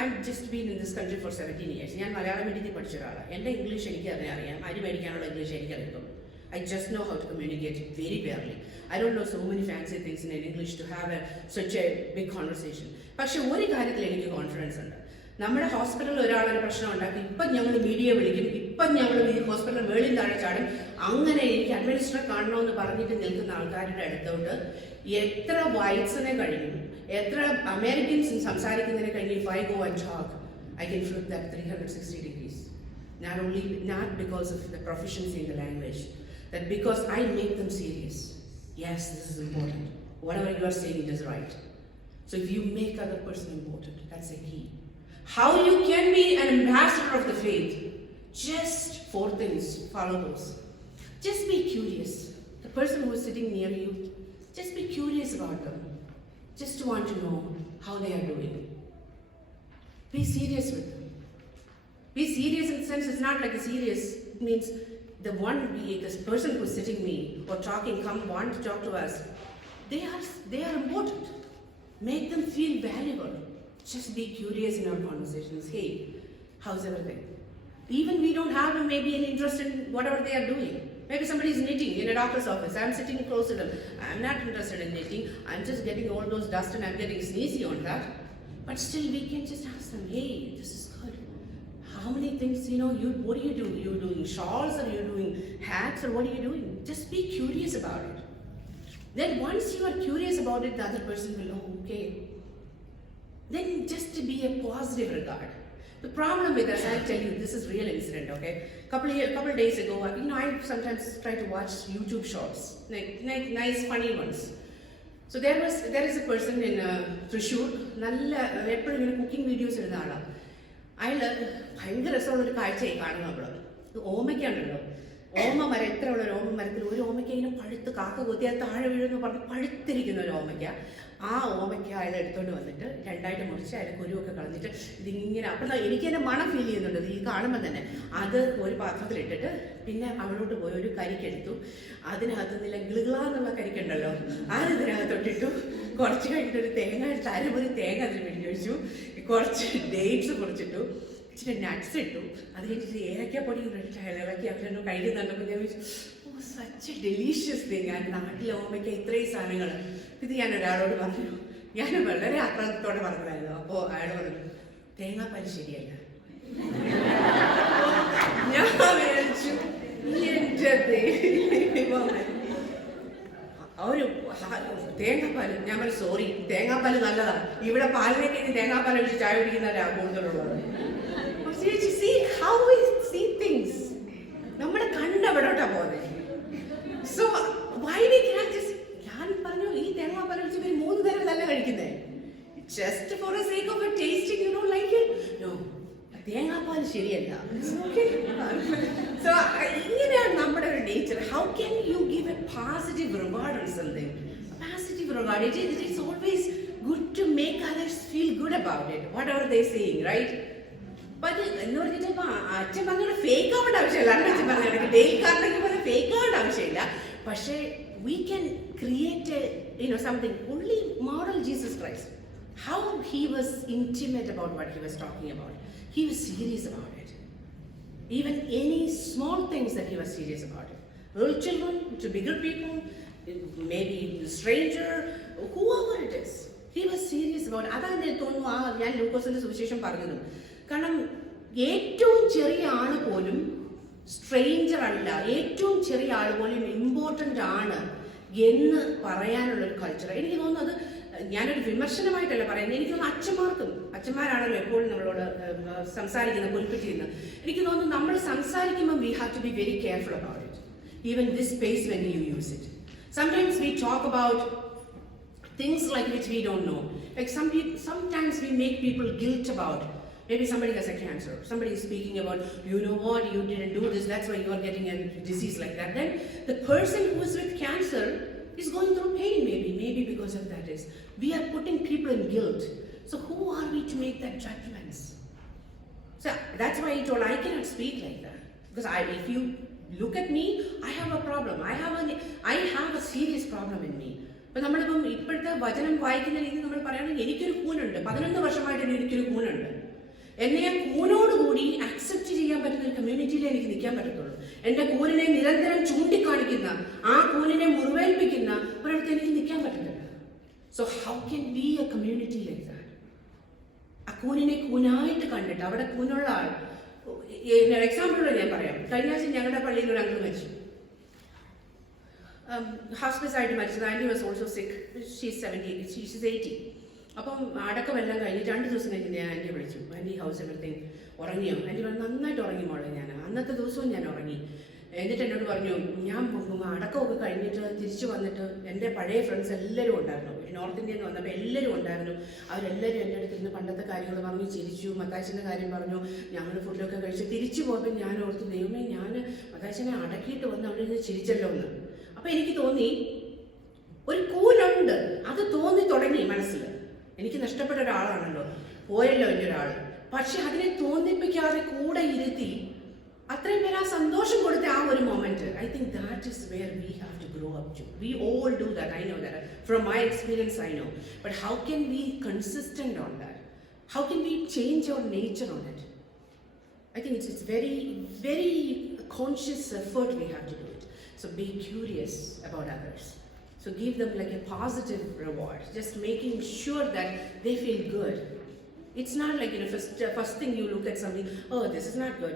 I've just been in this country for 17 years. ഞാൻ മലയാളം മീഡിയത്തിൽ പഠിച്ച ഒരാളാണ്. എൻ്റെ ഇംഗ്ലീഷ് എനിക്ക് അറിയാം. അരി മേടിക്കാനുള്ള ഇംഗ്ലീഷ് എനിക്കറിയാം. I just know how to communicate very barely. I don't know so many fancy things in English to have such a big conversation. പക്ഷെ ഒരു കാര്യത്തിൽ എനിക്ക് കോൺഫിഡൻസ് ഉണ്ട്. നമ്മുടെ ഹോസ്പിറ്റലിൽ ഒരാളൊരു പ്രശ്നം ഉണ്ടാക്കി, ഇപ്പം ഞങ്ങൾ മീഡിയ വിളിക്കും, ഇപ്പം ഞങ്ങൾ ഈ ഹോസ്പിറ്റലിൽ മേളിൽ താഴെ ചാടും, അങ്ങനെ എനിക്ക് അഡ്മിനിസ്ട്രേറ്റർ കാണണമെന്ന് പറഞ്ഞിട്ട് നിൽക്കുന്ന ആൾക്കാരുടെ അടുത്തോട്ട് എത്ര വൈറ്റ്സിനെ കഴിയും, എത്ര അമേരിക്കൻസ് സംസാരിക്കുന്നതിനെ കഴിഞ്ഞ് if I go and talk, I can flip that 360 degrees. Not because of the proficiency in the language, that because I make them serious. Yes, this is important. Whatever you are saying, it is right. So if you make other person important, that's a key. How you can be an ambassador of the faith. Just 4 things, follow those. Just be curious. The person who is sitting near you, just be curious about them. Just want to know how they are doing. Be serious with them. Be serious in the sense it's not like a serious, it means this person who's sitting me or talking, want to talk to us, they are important. Make them feel valuable. Just be curious in our conversations. Hey, how's everything? Even we don't have maybe an interest in whatever they are doing. Maybe somebody is knitting in a doctor's office. I'm sitting close to them. I'm not interested in knitting. I'm just getting all those dust and I'm getting sneezy on that. But still we can just ask them, hey, this is good. How many things, what do you do? You're doing shawls or you're doing hats or what are you doing? Just be curious about it. Then once you are curious about it, the other person will, okay. Then just to be a positive regard. The problem with us, I'll tell you, this is real incident, okay? Couple days ago, I sometimes try to watch YouTube shorts, like nice, funny ones. So there is a person in Thrissur, eppozhum cooking videos irunna aala. Ayal bhayangara rasamulla oru kaazhayi kaanunnu avvಳು. ഓമയ്ക്കുണ്ടല്ലോ, ഓമമരം എത്രയുള്ള ഒരു ഓമമരത്തിൽ ഒരു ഓമയ്ക്ക ഇങ്ങനെ പഴുത്ത് കാക്ക കൊത്തിയാൽ താഴെ വീഴുന്നു പറഞ്ഞ് പഴുത്തിരിക്കുന്ന ഒരു ഓമയ്ക്ക. ആ ഓമയ്ക്ക അയാൾ എടുത്തോണ്ട് വന്നിട്ട് 2ആയിട്ട് മുറിച്ച് അയാൾ കുരുവൊക്കെ കളഞ്ഞിട്ട് ഇതിങ്ങനെ അപ്പം എനിക്ക് തന്നെ മണം ഫീൽ ചെയ്യുന്നുണ്ട് ഈ കാണുമ്പോൾ തന്നെ. അത് ഒരു പാത്രത്തിലിട്ടിട്ട് പിന്നെ അവളോട്ട് പോയി ഒരു കരിക്കെടുത്തു. അതിനകത്ത് നില ഗിളുകളാന്നുള്ള കരിക്കുണ്ടല്ലോ, അത് ഇതിനകത്തൊട്ടിട്ടു. കുറച്ച് കഴിഞ്ഞിട്ട് ഒരു തേങ്ങ എടുത്ത് അരമുറി തേങ്ങ അതിന് വേണ്ടി ഒഴിച്ചു, കുറച്ച് ഡേറ്റ്സ് പൊടിച്ചിട്ടു, ഇച്ചിരി നട്ട്സ് ഇട്ടു, അത് കഴിഞ്ഞിട്ട് ഏലക്കാപ്പൊടി ഇളക്കി അവരൊന്ന് കഴിക്കുന്നുണ്ടപ്പോൾ ഞാൻ വിളിച്ചു, സച്ച് എ ഡെലീഷ്യസ് തിങ്. ഞാൻ നാട്ടിലെ ഓമയ്ക്ക ഇത്രയും സാധനങ്ങൾ. ഇത് ഞാൻ ഒരാളോട് പറഞ്ഞു, ഞാൻ വളരെ ആക്രാന്തത്തോടെ പറഞ്ഞതായിരുന്നു. അപ്പോൾ അയാൾ പറഞ്ഞു, തേങ്ങാപ്പാൽ ശരിയല്ല. ഞാൻ വിചാരിച്ചു എന്റെ ഒരു തേങ്ങാപ്പാൽ. ഞാൻ പറഞ്ഞു സോറി, തേങ്ങാപ്പാൽ നല്ലതാണ്, ഇവിടെ പാലിലേക്ക് തേങ്ങാപ്പാൽ ഒഴിച്ച് ചായ കുടിക്കുന്നവരാണ് കൂടുതലുള്ളത്. See how we see things. നമ്മുടെ കണ്ണവിടോട്ടാ പോകുന്നത്. So why we cannot just, ഞാൻ പറഞ്ഞു ഈ തേങ്ങാപ്പാൽ ഒഴിച്ച് ഇവർ 3 തരം തന്നെ കഴിക്കുന്നേ. Just for the sake of a tasting, you don't like it? No. തേങ്ങാപ്പാൽ ശരിയല്ല. Okay. So ഇങ്ങനെയാണ് നമ്മുടെ ഒരു nature. How can you give a positive reward on something? A positive reward. It is always good to make others feel good about it. Whatever they saying, right? But എന്ന് പറഞ്ഞിട്ട് ഇപ്പം അച്ഛൻ പറഞ്ഞ ഫേക്ക് ആവേണ്ട ആവശ്യമില്ല. അച്ഛൻ പറഞ്ഞ ഡെയിൽക്കാരനൊക്കെ പോലെ ഫേക്ക് ആവേണ്ട ആവശ്യമില്ല. പക്ഷേ we can create something. Only model Jesus Christ. How he was intimate about what he was talking about. He was serious about it. Even any small things that he was serious about it. Little children to bigger people, maybe the stranger, whoever it is. He was serious about it. അതാണ് എനിക്ക് തോന്നുന്നു ഞാൻ ലൂക്കോസിന്റെ സുവിശേഷം പറഞ്ഞത്. കാരണം ഏറ്റവും ചെറിയ ആള് പോലും സ്ട്രേഞ്ചർ അല്ല, ഏറ്റവും ചെറിയ ആൾ പോലും ഇമ്പോർട്ടൻ്റ് ആണ് എന്ന് പറയാനുള്ളൊരു കൾച്ചർ. എനിക്ക് തോന്നുന്നത് ഞാനൊരു വിമർശനമായിട്ടല്ല പറയുന്നത്. എനിക്ക് തോന്നുന്നു അച്ഛന്മാരാണല്ലോ എപ്പോഴും നമ്മളോട് സംസാരിക്കുന്നത്, പുൽപ്പിറ്റ് ചെയ്യുന്നത്. എനിക്ക് തോന്നുന്നു നമ്മൾ സംസാരിക്കുമ്പോൾ we have to be very careful about it. Even this space when you use it. Sometimes we talk about things like which we don't know. Like sometimes we make people guilt about. Maybe somebody has a cancer. Somebody is speaking about, you know what, you didn't do this, that's why you are getting a disease like that. Then the person who is with cancer is going through pain maybe because of that is. We are putting people in guilt. So who are we to make that judgments? So that's why I told I cannot speak like that. Because if you look at me, I have a problem. I have a serious problem in me. അപ്പം നമ്മളിപ്പം ഇപ്പോഴത്തെ വചനം വായിക്കുന്ന രീതി നമ്മൾ പറയുകയാണെങ്കിൽ എനിക്കൊരു കൂനുണ്ട്, 11 വർഷമായിട്ട് എനിക്കൊരു കൂനുണ്ട്. എന്നെ ആ കൂനോടുകൂടി അക്സെപ്റ്റ് ചെയ്യാൻ പറ്റുന്ന ഒരു കമ്മ്യൂണിറ്റിയിൽ എനിക്ക് നിൽക്കാൻ പറ്റത്തുള്ളൂ. എൻ്റെ കൂനിനെ നിരന്തരം ചൂണ്ടിക്കാണിക്കുന്ന, ആ കൂനിനെ മുറിവേൽപ്പിക്കുന്ന ഒരിടത്ത് എനിക്ക് നിൽക്കാൻ പറ്റുന്നില്ല. So how can be A community like that? ആ കൂനിനെ കൂനായിട്ട് കണ്ടിട്ട് അവിടെ കൂനുള്ള ആൾ. എക്സാമ്പിളോട് ഞാൻ പറയാം. കഴിഞ്ഞ ആഴ്ച ഞങ്ങളുടെ പള്ളിയിൽ ഒരു അങ്കിൾ മരിച്ചു. ഹോസ്പിറ്റലായിട്ട് മരിച്ചത്. ആൻറ്റി വാസ് ഓൾസോ സിക്ക്. ഷീസ് 80. അപ്പം അടക്കമെല്ലാം കഴിഞ്ഞ് 2 ദിവസം കഴിഞ്ഞ് ഞാൻ ആൻറ്റിയെ വിളിച്ചു. ആൻറ്റി ഹൗസ് എവറിത്തിങ് ഉറങ്ങിയോ? ആൻറ്റി പറഞ്ഞു നന്നായിട്ട് ഉറങ്ങി മോളെ. ഞാൻ അന്നത്തെ ദിവസവും ഞാൻ ഉറങ്ങി. എന്നിട്ട് എന്നോട് പറഞ്ഞു, ഞാൻ അടക്കമൊക്കെ കഴിഞ്ഞിട്ട് തിരിച്ചു വന്നിട്ട് എൻ്റെ പഴയ ഫ്രണ്ട്സ് എല്ലാവരും ഉണ്ടായിരുന്നു, നോർത്ത് ഇന്ത്യയിൽ നിന്ന് വന്നപ്പോൾ എല്ലാവരും ഉണ്ടായിരുന്നു. അവരെല്ലാവരും എൻ്റെ അടുത്ത് ഇരുന്ന് പണ്ടത്തെ കാര്യങ്ങൾ പറഞ്ഞു, ചിരിച്ചു, മത്താച്ചൻ്റെ കാര്യം പറഞ്ഞു. ഞങ്ങൾ ഫുഡൊക്കെ കഴിച്ച് തിരിച്ചു പോയപ്പോൾ ഞാൻ ഓർത്തു, ദൈവമേ, ഞാൻ മത്താച്ചനെ അടക്കിയിട്ട് വന്ന് അവിടെ നിന്ന് ചിരിച്ചല്ലോ എന്ന്. അപ്പോൾ എനിക്ക് തോന്നി ഒരു കൂലുണ്ട്, അത് തോന്നി തുടങ്ങി മനസ്സിൽ. എനിക്ക് നഷ്ടപ്പെട്ട ഒരാളാണല്ലോ, പോയല്ലോ എൻ്റെ ഒരാൾ. പക്ഷെ അതിനെ തോന്നിപ്പിക്കാതെ കൂടെ ഇരുത്തി അത്രയും പേര് ആ സന്തോഷം കൊടുത്ത ആ ഒരു moment, I think that is where we have to grow up too. We all do that, I know that from my experience, I know. But how can we consistent on that? How can we change our nature on it? I think it's very, very conscious effort we have to do it. So be curious about others. So give them like a positive reward, just making sure that they feel good. It's not like, first thing you look at something, oh, this is not good.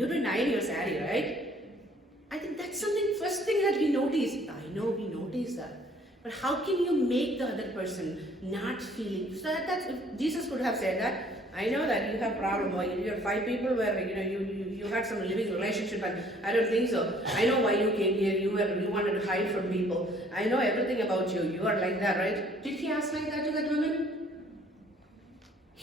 You didn't iron your saree, right? I think that's something, first thing that we notice. I know we notice that. But how can you make the other person not feeling? So that's, if Jesus could have said that, I know that you have problem, or you have 5 people where you had some living relationship, and I don't think so. I know why you came here. You wanted to hide from people. I know everything about you. You are like that, right? Did he ask like that to that woman?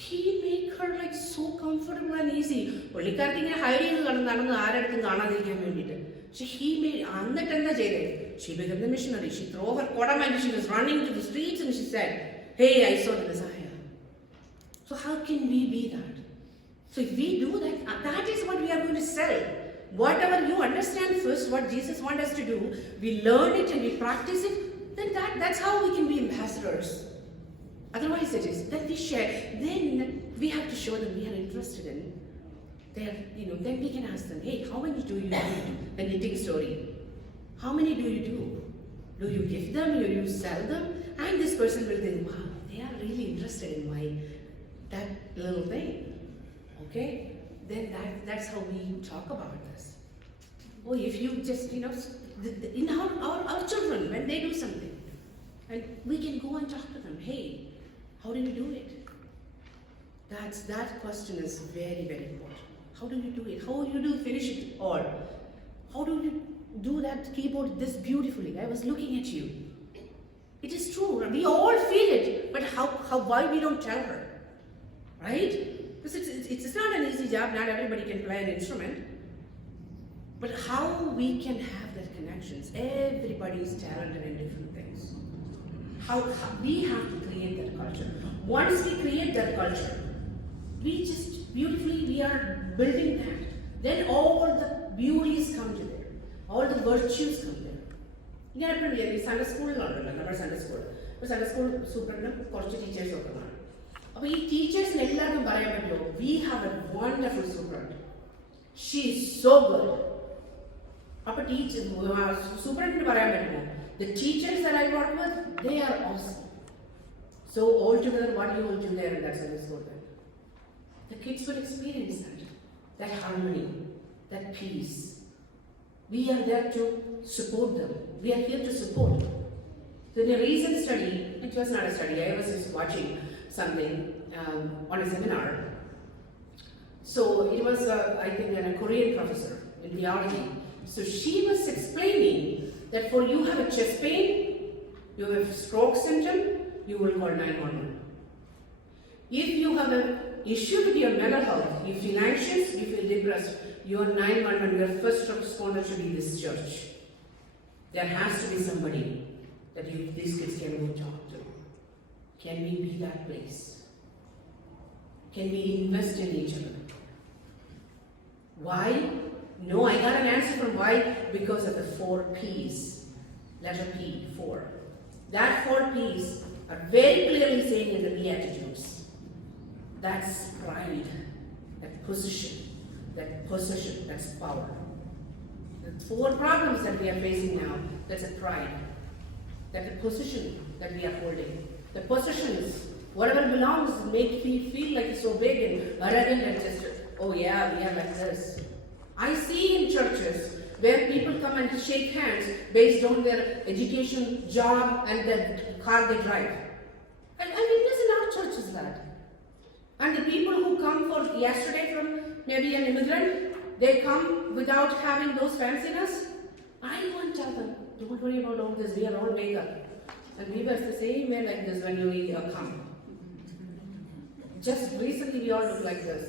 He made her like so comfortable and easy. പുള്ളിക്കാർക്ക് ഇങ്ങനെ ഹൈഡ് ചെയ്ത് നടന്ന് ആരെടുത്തും കാണാതിരിക്കാൻ വേണ്ടിയിട്ട്. So he made, എന്നിട്ട് എന്താ ചെയ്തേ? She became the missionary. She threw her kodam and she was running to the streets and she said, hey, I saw the Messiah. So how can we be that? So if we do that, that is what we are going to sell. Whatever you understand first, what Jesus wants us to do, we learn it and we practice it, then that's how we can be ambassadors. Otherwise it is, then we share, then we have to show them we are interested in. Then we can ask them, hey, how many do you do the knitting story? How many do you do? Do you give them, or you sell them? And this person will think, wow, they are really interested in that little thing. Okay? Then that's how we talk about this. Oh, if you just, in our children, when they do something, and we can go and talk to them, hey, how do you do it? That question is very, very important. How do you do it? How do you finish it all? How do you do that keyboard this beautifully? I was looking at you. It is true. We all feel it, but why we don't tell her? Right? Because it's not an easy job. Not everybody can play an instrument. But how we can have that connections? Everybody is talented in different things. How we have to create that culture. Once we create that culture, we just beautifully, we are building that. Then all the beauties come to there. All the virtues come there. Yeah, Sunday school, Sunday school. Sunday school super teachers. We teachers, we have a wonderful super. She is so good. The teachers that I work with, they are awesome. So altogether, what you will do there in that Sunday school? The kids will experience that harmony, that peace. We are there to support them. We are here to support. So in a recent study, it was not a study, I was just watching something on a seminar. So it was, I think, a Korean professor in theology. So she was explaining that for you have a chest pain, you have a stroke symptom, you will call 911. If you have an issue with your mental health, you feel anxious, you feel depressed, your 911, your first responder should be this church. There has to be somebody that these kids can go talk to. Can we be that place? Can we invest in each other? Why? No, I got an answer from why. Because of the 4 P's. Letter P, 4. That 4 P's are very clearly saying in the Beatitudes. That's pride, that position, that's power. The 4 problems that we are facing now, that's a pride. That's a position that we are holding. The possession is, whatever belongs, make me feel like it's so big and arrogant and just, oh yeah, we are like this. I see in churches where people come and shake hands based on their education, job, and the car they drive. And I witness in our churches that. And the people who come for yesterday from maybe an immigrant, They come without having those fanciness. I won't tell them, don't worry about all this, we are all makeup. And we were the same way like this when you come. Just recently we all look like this.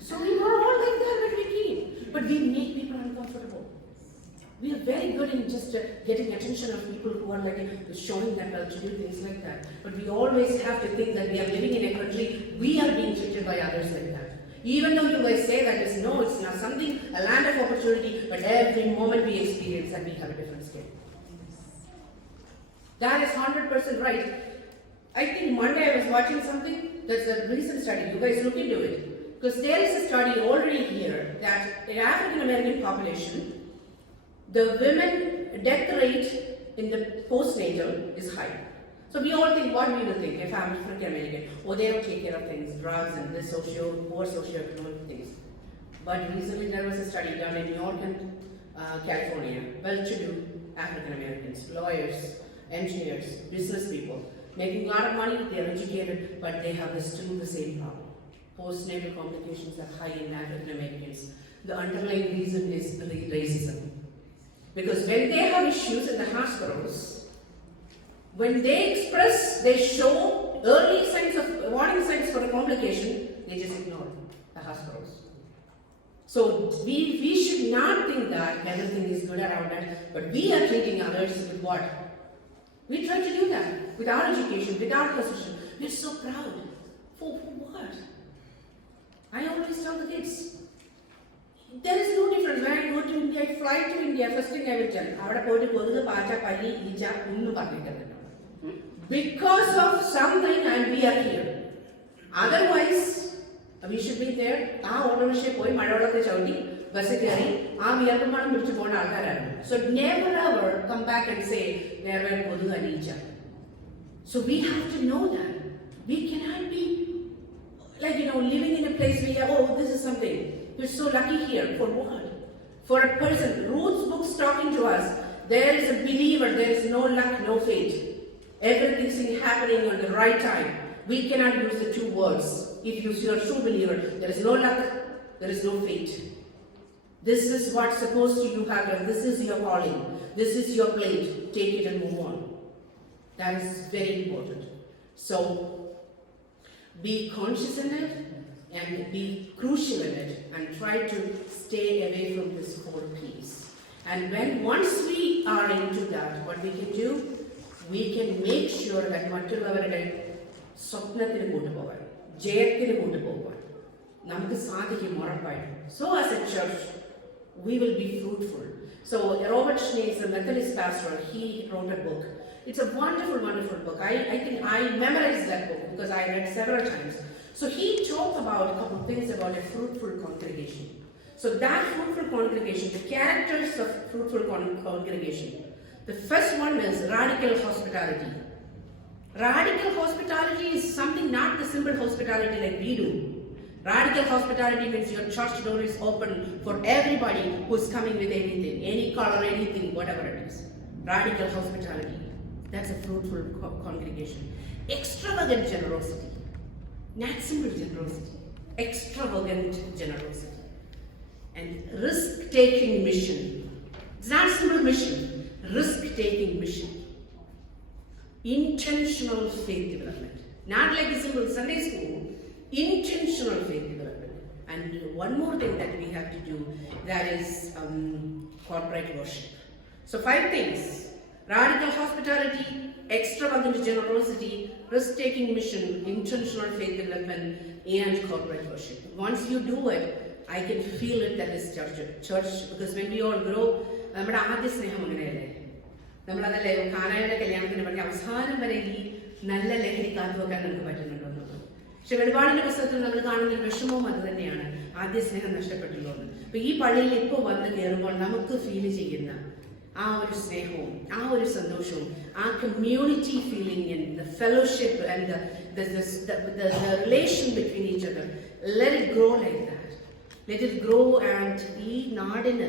So we were all like that when we came. But we make people uncomfortable. We are very good in just getting attention of people who are like showing themselves to do things like that. But we always have to think that we are living in a country, we are being treated by others like that. Even though you guys say that it's not something, a land of opportunity, but every moment we experience that we have a different scale. That is 100% right. I think Monday I was watching something, there's a recent study, you guys look into it. Because there is a study already here that in African American population, the women death rate in the postnatal is high. So we all think, what we will think if I'm African American? Oh, they don't take care of things, drugs and this poor socioeconomic things. But recently there was a study done in New York and California, well-to-do African Americans, lawyers, engineers, business people, making a lot of money, they are educated, but they have still the same problem. Postnatal complications are high in African Americans. The underlying reason is racism. Because when they have issues in the hospitals, when they express, they show early signs of warning signs for a complication, they just ignore the hospitals. So we should not think that everything is good around us, but we are treating others with what? We try to do that with our education, with our position. We're so proud. For what? I always tell the kids, there is no difference. When I go to India, I fly to India, first thing I will tell. Because of something and we are here. Otherwise, we should be there. So never ever come back and say, so we have to know that. We cannot be like, living in a place where, oh, this is something. We're so lucky here. For what? For a person. Ruth's book's talking to us. There is a believer. There is no luck, no fate. Everything's happening on the right time. We cannot use the two words. If you're a true believer, there is no luck, there is no fate. This is what's supposed to you happen. This is your calling. This is your plate. Take it and move on. That is very important. So, be conscious in it and be crucial in it and try to stay away from this whole piece. And once we are into that, what we can do, we can make sure that മറ്റുള്ളവരുടെ സ്വപ്നത്തിന് കൊണ്ടുപോകാൻ ജയത്തിന് കൊണ്ടുപോകാൻ നമുക്ക് സാധിക്കും ഉറപ്പായിട്ടും. So as a church, we will be fruitful. So Robert Schnee is a Methodist pastor. He wrote a book. It's a wonderful, wonderful book. I think I memorized that book because I read several times. So he talked about a couple of things about a fruitful congregation. So that fruitful congregation, the characters of fruitful congregation. The first one is radical hospitality. Radical hospitality is something not the simple hospitality like we do. Radical hospitality means your church door is open for everybody who is coming with anything, any color, anything, whatever it is. Radical hospitality. That's a fruitful congregation. Extravagant generosity. Not simple generosity. Extravagant generosity. And risk-taking mission. It's not simple mission. Risk-taking mission. Intentional faith development. Not like a simple Sunday school. Intentional faith development. And one more thing that we have to do, that is corporate worship. So 5 things. Radical hospitality, extravagant generosity, risk-taking mission, intentional faith development, and corporate worship. Once you do it, I can feel it that is church, because when we all grow, നമ്മുടെ ആദ്യ സ്നേഹം അങ്ങനെയല്ലേ, നമ്മളതല്ലേ കാനായുടെ കല്യാണത്തിന് വേണ്ടി അവസാനം വരെ ഈ നല്ല ലഹരി കാത്തുവെക്കാൻ നമുക്ക് പറ്റുന്നുണ്ടോ. പക്ഷെ വെളിപാടിന്റെ പുസ്തകത്തിൽ നമ്മൾ കാണുന്ന ഒരു വിഷമവും അത് തന്നെയാണ്, ആദ്യ സ്നേഹം നഷ്ടപ്പെട്ടല്ലോ എന്ന്. അപ്പൊ ഈ പള്ളിയിൽ ഇപ്പോൾ വന്ന് കയറുമ്പോൾ നമുക്ക് ഫീൽ ചെയ്യുന്ന ആ ഒരു സ്നേഹവും ആ ഒരു സന്തോഷവും ആ community feeling and the fellowship and the relation between each other, let it grow like that. Let it grow and ഈ നാടിന്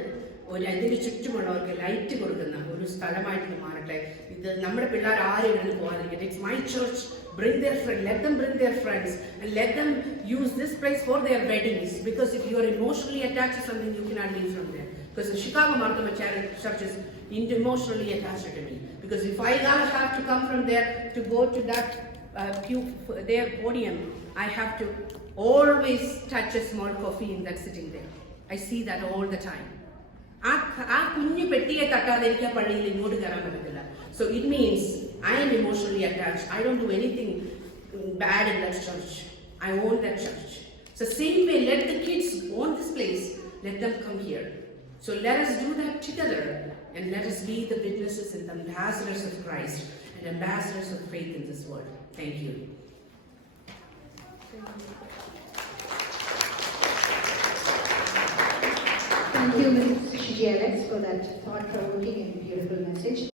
അതിന് ചുറ്റുമുള്ളവർക്ക് ലൈറ്റ് കൊടുക്കുന്ന ഒരു സ്ഥലമായിട്ട് മാറട്ടെ. ഇത് നമ്മുടെ പിള്ളേർ ആരും എഴുതി പോകാതിരിക്കട്ടെ. It's my church, Bring their friend, let them bring their friends, and let them use this place for their weddings. Because if you are emotionally attached to something, you cannot leave from there. Because the Chicago Markham Church is emotionally attached to me. Because if I have to come from there to go to that their podium, I have to always touch a small coffee in that sitting there. I see that all the time. So it means I am emotionally attached. I don't do anything bad in that church. I own that church. So same way, let the kids own this place. Let them come here. So let us do that together, and let us be the witnesses and the ambassadors of Christ and ambassadors of faith in this world. Thank you. Thank you, Ms. Shijy, for that thought-provoking and beautiful message.